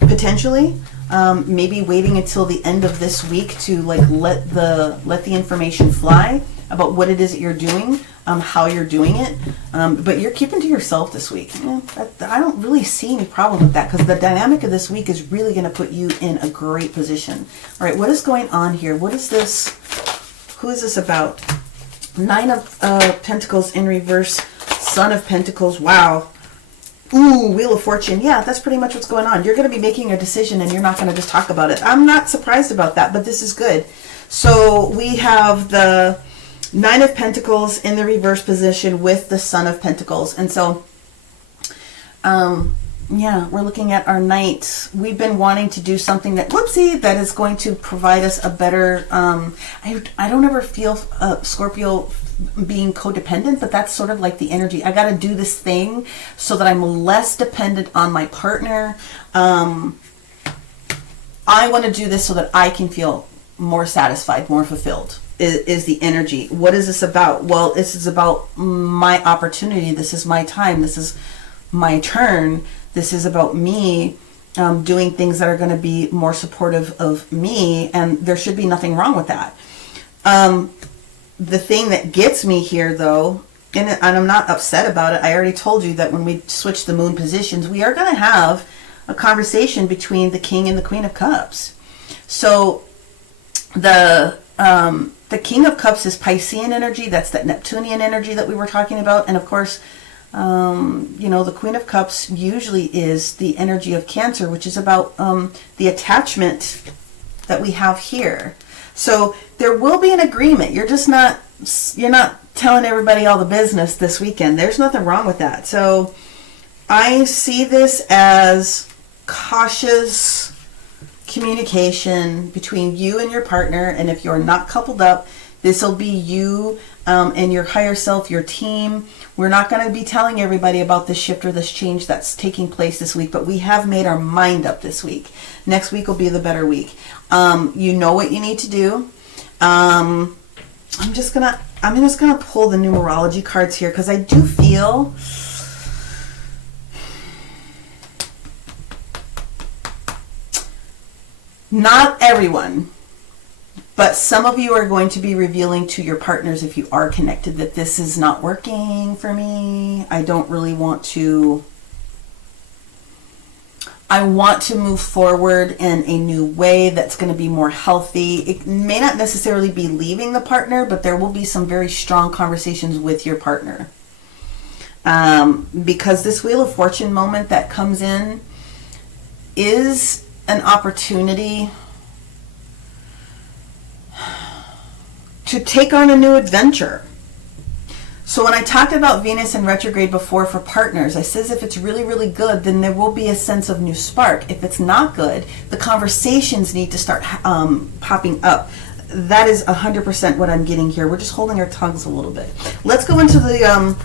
potentially. Maybe waiting until the end of this week to let the information fly about what it is that you're doing, how you're doing it, but you're keeping to yourself this week. I don't really see any problem with that, because the dynamic of this week is really going to put you in a great position. All right, what is going on here? What is this? Who is this about? Nine of Pentacles in reverse, Son of Pentacles. Wow. Ooh, Wheel of Fortune. Yeah, that's pretty much what's going on. You're going to be making a decision and you're not going to just talk about it. I'm not surprised about that, but this is good. So we have the Nine of Pentacles in the reverse position with the Son of Pentacles. And so, yeah, we're looking at our Knight. We've been wanting to do something that, whoopsie, that is going to provide us a better, I don't ever feel Scorpio being codependent, but that's sort of like the energy. I got to do this thing so that I'm less dependent on my partner. I want to do this so that I can feel more satisfied, more fulfilled, is the energy. What is this about? Well, this is about my opportunity. This is my time. This is my turn. This is about me doing things that are going to be more supportive of me, and there should be nothing wrong with that. The thing that gets me here, though, and I'm not upset about it, I already told you that when we switch the moon positions, we are going to have a conversation between the King and the Queen of Cups. So the King of Cups is Piscean energy. That's that Neptunian energy that we were talking about. And of course, the Queen of Cups usually is the energy of Cancer, which is about the attachment that we have here. So there will be an agreement. You're not telling everybody all the business this weekend. There's nothing wrong with that. So I see this as cautious communication between you and your partner. And if you're not coupled up, this will be you and your higher self, your team. We're not going to be telling everybody about this shift or this change that's taking place this week, but we have made our mind up this week. Next week will be the better week. You know what you need to do. I'm just gonna pull the numerology cards here because I do feel not everyone, but some of you are going to be revealing to your partners, if you are connected, that this is not working for me. I want to move forward in a new way that's going to be more healthy. It may not necessarily be leaving the partner, but there will be some very strong conversations with your partner. Because this Wheel of Fortune moment that comes in is an opportunity to take on a new adventure. So when I talked about Venus in retrograde before for partners, I says if it's really, really good, then there will be a sense of new spark. If it's not good, the conversations need to start popping up. That is 100% what I'm getting here. We're just holding our tongues a little bit. Let's go into the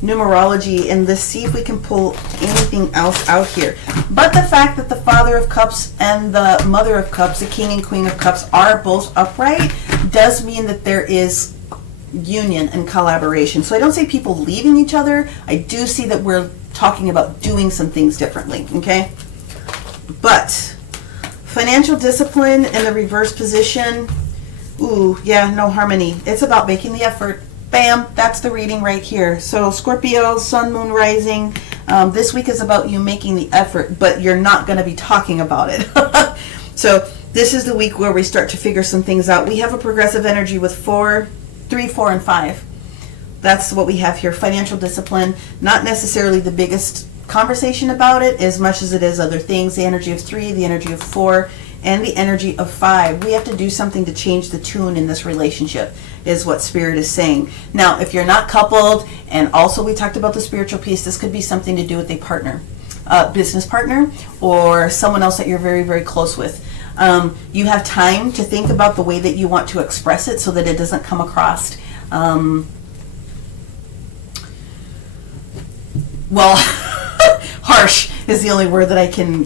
numerology and let's see if we can pull anything else out here. But the fact that the Father of Cups and the Mother of Cups, the King and Queen of Cups, are both upright does mean that there is union and collaboration. So I don't see people leaving each other. I do see that we're talking about doing some things differently, okay? But financial discipline in the reverse position, ooh, yeah, no harmony. It's about making the effort. Bam, that's the reading right here. So Scorpio, Sun, Moon, Rising. This week is about you making the effort, but you're not going to be talking about it. So this is the week where we start to figure some things out. We have a progressive energy with 3, 4, and 5. That's what we have here. Financial discipline, not necessarily the biggest conversation about it as much as it is other things. The energy of 3, the energy of 4, and the energy of 5. We have to do something to change the tune in this relationship, is what Spirit is saying. Now, if you're not coupled, and also we talked about the spiritual piece, this could be something to do with a partner, business partner, or someone else that you're very, very close with. You have time to think about the way that you want to express it so that it doesn't come across harsh is the only word that I can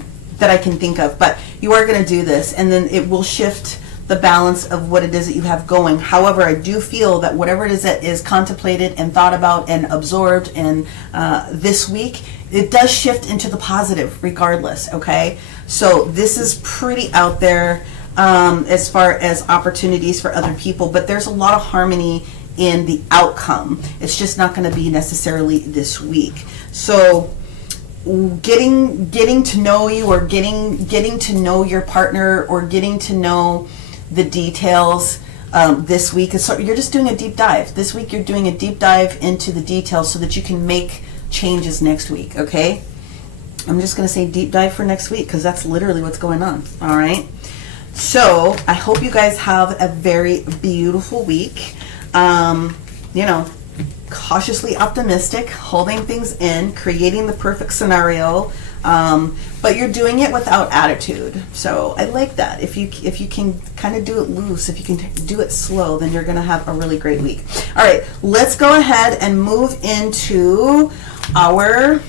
think of. But you are going to do this, and then it will shift the balance of what it is that you have going. However, I do feel that whatever it is that is contemplated and thought about and absorbed in this week, it does shift into the positive regardless, okay? So this is pretty out there as far as opportunities for other people, but there's a lot of harmony in the outcome. It's just not going to be necessarily this week. So getting to know you, or getting to know your partner, or getting to know the details this week. So you're just doing a deep dive. This week you're doing a deep dive into the details so that you can make changes next week, okay? I'm just going to say deep dive for next week because that's literally what's going on. All right. So I hope you guys have a very beautiful week. You know, cautiously optimistic, holding things in, creating the perfect scenario. But you're doing it without attitude. So I like that. If you can kind of do it loose, if you can do it slow, then you're going to have a really great week. All right, let's go ahead and move into our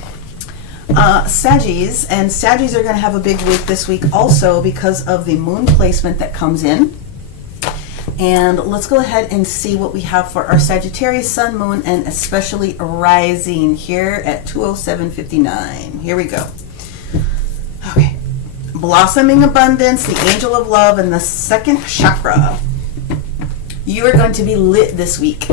Saggies. And Saggies are going to have a big week this week also because of the moon placement that comes in. And let's go ahead and see what we have for our Sagittarius, Sun, Moon, and especially Rising here at 207.59. Here we go. Okay. Blossoming Abundance, the Angel of Love, and the second chakra. You are going to be lit this week.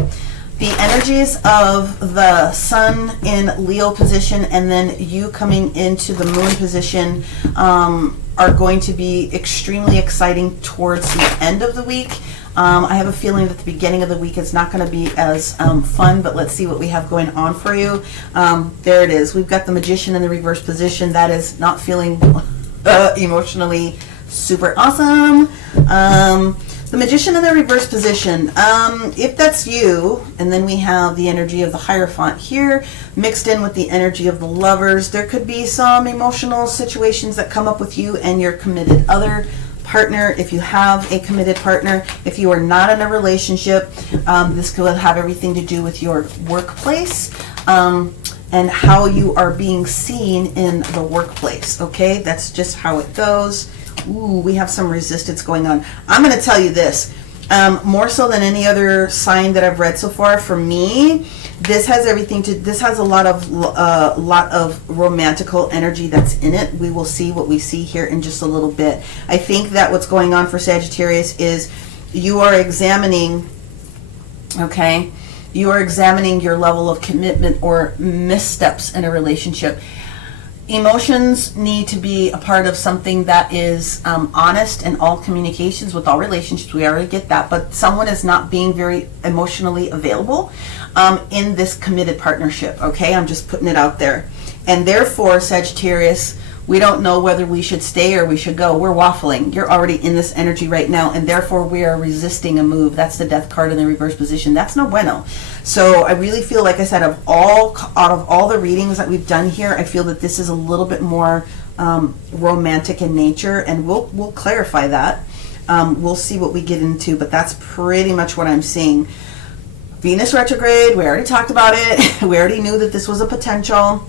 The energies of the Sun in Leo position and then you coming into the Moon position are going to be extremely exciting towards the end of the week. I have a feeling that the beginning of the week is not going to be as fun, but let's see what we have going on for you. There it is. We've got the Magician in the reverse position. That is not feeling emotionally super awesome. The Magician in the reverse position, if that's you, and then we have the energy of the Hierophant here, mixed in with the energy of the Lovers, there could be some emotional situations that come up with you and your committed other partner. If you have a committed partner, if you are not in a relationship, this could have everything to do with your workplace and how you are being seen in the workplace. Okay, that's just how it goes. Ooh, we have some resistance going on. I'm going to tell you this, more so than any other sign that I've read so far. For me, this has everything to. This has a lot of romantical energy that's in it. We will see what we see here in just a little bit. I think that what's going on for Sagittarius is you are examining. Okay, you are examining your level of commitment or missteps in a relationship. Emotions need to be a part of something that is honest in all communications with all relationships. We already get that, but someone is not being very emotionally available in this committed partnership. Okay, I'm just putting it out there. And therefore, Sagittarius, we don't know whether we should stay or we should go. We're waffling. You're already in this energy right now, and therefore we are resisting a move. That's the Death card in the reverse position. That's no bueno. So I really feel, like I said, out of all the readings that we've done here, I feel that this is a little bit more romantic in nature, and we'll clarify that. We'll see what we get into, but that's pretty much what I'm seeing. Venus retrograde, we already talked about it. We already knew that this was a potential.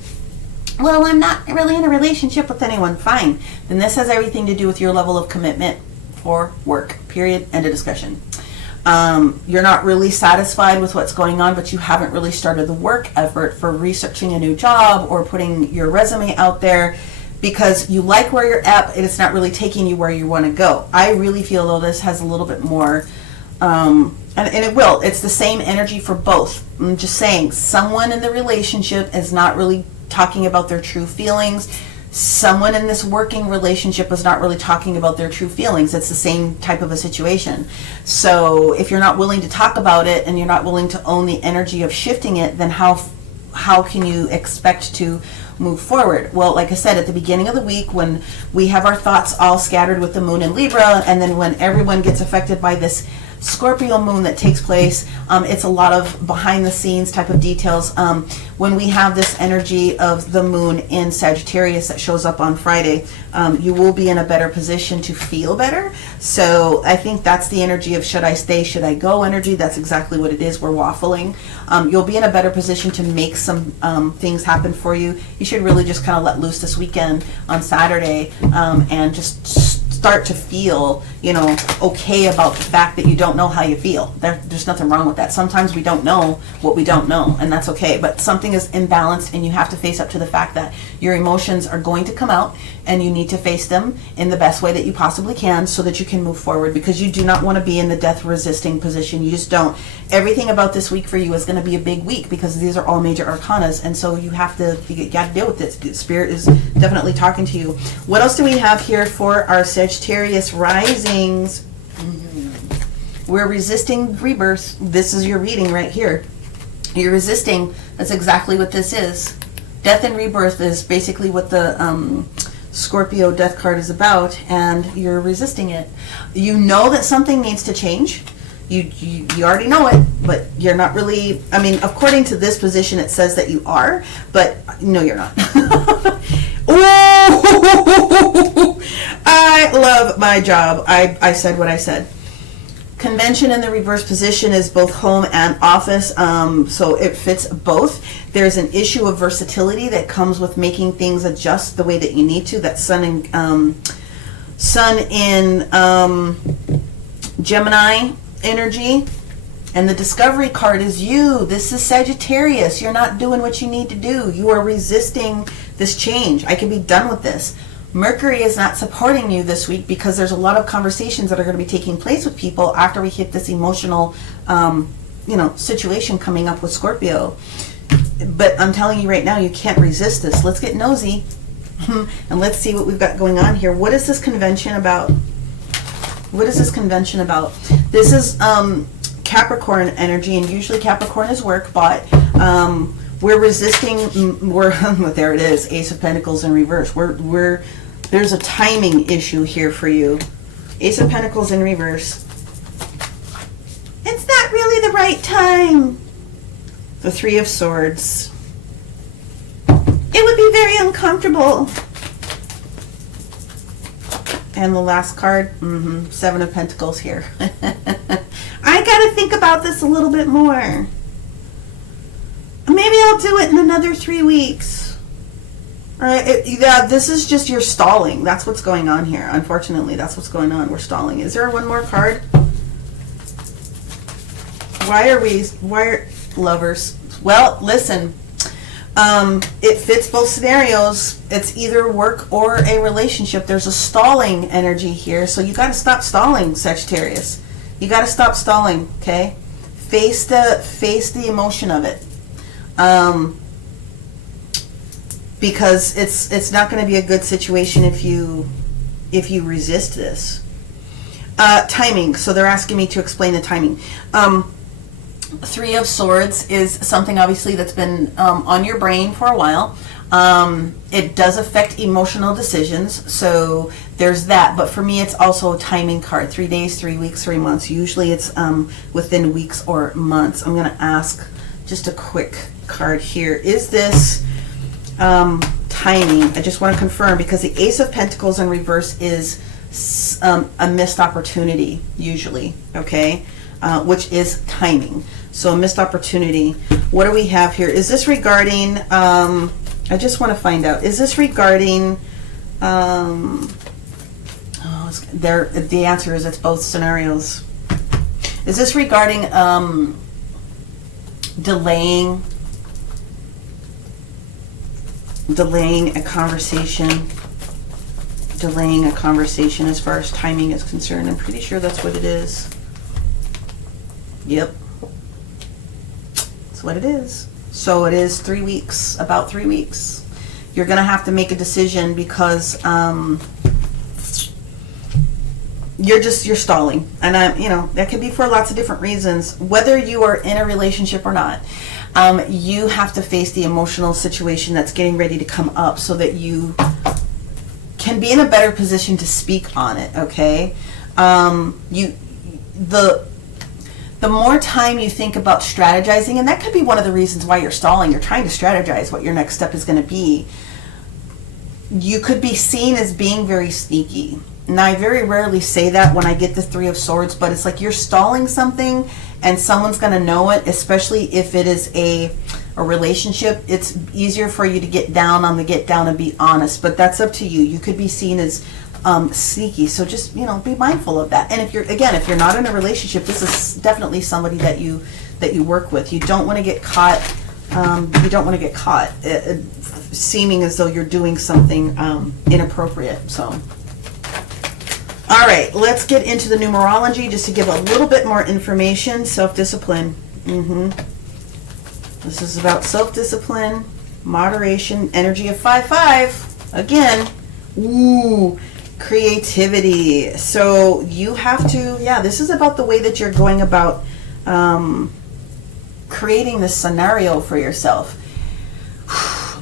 Well, I'm not really in a relationship with anyone. Fine. Then this has everything to do with your level of commitment for work. Period. End of discussion. You're not really satisfied with what's going on, but you haven't really started the work effort for researching a new job or putting your resume out there because you like where you're at, and it's not really taking you where you want to go. I really feel though this has a little bit more, and it will. It's the same energy for both. I'm just saying, someone in the relationship is not really talking about their true feelings. Someone in this working relationship is not really talking about their true feelings. It's the same type of a situation. So if you're not willing to talk about it and you're not willing to own the energy of shifting it, then how can you expect to move forward? Well, like I said, at the beginning of the week, when we have our thoughts all scattered with the moon in Libra, and then when everyone gets affected by this Scorpio moon that takes place, it's a lot of behind the scenes type of details. When we have this energy of the moon in Sagittarius that shows up on Friday, you will be in a better position to feel better. So I think that's the energy of should I stay, should I go energy. That's exactly what it is. We're waffling. You'll be in a better position to make some things happen for you. You should really just kind of let loose this weekend on Saturday and just start to feel, okay about the fact that you don't know how you feel. There's nothing wrong with that. Sometimes we don't know what we don't know, and that's okay. But something is imbalanced, and you have to face up to the fact that your emotions are going to come out, and you need to face them in the best way that you possibly can so that you can move forward, because you do not want to be in the death resisting position. You just don't. Everything about this week for you is going to be a big week because these are all major arcanas, and so you got to deal with this. Spirit is definitely talking to you. What else do we have here for our Sagittarius risings? We're resisting rebirth. This is your reading right here. You're resisting. That's exactly what this is. Death and rebirth is basically what the Scorpio death card is about, and you're resisting it. You know that something needs to change. You already know it, but you're not really, I mean, according to this position, it says that you are, but no, you're not. Ooh, I love my job. I said what I said. Convention in the reverse position is both home and office, so it fits both. There's an issue of versatility that comes with making things adjust the way that you need to. That sun in Gemini energy, and the discovery card is you. This is Sagittarius. You're not doing what you need to do. You are resisting this change. I can be done with this. Mercury is not supporting you this week because there's a lot of conversations that are going to be taking place with people after we hit this emotional situation coming up with Scorpio. But I'm telling you right now, you can't resist this. Let's get nosy and let's see what we've got going on here. What is this convention about? What is this convention about? This is Capricorn energy, and usually Capricorn is work, but we're resisting. There it is, Ace of Pentacles in reverse. There's a timing issue here for you. Ace of Pentacles in reverse. It's not really the right time. The Three of Swords. It would be very uncomfortable. And the last card, Seven of Pentacles here. I gotta think about this a little bit more. Maybe I'll do it in another 3 weeks. All right, yeah, this is just your stalling. That's what's going on here. Unfortunately, that's what's going on. We're stalling. Is there one more card? Why are lovers? Well, listen. It fits both scenarios. It's either work or a relationship. There's a stalling energy here, so you got to stop stalling, Sagittarius. You got to stop stalling, okay? Face the emotion of it, because it's not going to be a good situation if you resist this. Timing. So they're asking me to explain the timing. Three of Swords is something obviously that's been on your brain for a while. It does affect emotional decisions, so there's that. But for me, it's also a timing card. 3 days, 3 weeks, 3 months. Usually it's within weeks or months. I'm going to ask just a quick card here. Is this timing? I just want to confirm, because the Ace of Pentacles in reverse is a missed opportunity, usually, okay? Which is timing. So a missed opportunity. What do we have here? Is this regarding, I just want to find out, is this regarding, the answer is it's both scenarios. Is this regarding delaying a conversation? Delaying a conversation as far as timing is concerned. I'm pretty sure that's what it is. Yep. That's what it is. So it is 3 weeks, about 3 weeks. You're going to have to make a decision because you're stalling. And that can be for lots of different reasons. Whether you are in a relationship or not, you have to face the emotional situation that's getting ready to come up so that you can be in a better position to speak on it, okay? The more time you think about strategizing, and that could be one of the reasons why you're stalling, you're trying to strategize what your next step is going to be, you could be seen as being very sneaky. Now, I very rarely say that when I get the Three of Swords, but it's like you're stalling something and someone's going to know it, especially if it is a relationship. It's easier for you to get down and be honest, but that's up to you. You could be seen as sneaky, so just be mindful of that. And if you're not in a relationship, this is definitely somebody that you work with. You don't want to get caught. Seeming as though you're doing something inappropriate. So, all right, let's get into the numerology just to give a little bit more information. Self-discipline. This is about self-discipline, moderation, energy of 5-5. Again, ooh. Creativity. So you have to, this is about the way that you're going about creating this scenario for yourself.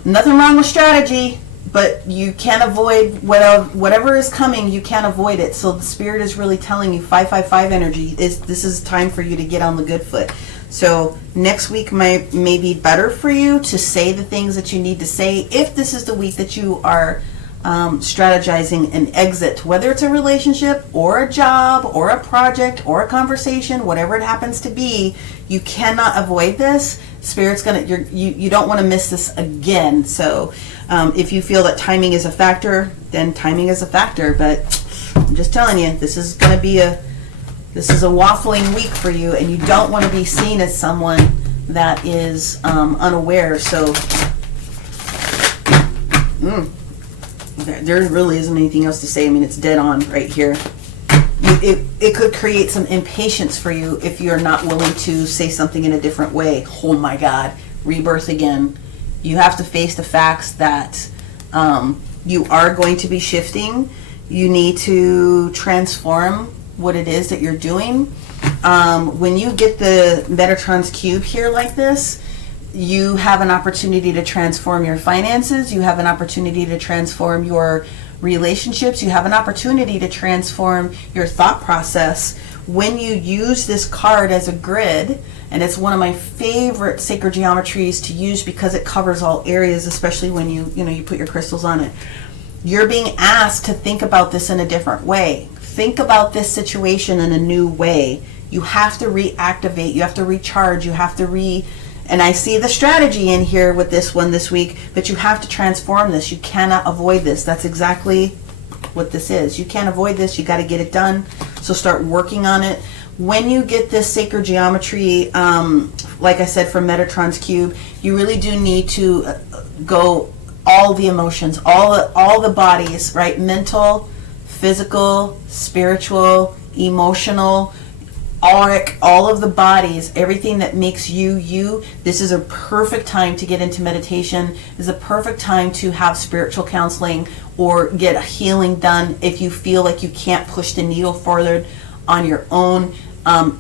Nothing wrong with strategy, but you can't avoid whatever is coming. You can't avoid it. So the spirit is really telling you 555 energy is this is time for you to get on the good foot. So next week may be better for you to say the things that you need to say if this is the week that you are strategizing an exit, whether it's a relationship or a job or a project or a conversation, whatever it happens to be. You cannot avoid this. Spirit's gonna, you don't want to miss this again. So if you feel that timing is a factor, then timing is a factor. But I'm just telling you, this is going to be this is a waffling week for you, and you don't want to be seen as someone that is unaware. So there really isn't anything else to say. I mean, it's dead on right here. It could create some impatience for you if you're not willing to say something in a different way. Oh my God, rebirth again. You have to face the facts that you are going to be shifting. You need to transform what it is that you're doing. When you get the Metatron's cube here like this, you have an opportunity to transform your finances. You have an opportunity to transform your relationships. You have an opportunity to transform your thought process when you use this card as a grid. And it's one of my favorite sacred geometries to use because it covers all areas, especially when you put your crystals on it. You're being asked to think about this in a different way. Think about this situation in a new way. You have to reactivate, you have to recharge, you have to and I see the strategy in here with this one this week, but you have to transform this. You cannot avoid this. That's exactly what this is. You can't avoid this. You got to get it done. So start working on it. When you get this sacred geometry, like I said, from Metatron's cube, you really do need to go all the emotions, all the bodies, right? Mental, physical, spiritual, emotional, auric, all of the bodies, everything that makes you you. This is a perfect time to get into meditation. This is a perfect time to have spiritual counseling or get a healing done if you feel like you can't push the needle forward on your own.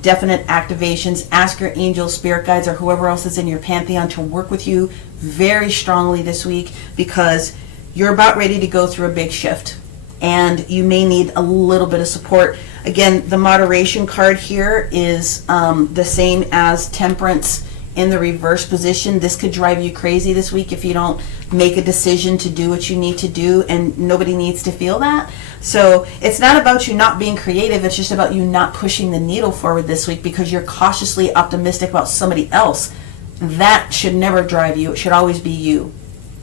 Definite activations. Ask your angels, spirit guides, or whoever else is in your pantheon to work with you very strongly this week, because you're about ready to go through a big shift and you may need a little bit of support. Again, the moderation card here is the same as Temperance in the reverse position. This could drive you crazy this week if you don't make a decision to do what you need to do, and nobody needs to feel that. So it's not about you not being creative, it's just about you not pushing the needle forward this week because you're cautiously optimistic about somebody else. That should never drive you. It should always be you.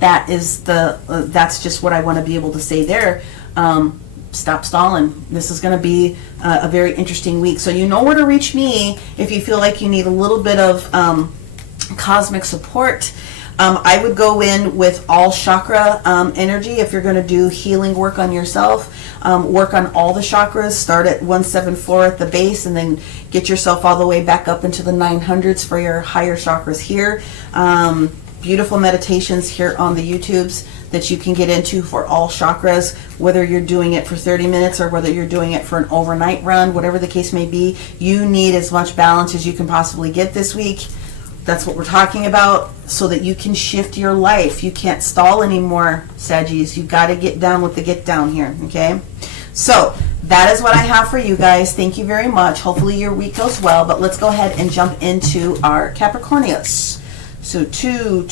That is that's just what I want to be able to say there. Stop stalling. This is going to be a very interesting week. So you know where to reach me if you feel like you need a little bit of cosmic support. I would go in with all chakra energy if you're going to do healing work on yourself. Work on all the chakras. Start at 174 at the base and then get yourself all the way back up into the 900s for your higher chakras here. Beautiful meditations here on the YouTubes that you can get into for all chakras, whether you're doing it for 30 minutes or whether you're doing it for an overnight run, whatever the case may be. You need as much balance as you can possibly get this week. That's what we're talking about, so that you can shift your life. You can't stall anymore, Saggies. You got to get down with the get down here, okay? So that is what I have for you guys. Thank you very much. Hopefully your week goes well, but let's go ahead and jump into our Capricornius. So two.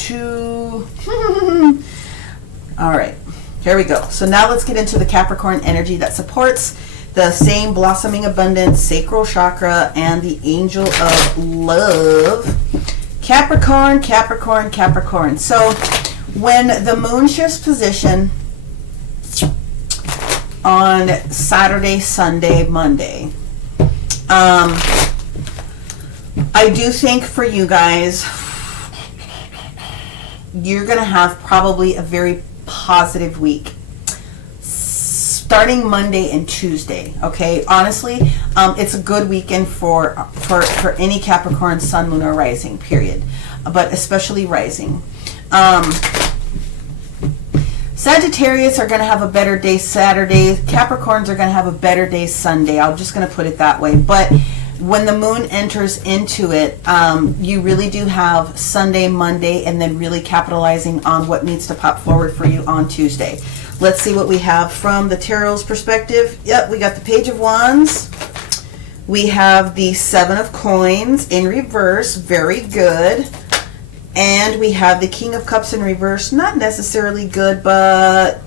All right, here we go. So now let's get into the Capricorn energy that supports the same blossoming abundance, sacral chakra, and the angel of love. Capricorn, Capricorn, Capricorn. So when the moon shifts position on Saturday, Sunday, Monday, I do think for you guys, you're going to have probably a very positive week starting Monday and Tuesday. Okay, honestly, it's a good weekend for any Capricorn sun, moon, or rising, period, but especially rising. Sagittarius are going to have a better day Saturday. Capricorns are going to have a better day Sunday. I'm just going to put it that way. But when the moon enters into it, you really do have Sunday, Monday, and then really capitalizing on what needs to pop forward for you on Tuesday. Let's see what we have from the Tarot's perspective. Yep, we got the Page of Wands. We have the Seven of Coins in reverse. Very good. And we have the King of Cups in reverse. Not necessarily good, but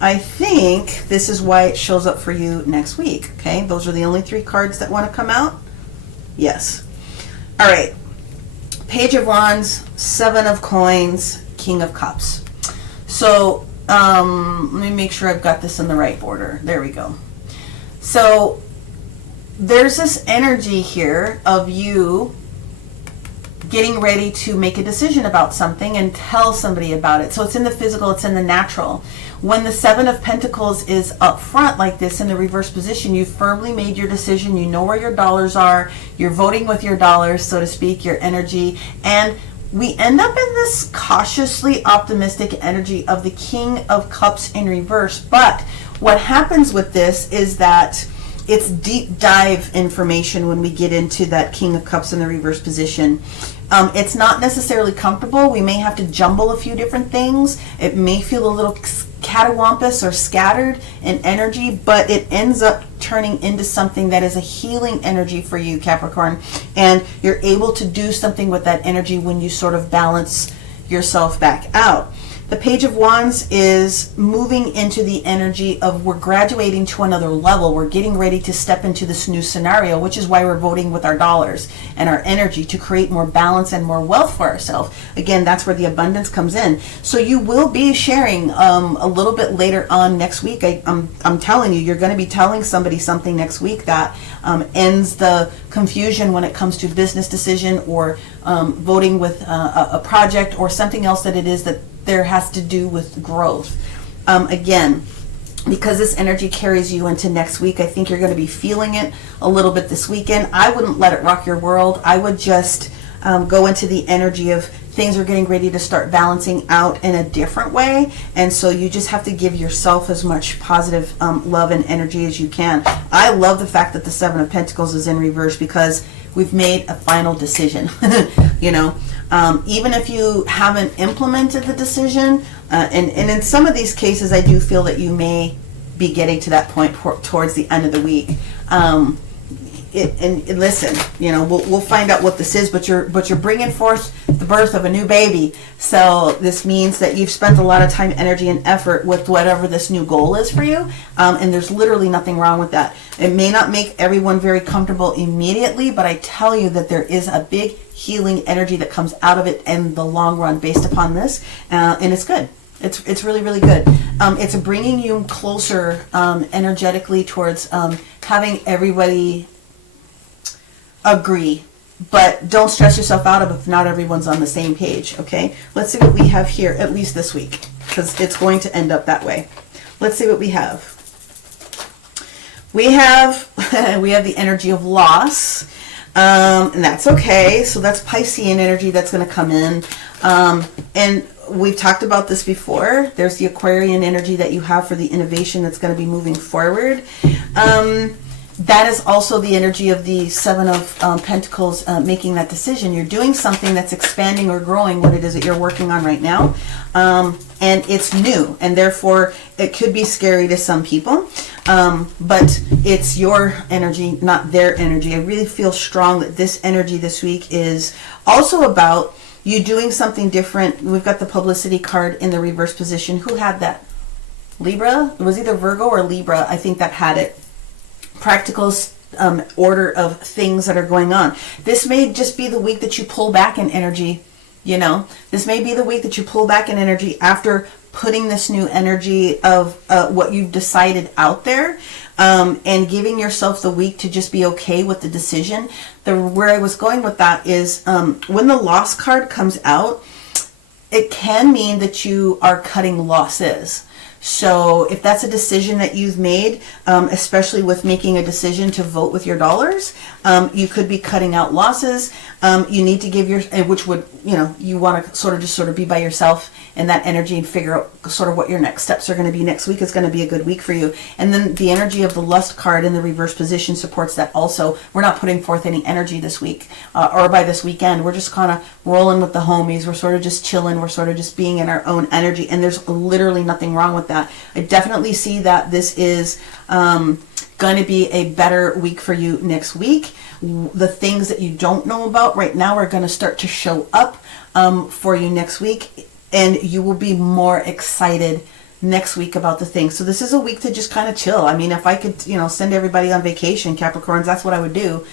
I think this is why it shows up for you next week. Okay, those are the only 3 cards that want to come out. Yes. All right. Page of Wands, Seven of Coins, King of Cups. So let me make sure I've got this in the right order. There we go. So there's this energy here of you getting ready to make a decision about something and tell somebody about it. So it's in the physical, it's in the natural. When the Seven of Pentacles is up front like this in the reverse position, you've firmly made your decision, you know where your dollars are, you're voting with your dollars, so to speak, your energy, and we end up in this cautiously optimistic energy of the King of Cups in reverse. But what happens with this is that it's deep dive information when we get into that King of Cups in the reverse position. It's not necessarily comfortable. We may have to jumble a few different things. It may feel a little catawampus or scattered in energy, but it ends up turning into something that is a healing energy for you, Capricorn. And you're able to do something with that energy when you sort of balance yourself back out. The Page of Wands is moving into the energy of we're graduating to another level. We're getting ready to step into this new scenario, which is why we're voting with our dollars and our energy to create more balance and more wealth for ourselves. Again, that's where the abundance comes in. So you will be sharing a little bit later on next week. I'm telling you, you're going to be telling somebody something next week that ends the confusion when it comes to business decision or voting with a project or something else that it is that there has to do with growth. Again, because this energy carries you into next week, I think you're going to be feeling it a little bit this weekend. I wouldn't let it rock your world. I would just go into the energy of things are getting ready to start balancing out in a different way. And so you just have to give yourself as much positive love and energy as you can. I love the fact that the Seven of Pentacles is in reverse because we've made a final decision. You know, even if you haven't implemented the decision, and in some of these cases, I do feel that you may be getting to that point towards the end of the week. And listen, you know, we'll find out what this is, but you're bringing forth the birth of a new baby. So this means that you've spent a lot of time, energy, and effort with whatever this new goal is for you. And there's literally nothing wrong with that. It may not make everyone very comfortable immediately, but I tell you that there is a big healing energy that comes out of it in the long run based upon this, and it's good. It's really, really good. It's bringing you closer energetically towards having everybody agree, but don't stress yourself out if not everyone's on the same page. Okay, let's see what we have here, at least this week, because it's going to end up that way. Let's see what we have. We have the energy of loss, and that's okay. So that's Piscean energy that's going to come in, and we've talked about this before. There's the Aquarian energy that you have for the innovation that's going to be moving forward. That is also the energy of the Seven of Pentacles, making that decision. You're doing something that's expanding or growing what it is that you're working on right now. And it's new, and therefore it could be scary to some people. But it's your energy, not their energy. I really feel strong that this energy this week is also about you doing something different. We've got the publicity card in the reverse position. Who had that? Libra? It was either Virgo or Libra, I think, that had it. Practical order of things that are going on. This may just be the week that you pull back in energy, you know. This may be the week that you pull back in energy after putting this new energy of what you've decided out there, and giving yourself the week to just be okay with the decision. Where I was going with that is when the loss card comes out, it can mean that you are cutting losses. So if that's a decision that you've made, especially with making a decision to vote with your dollars, you could be cutting out losses. You need to give which would, you want to sort of be by yourself in that energy and figure out sort of what your next steps are going to be. Next week is going to be a good week for you. And then the energy of the Lust card in the reverse position supports that also. We're not putting forth any energy this week or by this weekend. We're just kind of rolling with the homies. We're sort of just chilling. We're sort of just being in our own energy. And there's literally nothing wrong with that. I definitely see that this is going to be a better week for you next week. The things that you don't know about right now are going to start to show up for you next week, and you will be more excited next week about the things. So this is a week to just kind of chill. I mean, if I could, send everybody on vacation, Capricorns, that's what I would do.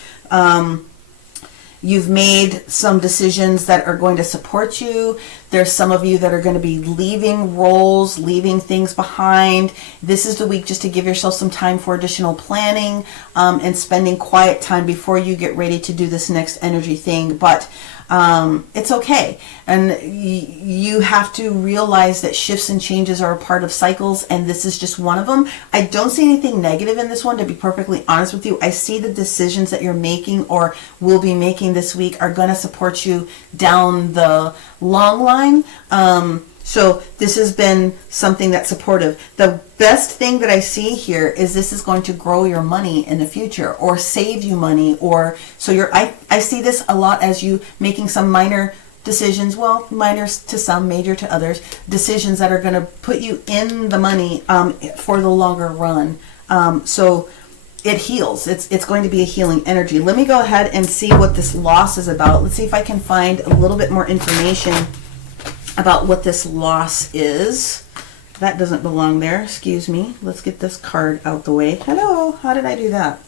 You've made some decisions that are going to support you. There's some of you that are going to be leaving roles, leaving things behind. This is the week just to give yourself some time for additional planning and spending quiet time before you get ready to do this next energy thing. But it's okay. And you have to realize that shifts and changes are a part of cycles, and this is just one of them. I don't see anything negative in this one, to be perfectly honest with you. I see the decisions that you're making or will be making this week are going to support you down the long line. So this has been something that's supportive. The best thing that I see here is this is going to grow your money in the future or save you money, or so I see this a lot as you making some minor decisions, well, minor to some, major to others, decisions that are going to put you in the money for the longer run. So it heals. It's going to be a healing energy. Let me go ahead and see what this loss is about. Let's see if I can find a little bit more information about what this loss is. That doesn't belong there. Excuse me. Let's get this card out the way. Hello. How did I do that?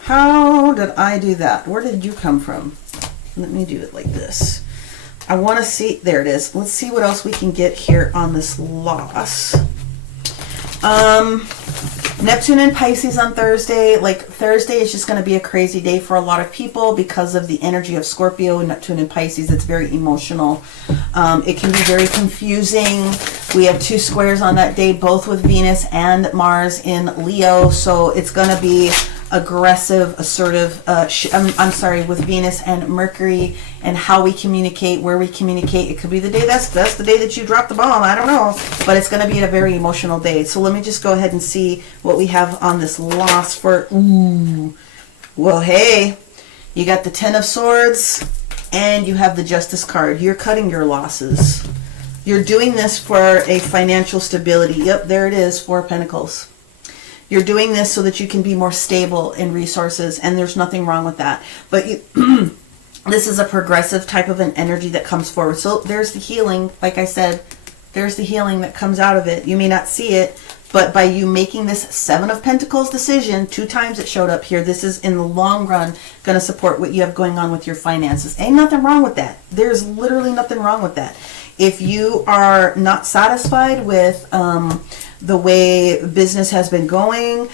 How did I do that? Where did you come from? Let me do it like this. I want to see. There it is. Let's see what else we can get here on this loss. Neptune and Pisces on Thursday. Like, Thursday is just going to be a crazy day for a lot of people because of the energy of Scorpio and Neptune and Pisces. It's very emotional. It can be very confusing. We have 2 squares on that day, both with Venus and Mars in Leo. So it's going to be aggressive, assertive, with Venus and Mercury, and how we communicate, where we communicate. It could be the day that's the day that you drop the bomb. I don't know, but it's going to be a very emotional day. So let me just go ahead and see what we have on this loss for. Well, hey, you got the 10 of Swords and you have the Justice card. You're cutting your losses. You're doing this for a financial stability. Yep, there it is, 4 of Pentacles. You're doing this so that you can be more stable in resources, and there's nothing wrong with that. But this is a progressive type of an energy that comes forward. So there's the healing. Like I said, there's the healing that comes out of it. You may not see it, but by you making this 7 of Pentacles decision, 2 times it showed up here, this is in the long run going to support what you have going on with your finances. Ain't nothing wrong with that. There's literally nothing wrong with that. If you are not satisfied with the way business has been going,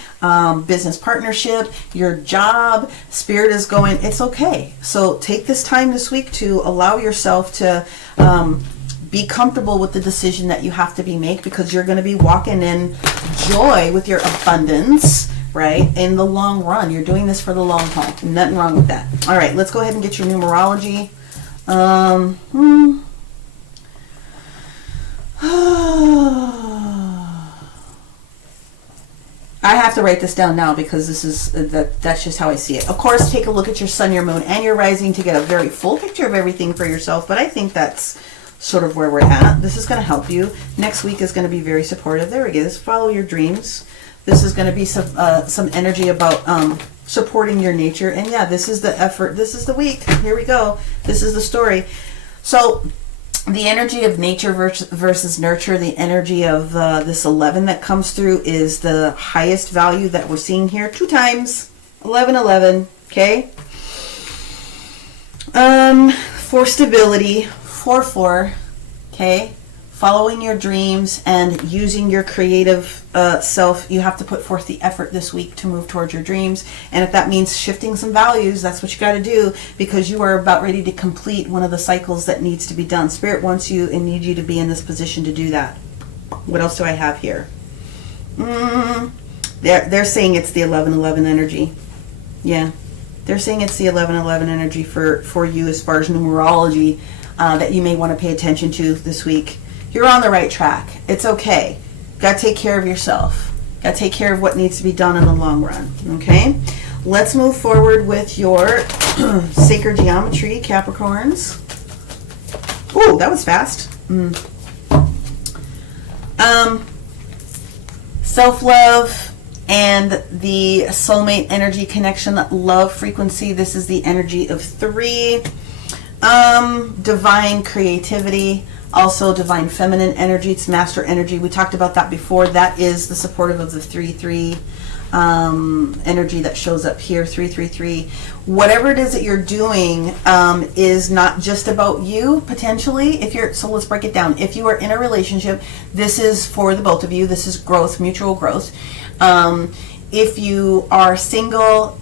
business partnership, your job, spirit is going, it's okay. So take this time this week to allow yourself to be comfortable with the decision that you have to make, because you're going to be walking in joy with your abundance, right? In the long run, you're doing this for the long haul. Nothing wrong with that. All right, let's go ahead and get your numerology. I have to write this down now because this is that's just how I see it. Of course, take a look at your sun, your moon, and your rising to get a very full picture of everything for yourself. But I think that's sort of where we're at. This is going to help you. Next week is going to be very supportive. There we go. Follow your dreams. This is going to be some energy about supporting your nature. And yeah, this is the effort. This is the week. Here we go. This is the story. So the energy of nature versus nurture, the energy of this 11 that comes through is the highest value that we're seeing here. 2 times 11, okay? For stability, 4, okay? Following your dreams and using your creative self, you have to put forth the effort this week to move towards your dreams. And if that means shifting some values, that's what you got to do, because you are about ready to complete one of the cycles that needs to be done. Spirit wants you and needs you to be in this position to do that. What else do I have here? They're saying it's the 11-11 energy. Yeah. They're saying it's the 11-11 energy for you as far as numerology that you may want to pay attention to this week. You're on the right track. It's okay. Got to take care of yourself. Got to take care of what needs to be done in the long run. Okay? Let's move forward with your sacred geometry, Capricorns. Ooh, that was fast. Self-love and the soulmate energy connection, love frequency. This is the energy of 3. Divine creativity, also divine feminine energy. It's master energy. We talked about that before. That is the supportive of the 3-3 energy that shows up here, 3-3-3. Whatever it is that you're doing is not just about you, potentially. So let's break it down. If you are in a relationship, this is for the both of you. This is growth, mutual growth. If you are single,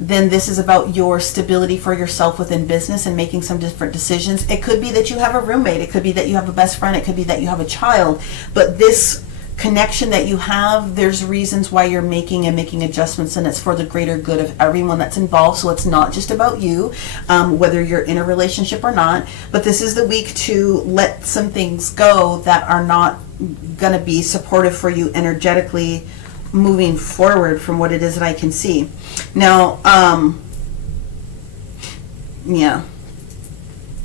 then this is about your stability for yourself within business and making some different decisions. It could be that you have a roommate. It could be that you have a best friend. It could be that you have a child. But this connection that you have, there's reasons why you're making adjustments, and it's for the greater good of everyone that's involved. So it's not just about you, whether you're in a relationship or not. But this is the week to let some things go that are not going to be supportive for you energetically moving forward from what it is that I can see. Now, yeah,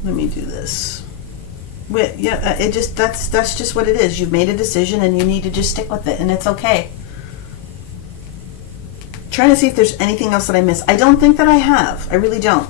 let me do this. Yeah, that's just what it is. You've made a decision and you need to just stick with it, and it's okay. Trying to see if there's anything else that I missed. I don't think that I have. I really don't.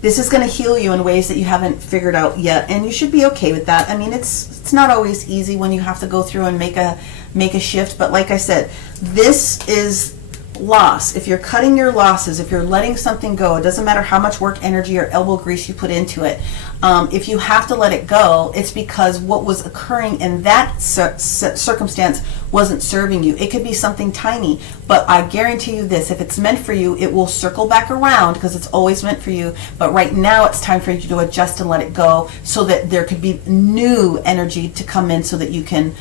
This is going to heal you in ways that you haven't figured out yet, and you should be okay with that. I mean, it's not always easy when you have to go through and make a shift, but like I said, this is loss. If you're cutting your losses, if you're letting something go, it doesn't matter how much work, energy, or elbow grease you put into it. If you have to let it go, it's because what was occurring in that circumstance wasn't serving you. It could be something tiny, but I guarantee you this, if it's meant for you, it will circle back around because it's always meant for you. But right now it's time for you to adjust and let it go so that there could be new energy to come in so that you can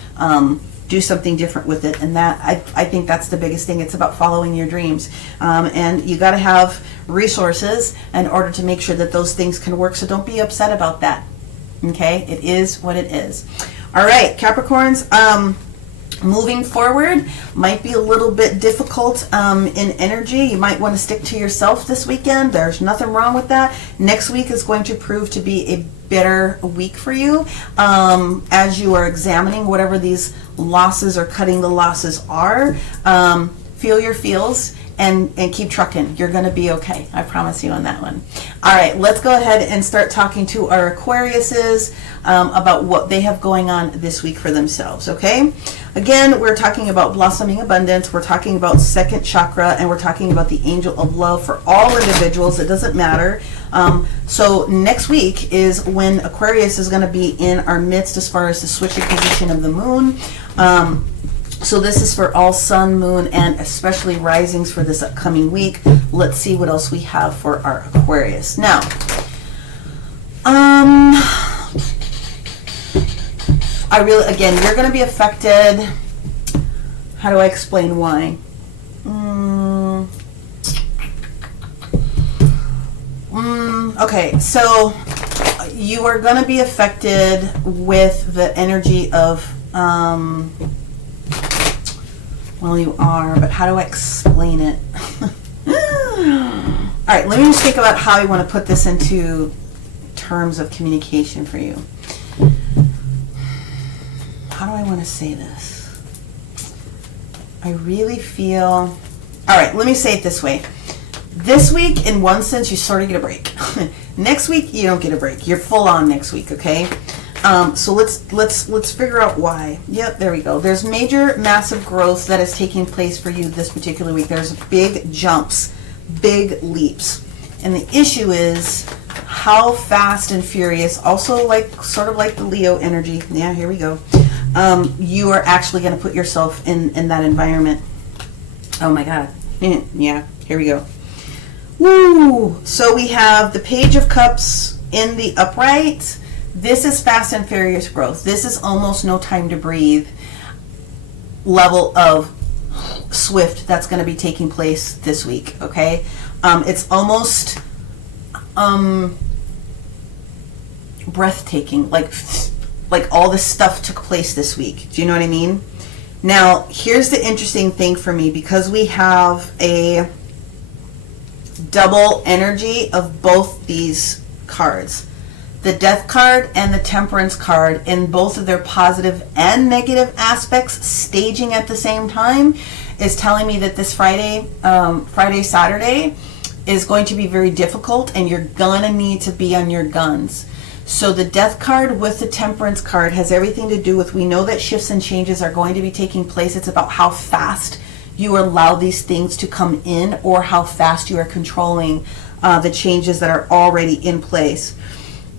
do something different with it. And that I think that's the biggest thing. It's about following your dreams, and you got to have resources in order to make sure that those things can work. So don't be upset about that. Okay, it is what it is. All right, Capricorns, moving forward might be a little bit difficult in energy. You might want to stick to yourself this weekend. There's nothing wrong with that. Next week is going to prove to be a better week for you as you are examining whatever these losses or cutting the losses are. Feel your feels and keep trucking. You're going to be okay. I promise you on that one. All right, let's go ahead and start talking to our Aquariuses about what they have going on this week for themselves, okay? Again, we're talking about blossoming abundance. We're talking about second chakra, and we're talking about the angel of love for all individuals. It doesn't matter. So next week is when Aquarius is going to be in our midst as far as the switching position of the moon. So this is for all sun, moon, and especially risings for this upcoming week. Let's see what else we have for our Aquarius. Now, again, you're going to be affected. How do I explain why? Okay, so you are going to be affected with the energy of, well, you are, but how do I explain it? All right, let me just think about how I want to put this into terms of communication for you. How do I want to say this? I really feel... All right, let me say it this way. This week, in one sense, you sort of get a break. Next week, you don't get a break. You're full on next week, okay? So let's figure out why. Yep, there we go. There's major, massive growth that is taking place for you this particular week. There's big jumps, big leaps. And the issue is how fast and furious, also sort of like the Leo energy. Yeah, here we go. You are actually going to put yourself in that environment. Oh my God. Yeah, here we go. Woo! So we have the Page of Cups in the upright, This is fast and furious growth. This is almost no time to breathe level of swift that's going to be taking place this week, okay? It's almost breathtaking, like all this stuff took place this week. Do you know what I mean? Now, here's the interesting thing for me, because we have a double energy of both these cards. The Death card and the Temperance card, in both of their positive and negative aspects staging at the same time, is telling me that this Friday, Saturday, is going to be very difficult, and you're gonna need to be on your guns. So the Death card with the Temperance card has everything to do with, we know that shifts and changes are going to be taking place. It's about how fast you allow these things to come in, or how fast you are controlling the changes that are already in place.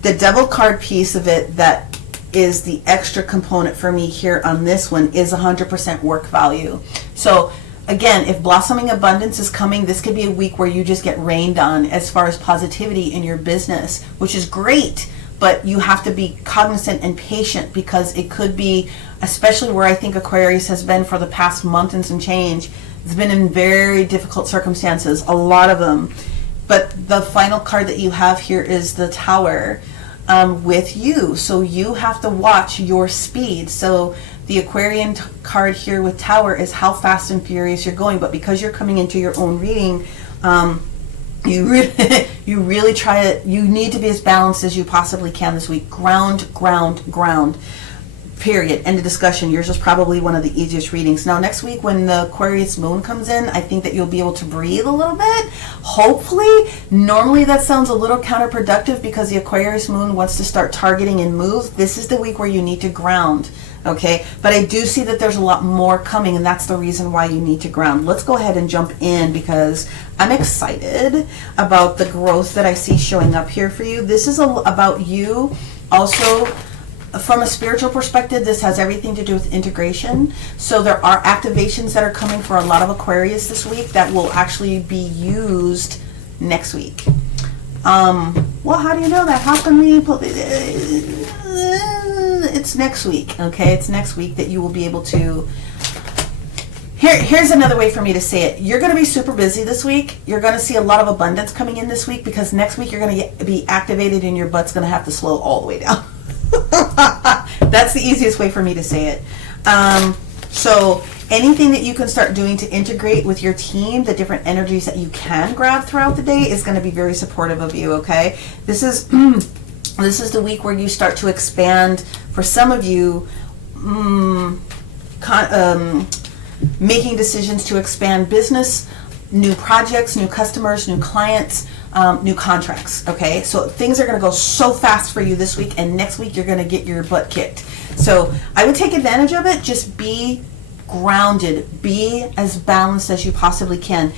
The Devil card piece of it, that is the extra component for me here on this one, is 100% work value. So again, if blossoming abundance is coming, this could be a week where you just get rained on as far as positivity in your business, which is great, but you have to be cognizant and patient, because it could be, especially where I think Aquarius has been for the past month and some change, it's been in very difficult circumstances, a lot of them. But the final card that you have here is the Tower with you. So you have to watch your speed. So the Aquarian card here with Tower is how fast and furious you're going. But because you're coming into your own reading, you really try to, you need to be as balanced as you possibly can this week. Ground, ground, ground. Period. End of discussion. Yours is probably one of the easiest readings. Now, next week when the Aquarius moon comes in, I think that you'll be able to breathe a little bit. Hopefully. Normally that sounds a little counterproductive, because the Aquarius moon wants to start targeting and move. This is the week where you need to ground. Okay? But I do see that there's a lot more coming, and that's the reason why you need to ground. Let's go ahead and jump in, because I'm excited about the growth that I see showing up here for you. This is about you also. From a spiritual perspective, this has everything to do with integration. So there are activations that are coming for a lot of Aquarius this week that will actually be used next week. Well, how do you know that? How can we put it? It's next week, okay? It's next week that you will be able to. Here's another way for me to say it. You're going to be super busy this week. You're going to see a lot of abundance coming in this week, because next week you're going to be activated, and your butt's going to have to slow all the way down. That's the easiest way for me to say it. So anything that you can start doing to integrate with your team, the different energies that you can grab throughout the day, is going to be very supportive of you, okay? This is the week where you start to expand. For some of you, making decisions to expand business, new projects, new customers, new clients, new contracts, okay? So things are going to go so fast for you this week, and next week you're going to get your butt kicked. So I would take advantage of it. Just be grounded. Be as balanced as you possibly can.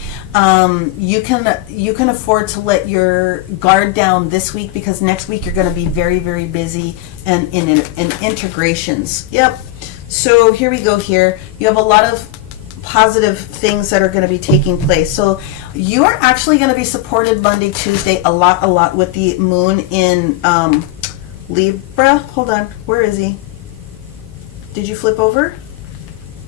You can afford to let your guard down this week, because next week you're going to be very, very busy and in integrations. Yep. So here we go here. You have a lot of positive things that are going to be taking place. So you are actually going to be supported Monday, Tuesday a lot with the moon in Libra. Hold on. Where is he? Did you flip over?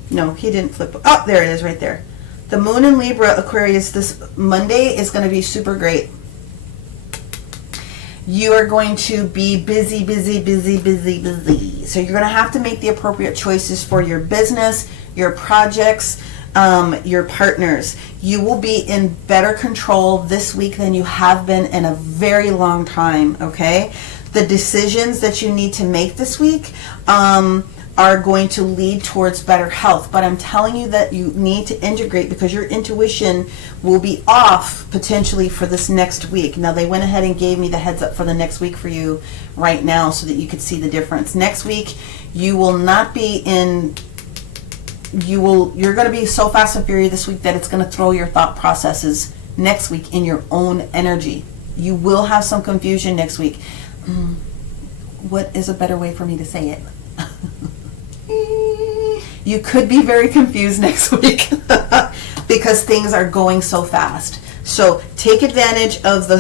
No, he didn't flip. Oh, there it is right there. The moon in Libra, Aquarius, this Monday is going to be super great. You are going to be busy. So you're going to have to make the appropriate choices for your business, your projects, your partners. You will be in better control this week than you have been in a very long time, okay? The decisions that you need to make this week are going to lead towards better health. But I'm telling you that you need to integrate, because your intuition will be off potentially for this next week. Now, they went ahead and gave me the heads up for the next week for you right now, so that you could see the difference. Next week, you will not be in... You're going to be so fast and furious this week that it's going to throw your thought processes next week in your own energy. You will have some confusion next week. What is a better way for me to say it? You could be very confused next week because things are going so fast. So take advantage of the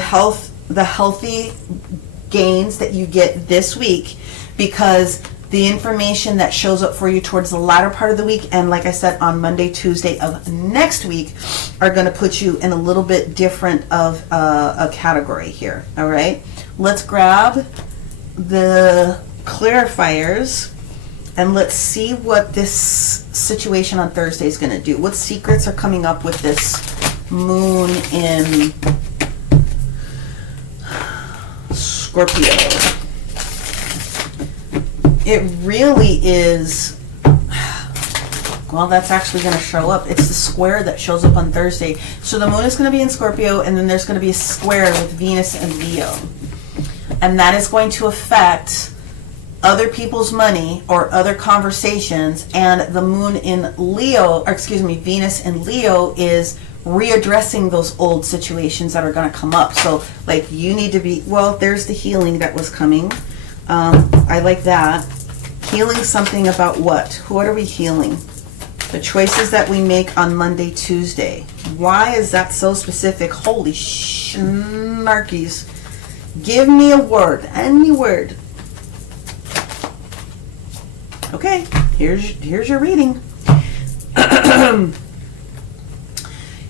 healthy gains that you get this week, because the information that shows up for you towards the latter part of the week, and like I said, on Monday, Tuesday of next week, are going to put you in a little bit different of a category here. All right, let's grab the clarifiers and let's see what this situation on Thursday is going to do. What secrets are coming up with this moon in Scorpio? It really is, well, that's actually going to show up. It's the square that shows up on Thursday. So the moon is going to be in Scorpio, and then there's going to be a square with Venus and Leo. And that is going to affect other people's money or other conversations. And the moon in Leo, or excuse me, Venus in Leo is readdressing those old situations that are going to come up. So like you need to be, well, there's the healing that was coming. I like that. Healing something about what? What are we healing? The choices that we make on Monday, Tuesday. Why is that so specific? Holy snarkies. Give me a word. Any word. Okay, here's your reading.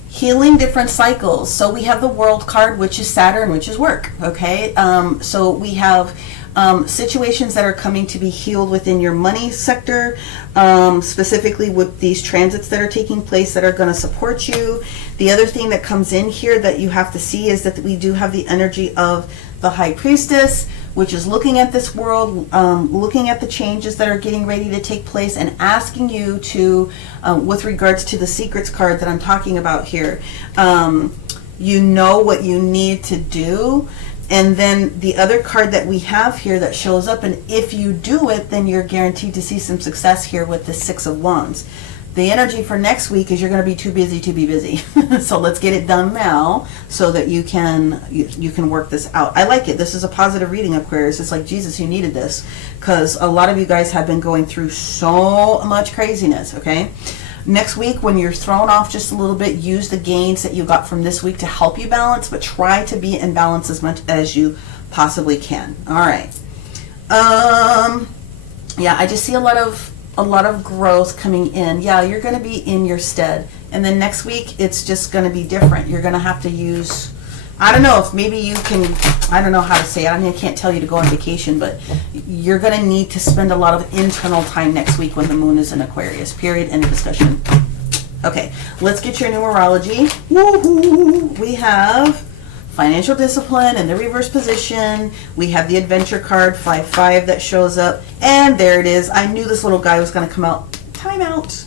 Healing different cycles. So we have the World card, which is Saturn, which is work. Okay, so we have situations that are coming to be healed within your money sector, specifically with these transits that are taking place that are going to support you. The other thing that comes in here that you have to see is that we do have the energy of the High Priestess, which is looking at this world, looking at the changes that are getting ready to take place, and asking you to, with regards to the secrets card that I'm talking about here, you know what you need to do. And then the other card that we have here that shows up, and if you do it, then you're guaranteed to see some success here with the Six of Wands. The energy for next week is you're going to be too busy to be busy. So let's get it done now so that you can work this out. I like it. This is a positive reading, Aquarius. It's like, Jesus, you needed this, because a lot of you guys have been going through so much craziness, okay? Next week, when you're thrown off just a little bit, use the gains that you got from this week to help you balance, but try to be in balance as much as you possibly can. All right. Yeah, I just see a lot of growth coming in. Yeah, you're going to be in your stead. And then next week, it's just going to be different. You're going to have to use, I don't know if maybe you can, I don't know how to say it. I mean, I can't tell you to go on vacation, but you're going to need to spend a lot of internal time next week when the moon is in Aquarius. Period. End of discussion. Okay, let's get your numerology. Woohoo! We have financial discipline in the reverse position. We have the adventure card, 5-5, that shows up. And there it is. I knew this little guy was going to come out. Time out.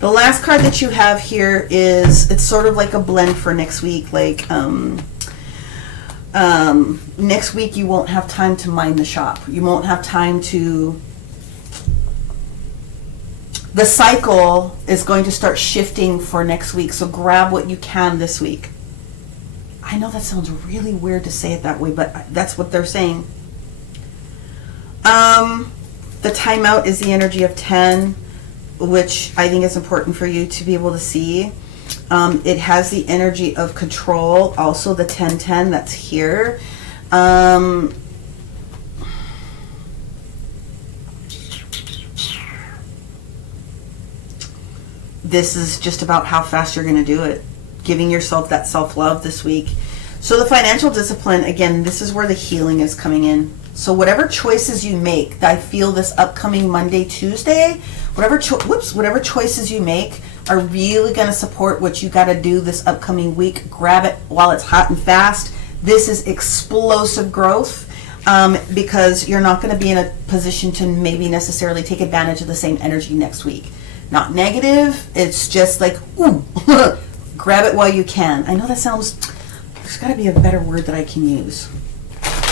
The last card that you have here is, it's sort of like a blend for next week. Like, next week you won't have time to mind the shop. You won't have time to... The cycle is going to start shifting for next week. So grab what you can this week. I know that sounds really weird to say it that way, but that's what they're saying. The timeout is the energy of 10, which I think is important for you to be able to see. It has the energy of control, also the 10-10 that's here. This is just about how fast you're going to do it. Giving yourself that self-love this week. So the financial discipline, again, this is where the healing is coming in. So whatever choices you make, I feel this upcoming Monday, Tuesday, whatever choices you make are really going to support what you got to do this upcoming week. Grab it while it's hot and fast. This is explosive growth, because you're not going to be in a position to maybe necessarily take advantage of the same energy next week. Not negative. It's just like, ooh, grab it while you can. I know that sounds, there's got to be a better word that I can use.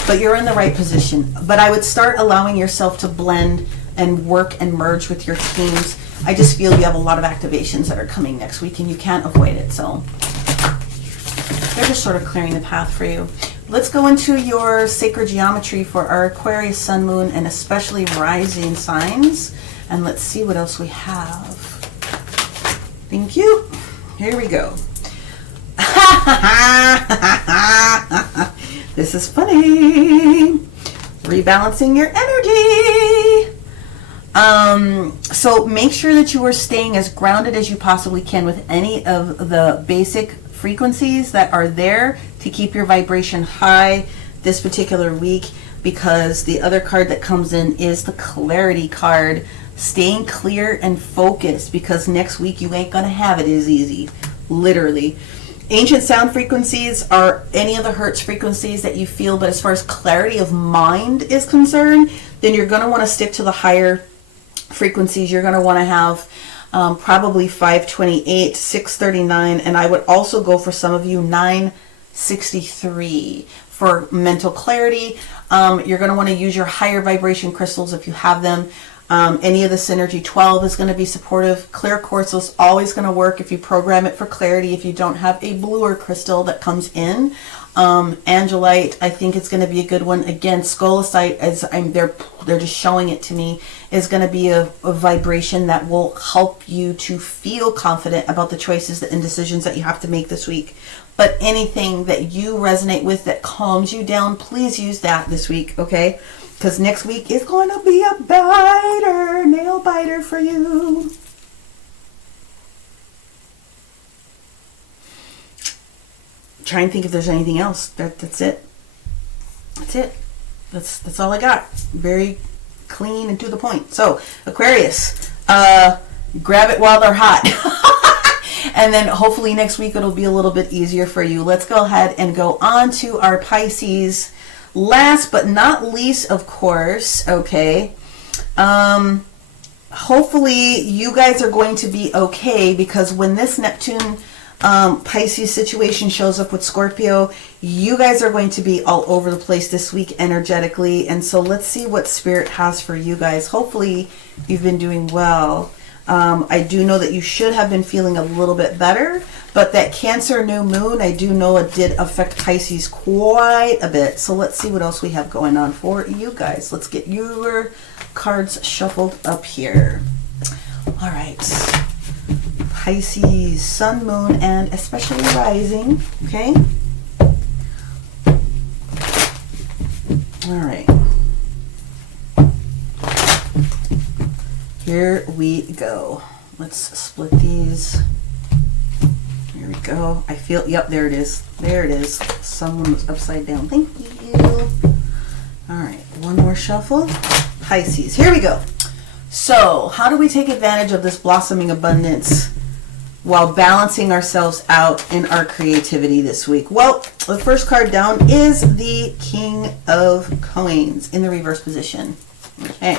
But you're in the right position. But I would start allowing yourself to blend and work and merge with your teams. I just feel you have a lot of activations that are coming next week and you can't avoid it. So they're just sort of clearing the path for you. Let's go into your sacred geometry for our Aquarius, Sun, Moon, and especially rising signs. And let's see what else we have. Thank you. Here we go. This is funny. Rebalancing your energy. So make sure that you are staying as grounded as you possibly can with any of the basic frequencies that are there to keep your vibration high this particular week, because the other card that comes in is the clarity card. Staying clear and focused, because next week you ain't gonna have it as easy, literally. Ancient sound frequencies are any of the Hertz frequencies that you feel, but as far as clarity of mind is concerned, then you're going to want to stick to the higher frequencies. You're going to want to have probably 528, 639, and I would also go for some of you 963 for mental clarity. You're going to want to use your higher vibration crystals if you have them. Any of the Synergy 12 is going to be supportive. Clear quartz is always going to work if you program it for clarity. If you don't have a bluer crystal that comes in, Angelite, I think it's going to be a good one. Again, Scolasite, as they're just showing it to me, is going to be a vibration that will help you to feel confident about the choices and decisions that you have to make this week. But anything that you resonate with that calms you down, please use that this week, okay? Because next week is going to be a nail biter for you. Try and think if there's anything else. That's it. That's it. That's all I got. Very clean and to the point. So, Aquarius, grab it while they're hot. And then hopefully next week it'll be a little bit easier for you. Let's go ahead and go on to our Pisces. Last but not least, of course, okay, hopefully you guys are going to be okay, because when this Neptune Pisces situation shows up with Scorpio, you guys are going to be all over the place this week energetically. And so let's see what Spirit has for you guys. Hopefully you've been doing well. I do know that you should have been feeling a little bit better, but that Cancer new moon, I do know it did affect Pisces quite a bit. So let's see what else we have going on for you guys. Let's get your cards shuffled up here. All right. Pisces, sun, moon, and especially rising. Okay. All right. Here we go. Let's split these. Here we go. I feel, yep, there it is. There it is. Someone was upside down. Thank you. All right, one more shuffle. Pisces, here we go. So, how do we take advantage of this blossoming abundance while balancing ourselves out in our creativity this week? Well, the first card down is the King of Coins in the reverse position. Okay.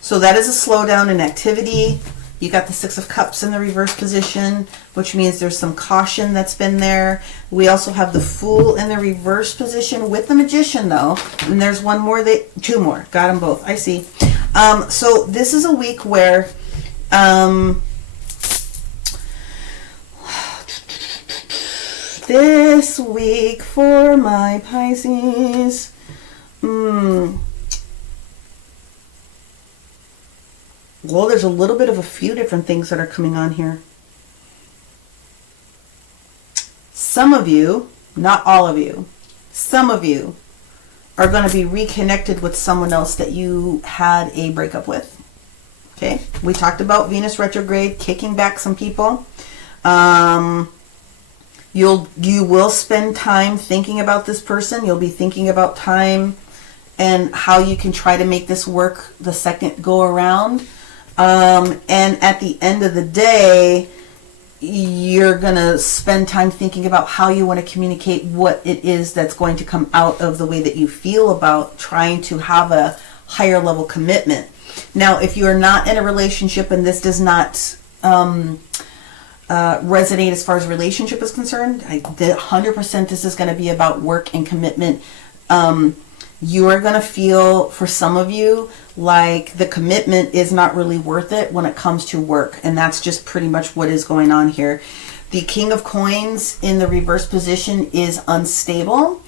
So that is a slowdown in activity. You got the Six of Cups in the reverse position, which means there's some caution that's been there. We also have the Fool in the reverse position with the Magician, though. And there's one more, two more. Got them both. I see. So this is a week where this week for my Pisces, well, there's a little bit of a few different things that are coming on here. Some of you, not all of you, some of you are going to be reconnected with someone else that you had a breakup with. Okay, we talked about Venus retrograde kicking back some people. You will spend time thinking about this person. You'll be thinking about time and how you can try to make this work the second go around. And at the end of the day, you're going to spend time thinking about how you want to communicate what it is that's going to come out of the way that you feel about trying to have a higher level commitment. Now, if you are not in a relationship and this does not resonate as far as relationship is concerned, 100% this is going to be about work and commitment. You are going to feel, for some of you, like the commitment is not really worth it when it comes to work. And that's just pretty much what is going on here. The King of Coins in the reverse position is unstable.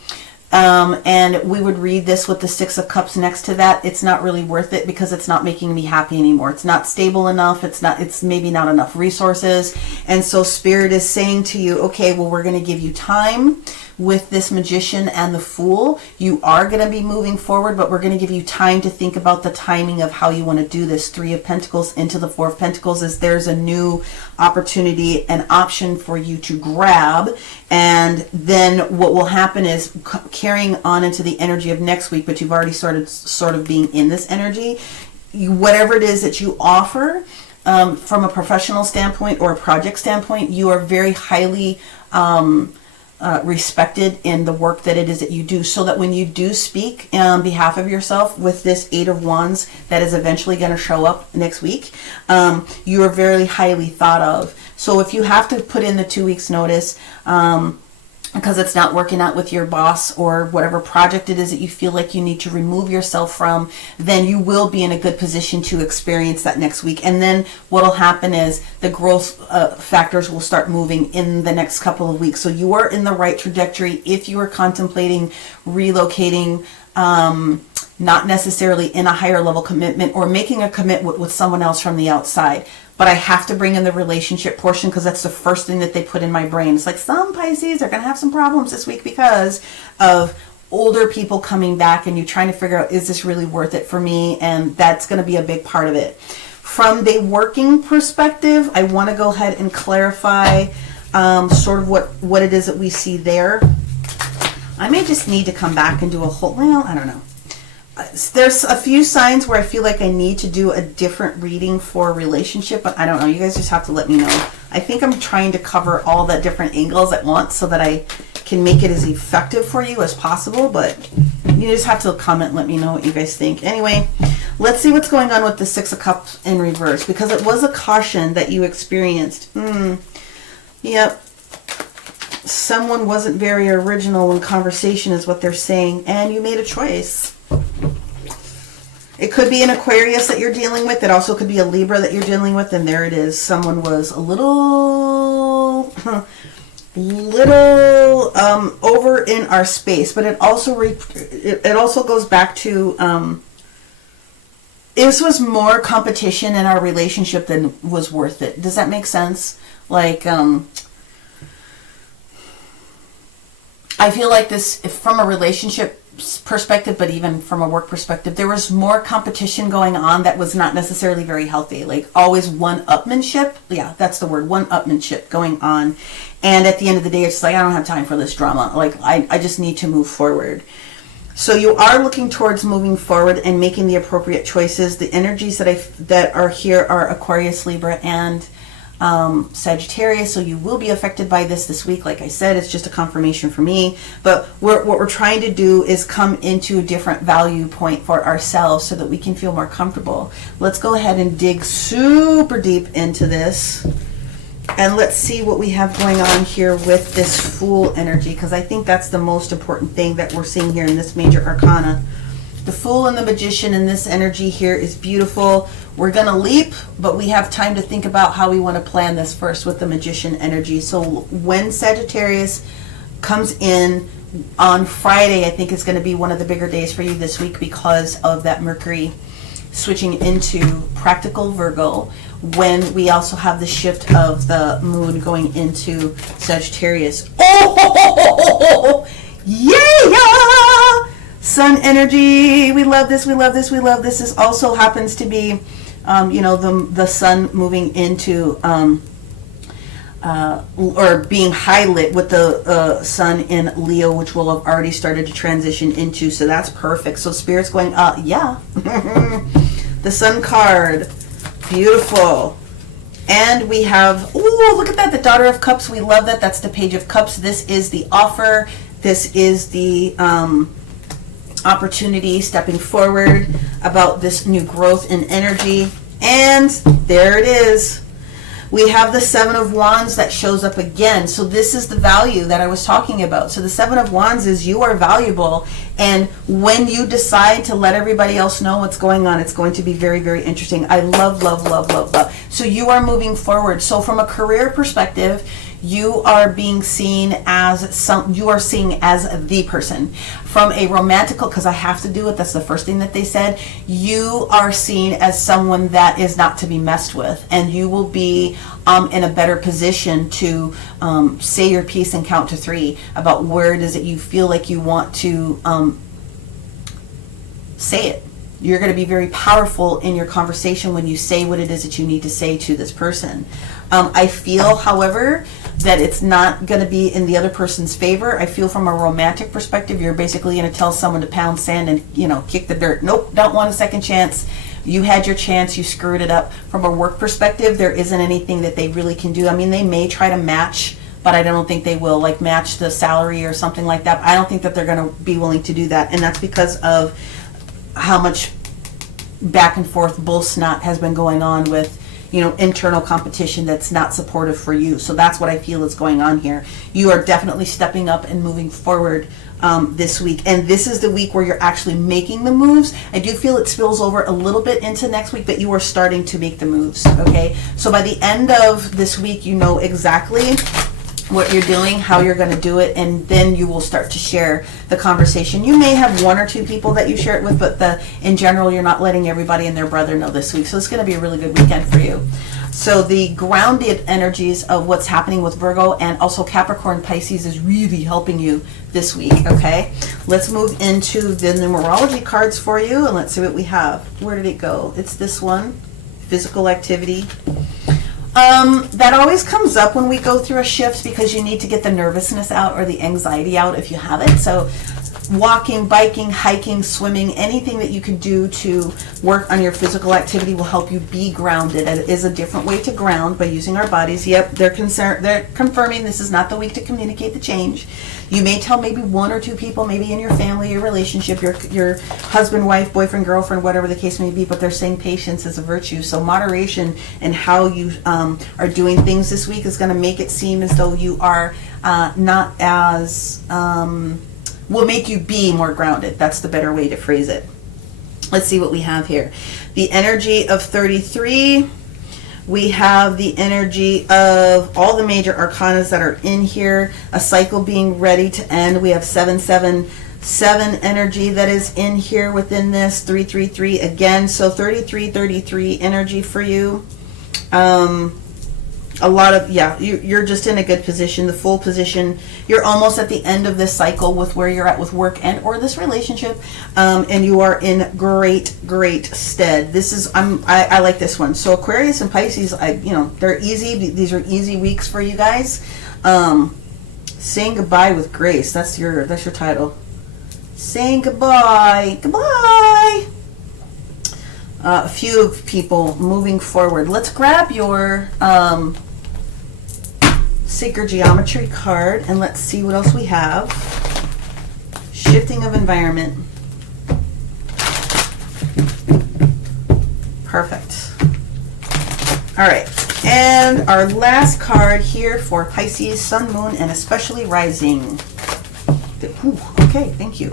And we would read this with the Six of Cups next to that. It's not really worth it because it's not making me happy anymore. It's not stable enough. It's maybe not enough resources. And so Spirit is saying to you, okay, well, we're going to give you time. with this Magician and the Fool, you are going to be moving forward, but we're going to give you time to think about the timing of how you want to do this. 3 of Pentacles into the 4 of Pentacles is there's a new opportunity, an option for you to grab. And then what will happen is carrying on into the energy of next week, but you've already started sort of being in this energy. Whatever it is that you offer, from a professional standpoint or a project standpoint, you are very highly respected in the work that it is that you do, so that when you do speak on behalf of yourself with this 8 of Wands that is eventually going to show up next week, you are very highly thought of. So if you have to put in the 2 weeks notice, because it's not working out with your boss or whatever project it is that you feel like you need to remove yourself from, then you will be in a good position to experience that next week. And then what will happen is the growth factors will start moving in the next couple of weeks. So you are in the right trajectory if you are contemplating relocating, not necessarily in a higher level commitment or making a commitment with someone else from the outside. But I have to bring in the relationship portion because that's the first thing that they put in my brain. It's like some Pisces are going to have some problems this week because of older people coming back and you trying to figure out, is this really worth it for me? And that's going to be a big part of it. From the working perspective, I want to go ahead and clarify sort of what it is that we see there. I may just need to come back and do a whole, well, I don't know. There's a few signs where I feel like I need to do a different reading for a relationship, but I don't know. You guys just have to let me know. I think I'm trying to cover all the different angles at once so that I can make it as effective for you as possible, but you just have to comment and let me know what you guys think. Anyway, let's see what's going on with the 6 of Cups in reverse, because it was a caution that you experienced. Yep. Someone wasn't very original in conversation is what they're saying, and you made a choice. It could be an Aquarius that you're dealing with. It also could be a Libra that you're dealing with. And there it is. Someone was a little over in our space. But it also goes back to this was more competition in our relationship than was worth it. Does that make sense? Like I feel like this, from a relationship perspective, but even from a work perspective, there was more competition going on that was not necessarily very healthy. Like always one-upmanship. Yeah, that's the word, one-upmanship going on. And at the end of the day, it's like, I don't have time for this drama. Like I just need to move forward. So you are looking towards moving forward and making the appropriate choices. The energies that are here are Aquarius, Libra, and Sagittarius, so you will be affected by this week. Like I said, it's just a confirmation for me, but what we're trying to do is come into a different value point for ourselves so that we can feel more comfortable. Let's go ahead and dig super deep into this, and let's see what we have going on here with this Fool energy, because I think that's the most important thing that we're seeing here in this major arcana. The Fool and the Magician in this energy here is beautiful. We're going to leap, but we have time to think about how we want to plan this first with the Magician energy. So when Sagittarius comes in on Friday, I think it's going to be one of the bigger days for you this week because of that Mercury switching into practical Virgo, when we also have the shift of the moon going into Sagittarius. Oh, yeah! Sun energy, we love this, we love this, we love this. This also happens to be, the sun moving into, or being high lit with the sun in Leo, which will have already started to transition into, so that's perfect. So Spirit's going, yeah. The Sun card, beautiful. And we have, ooh, look at that, the Daughter of Cups. We love that. That's the Page of Cups. This is the offer. This is the opportunity, stepping forward about this new growth in energy. And there it is. We have the Seven of Wands that shows up again. So this is the value that I was talking about. So the Seven of Wands is you are valuable. And when you decide to let everybody else know what's going on, it's going to be very, very interesting. I love, love, love, love, love. So you are moving forward. So from a career perspective, you are being seen as you are seeing as the person. From a romantical, because I have to do it, that's the first thing that they said, you are seen as someone that is not to be messed with, and you will be in a better position to say your piece and count to 3 about where it is that you feel like you want to say it. You're going to be very powerful in your conversation when you say what it is that you need to say to this person. I feel, however, that it's not going to be in the other person's favor. I feel from a romantic perspective, you're basically going to tell someone to pound sand and, you know, kick the dirt. Nope, don't want a second chance. You had your chance, you screwed it up. From a work perspective, there isn't anything that they really can do. I mean, they may try to match, but I don't think they will, like match the salary or something like that. I don't think that they're going to be willing to do that. And that's because of how much back and forth bull snot has been going on with, you know, internal competition that's not supportive for you. So that's what I feel is going on here. You are definitely stepping up and moving forward this week. And this is the week where you're actually making the moves. I do feel it spills over a little bit into next week, but you are starting to make the moves, okay? So by the end of this week, you know exactly what you're doing, how you're going to do it, and then you will start to share the conversation. You may have 1 or 2 people that you share it with, but in general, you're not letting everybody and their brother know this week. So it's going to be a really good weekend for you. So the grounded energies of what's happening with Virgo and also Capricorn, Pisces is really helping you this week, okay? Let's move into the numerology cards for you, and let's see what we have. Where did it go? It's this one, physical activity. That always comes up when we go through a shift because you need to get the nervousness out or the anxiety out if you have it. So walking, biking, hiking, swimming, anything that you can do to work on your physical activity will help you be grounded. It is a different way to ground by using our bodies. Yep, they're confirming this is not the week to communicate the change. You may tell maybe 1 or 2 people, maybe in your family, your relationship, your husband, wife, boyfriend, girlfriend, whatever the case may be, but they're saying patience is a virtue. So moderation in how you are doing things this week is going to make it seem as though you are not as... will make you be more grounded. That's the better way to phrase it. Let's see what we have here. The energy of 33. We have the energy of all the major arcanas that are in here. A cycle being ready to end. We have 777 energy that is in here within this. 333 again. So 33 energy for you. A lot of, yeah, you're just in a good position, the full position. You're almost at the end of this cycle with where you're at with work and or this relationship, and you are in great stead. This is, I like this one. So Aquarius and Pisces, they're easy. These are easy weeks for you guys. Saying goodbye with grace. That's your title. Saying goodbye. A few people moving forward. Let's grab your Sacred Geometry card and let's see what else we have. Shifting of environment. Perfect. All right. And our last card here for Pisces, Sun, Moon, and especially Rising. Ooh, okay, thank you.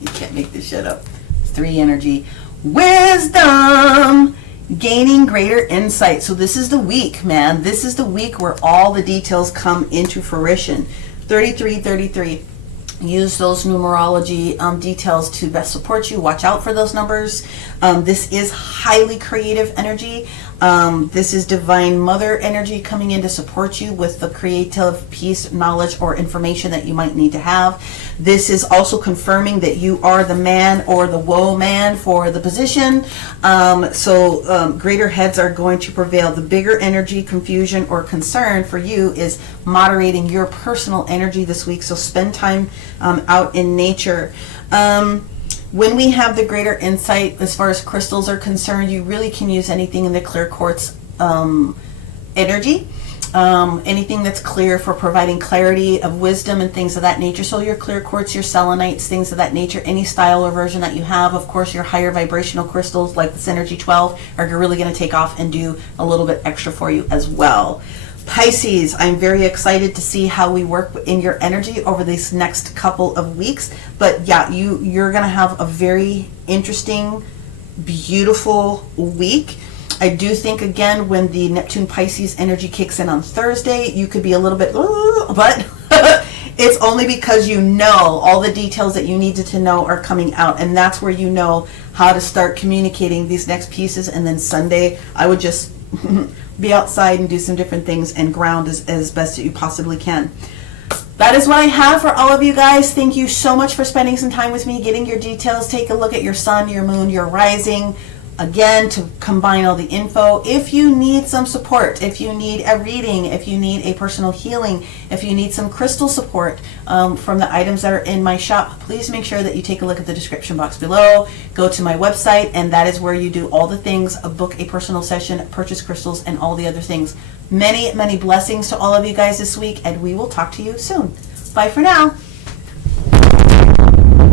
You can't make this shit up. 3 energy. Wisdom. Gaining greater insight. So this is the week, man. This is the week where all the details come into fruition. 33. Use those numerology details to best support you. Watch out for those numbers. This is highly creative energy. This is divine mother energy coming in to support you with the creative piece, knowledge, or information that you might need to have. This is also confirming that you are the man or the woe man for the position. So greater heads are going to prevail. The bigger energy, confusion, or concern for you is moderating your personal energy this week. So spend time out in nature. When we have the greater insight as far as crystals are concerned, you really can use anything in the clear quartz energy. Anything that's clear for providing clarity of wisdom and things of that nature. So your clear quartz, your selenites, things of that nature, any style or version that you have. Of course, your higher vibrational crystals like the Synergy 12 are really going to take off and do a little bit extra for you as well. Pisces, I'm very excited to see how we work in your energy over these next couple of weeks. But yeah, you're going to have a very interesting, beautiful week. I do think, again, when the Neptune Pisces energy kicks in on Thursday, you could be a little bit, but it's only because you know all the details that you needed to know are coming out. And that's where you know how to start communicating these next pieces. And then Sunday, I would just be outside and do some different things and ground as best that you possibly can. That is what I have for all of you guys. Thank you so much for spending some time with me, getting your details. Take a look at your sun, your moon, your rising. Again, to combine all the info. If you need some support, if you need a reading, if you need a personal healing, if you need some crystal support from the items that are in my shop, please make sure that you take a look at the description box below. Go to my website, and that is where you do all the things, book a personal session, purchase crystals, and all the other things. Many, many blessings to all of you guys this week, and we will talk to you soon. Bye for now.